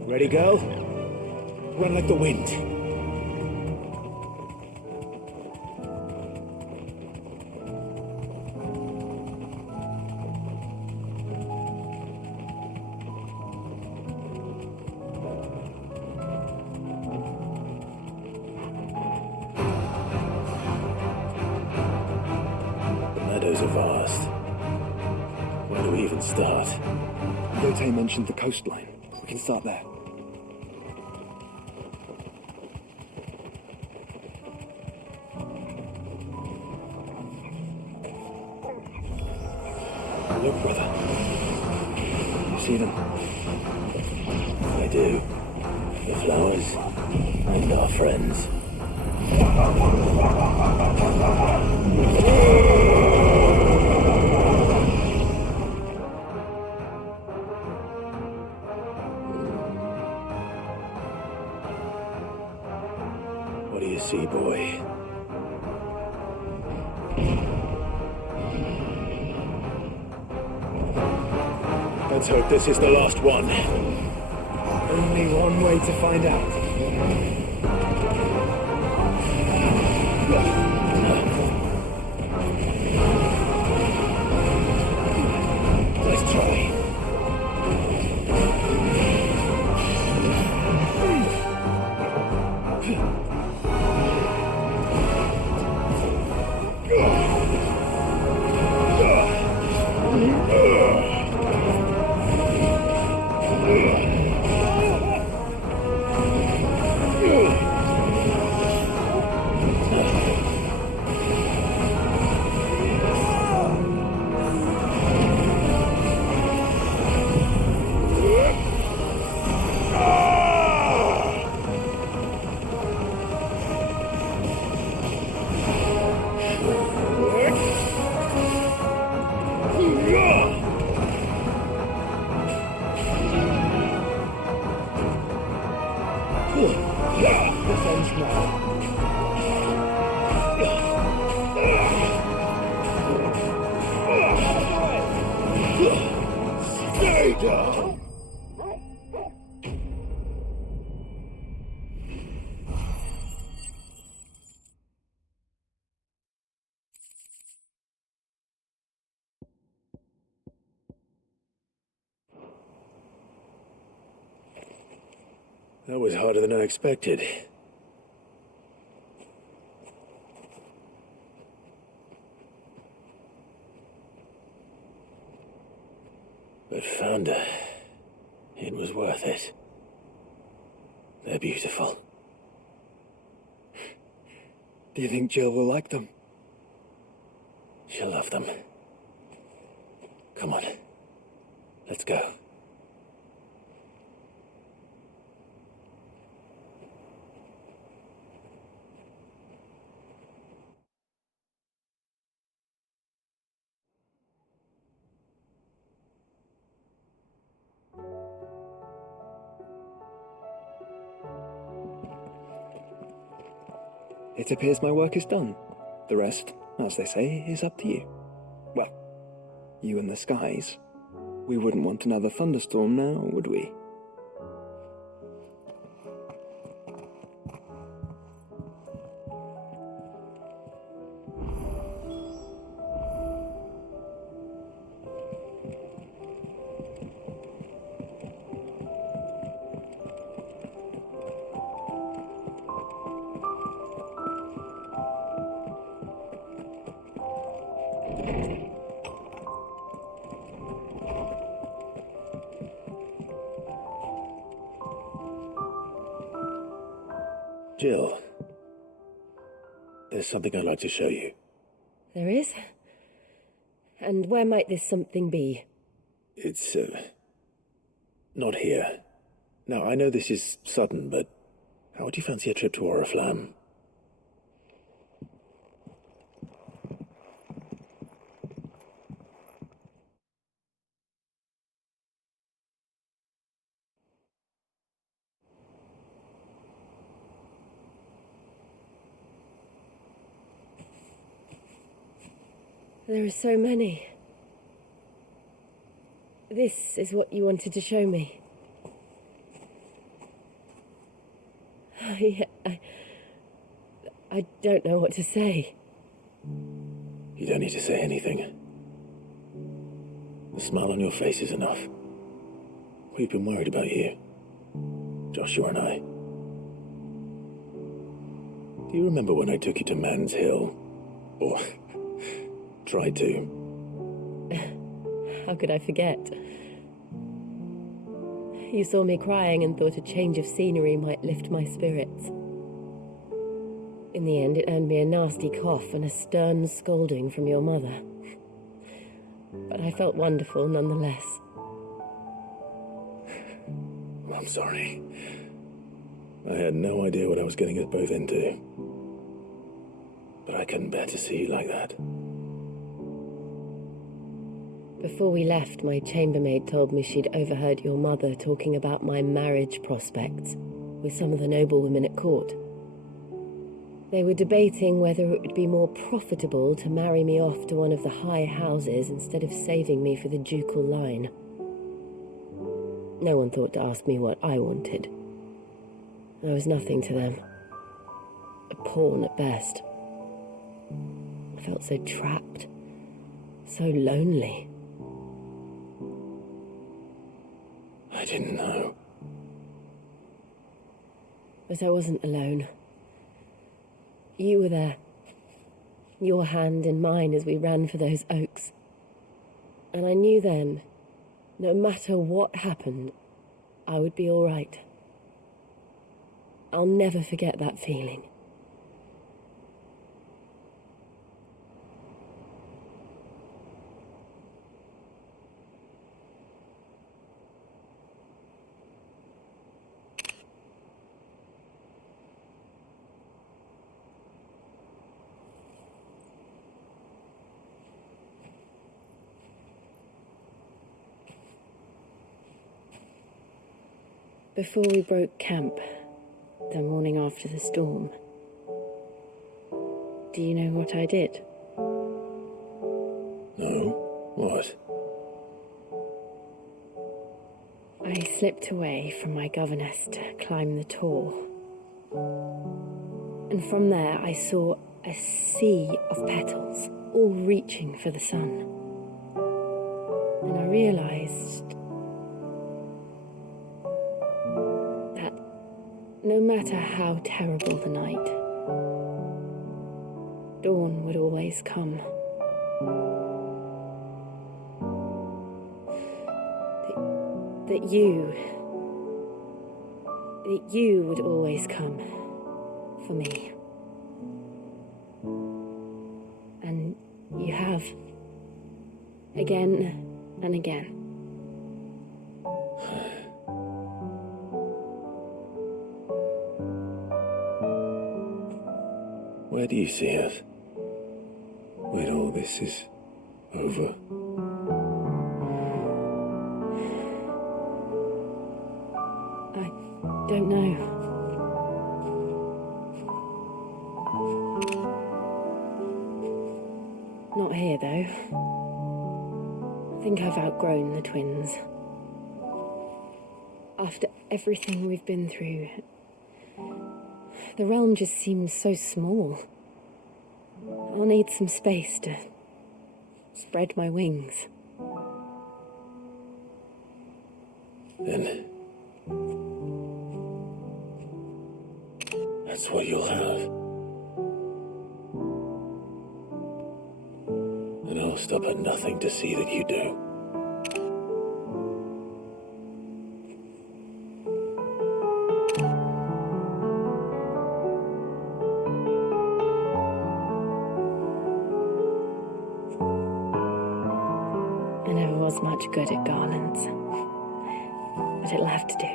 Ready, girl? Run like the wind. those are vast. Where do we even start? Gote mentioned the coastline. We can start there. Look, brother. You see them? I do. The flowers and our friends. What do you see, boy? Let's hope this is the last one. Only one way to find out. Let's try. Stay down! That was harder than I expected. But found her. It was worth it. They're beautiful. Do you think Jill will like them? She'll love them. Come on. Let's go. It appears my work is done. The rest, as they say, is up to you. Well, you and the skies. We wouldn't want another thunderstorm now, would we? Jill, there's something I'd like to show you. There is? And where might this something be? It's, not here. Now, I know this is sudden, but how would you fancy a trip to Oriflamme? There are so many. This is what you wanted to show me. I don't know what to say. You don't need to say anything. The smile on your face is enough. We've been worried about you, Joshua and I. Do you remember when I took you to Man's Hill? Or Try to. How could I forget? You saw me crying and thought a change of scenery might lift my spirits. In the end, it earned me a nasty cough and a stern scolding from your mother. But I felt wonderful nonetheless. I'm sorry. I had no idea what I was getting us both into. But I couldn't bear to see you like that. Before we left, my chambermaid told me she'd overheard your mother talking about my marriage prospects with some of the noblewomen at court. They were debating whether it would be more profitable to marry me off to one of the high houses instead of saving me for the ducal line. No one thought to ask me what I wanted. I was nothing to them. A pawn at best. I felt so trapped, so lonely. I didn't know. But I wasn't alone. You were there. Your hand in mine as we ran for those oaks. And I knew then, no matter what happened, I would be all right. I'll never forget that feeling. Before we broke camp, the morning after the storm, do you know what I did? No? What? I slipped away from my governess to climb the tor. And from there I saw a sea of petals, all reaching for the sun. And I realized that no matter how terrible the night, dawn would always come. That you would always come for me. And you have. Again and again. Where do you see us? When all this is over? Don't know. Not here, though. I think I've outgrown the twins. After everything we've been through, the realm just seems so small. I'll need some space to spread my wings. Then that's what you'll have. And I'll stop at nothing to see that you do. I never was much good at garlands, but it'll have to do.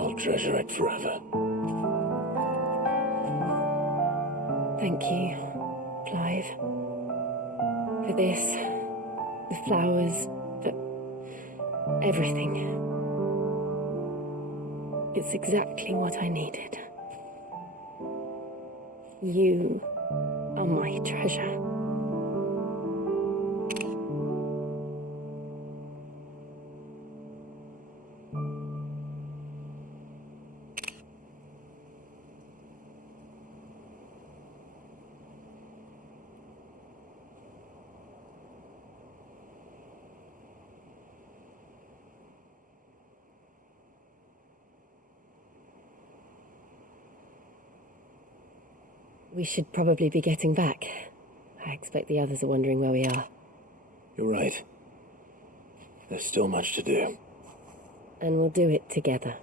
I'll treasure it forever. Thank you, Clive. For this, the flowers, for everything. It's exactly what I needed. You are my treasure. We should probably be getting back. I expect the others are wondering where we are. You're right. There's still much to do. And we'll do it together.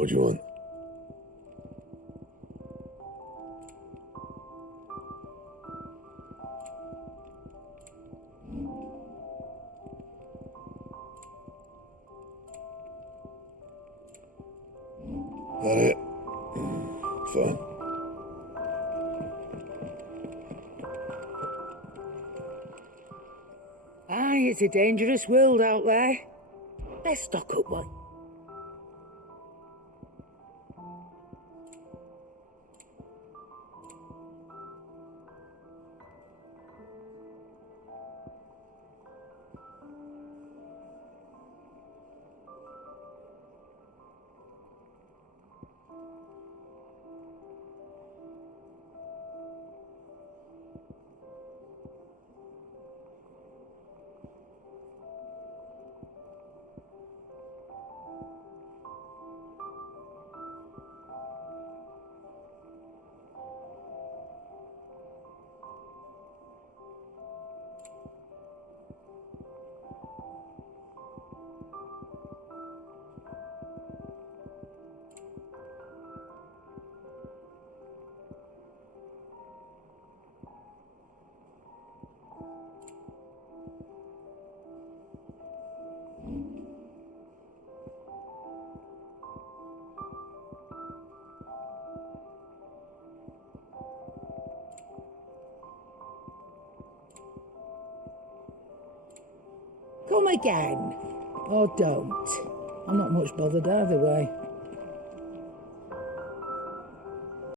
What do you want? That it? Fine. It's a dangerous world out there. Let's stock up one. Come again. Or don't. I'm not much bothered either way.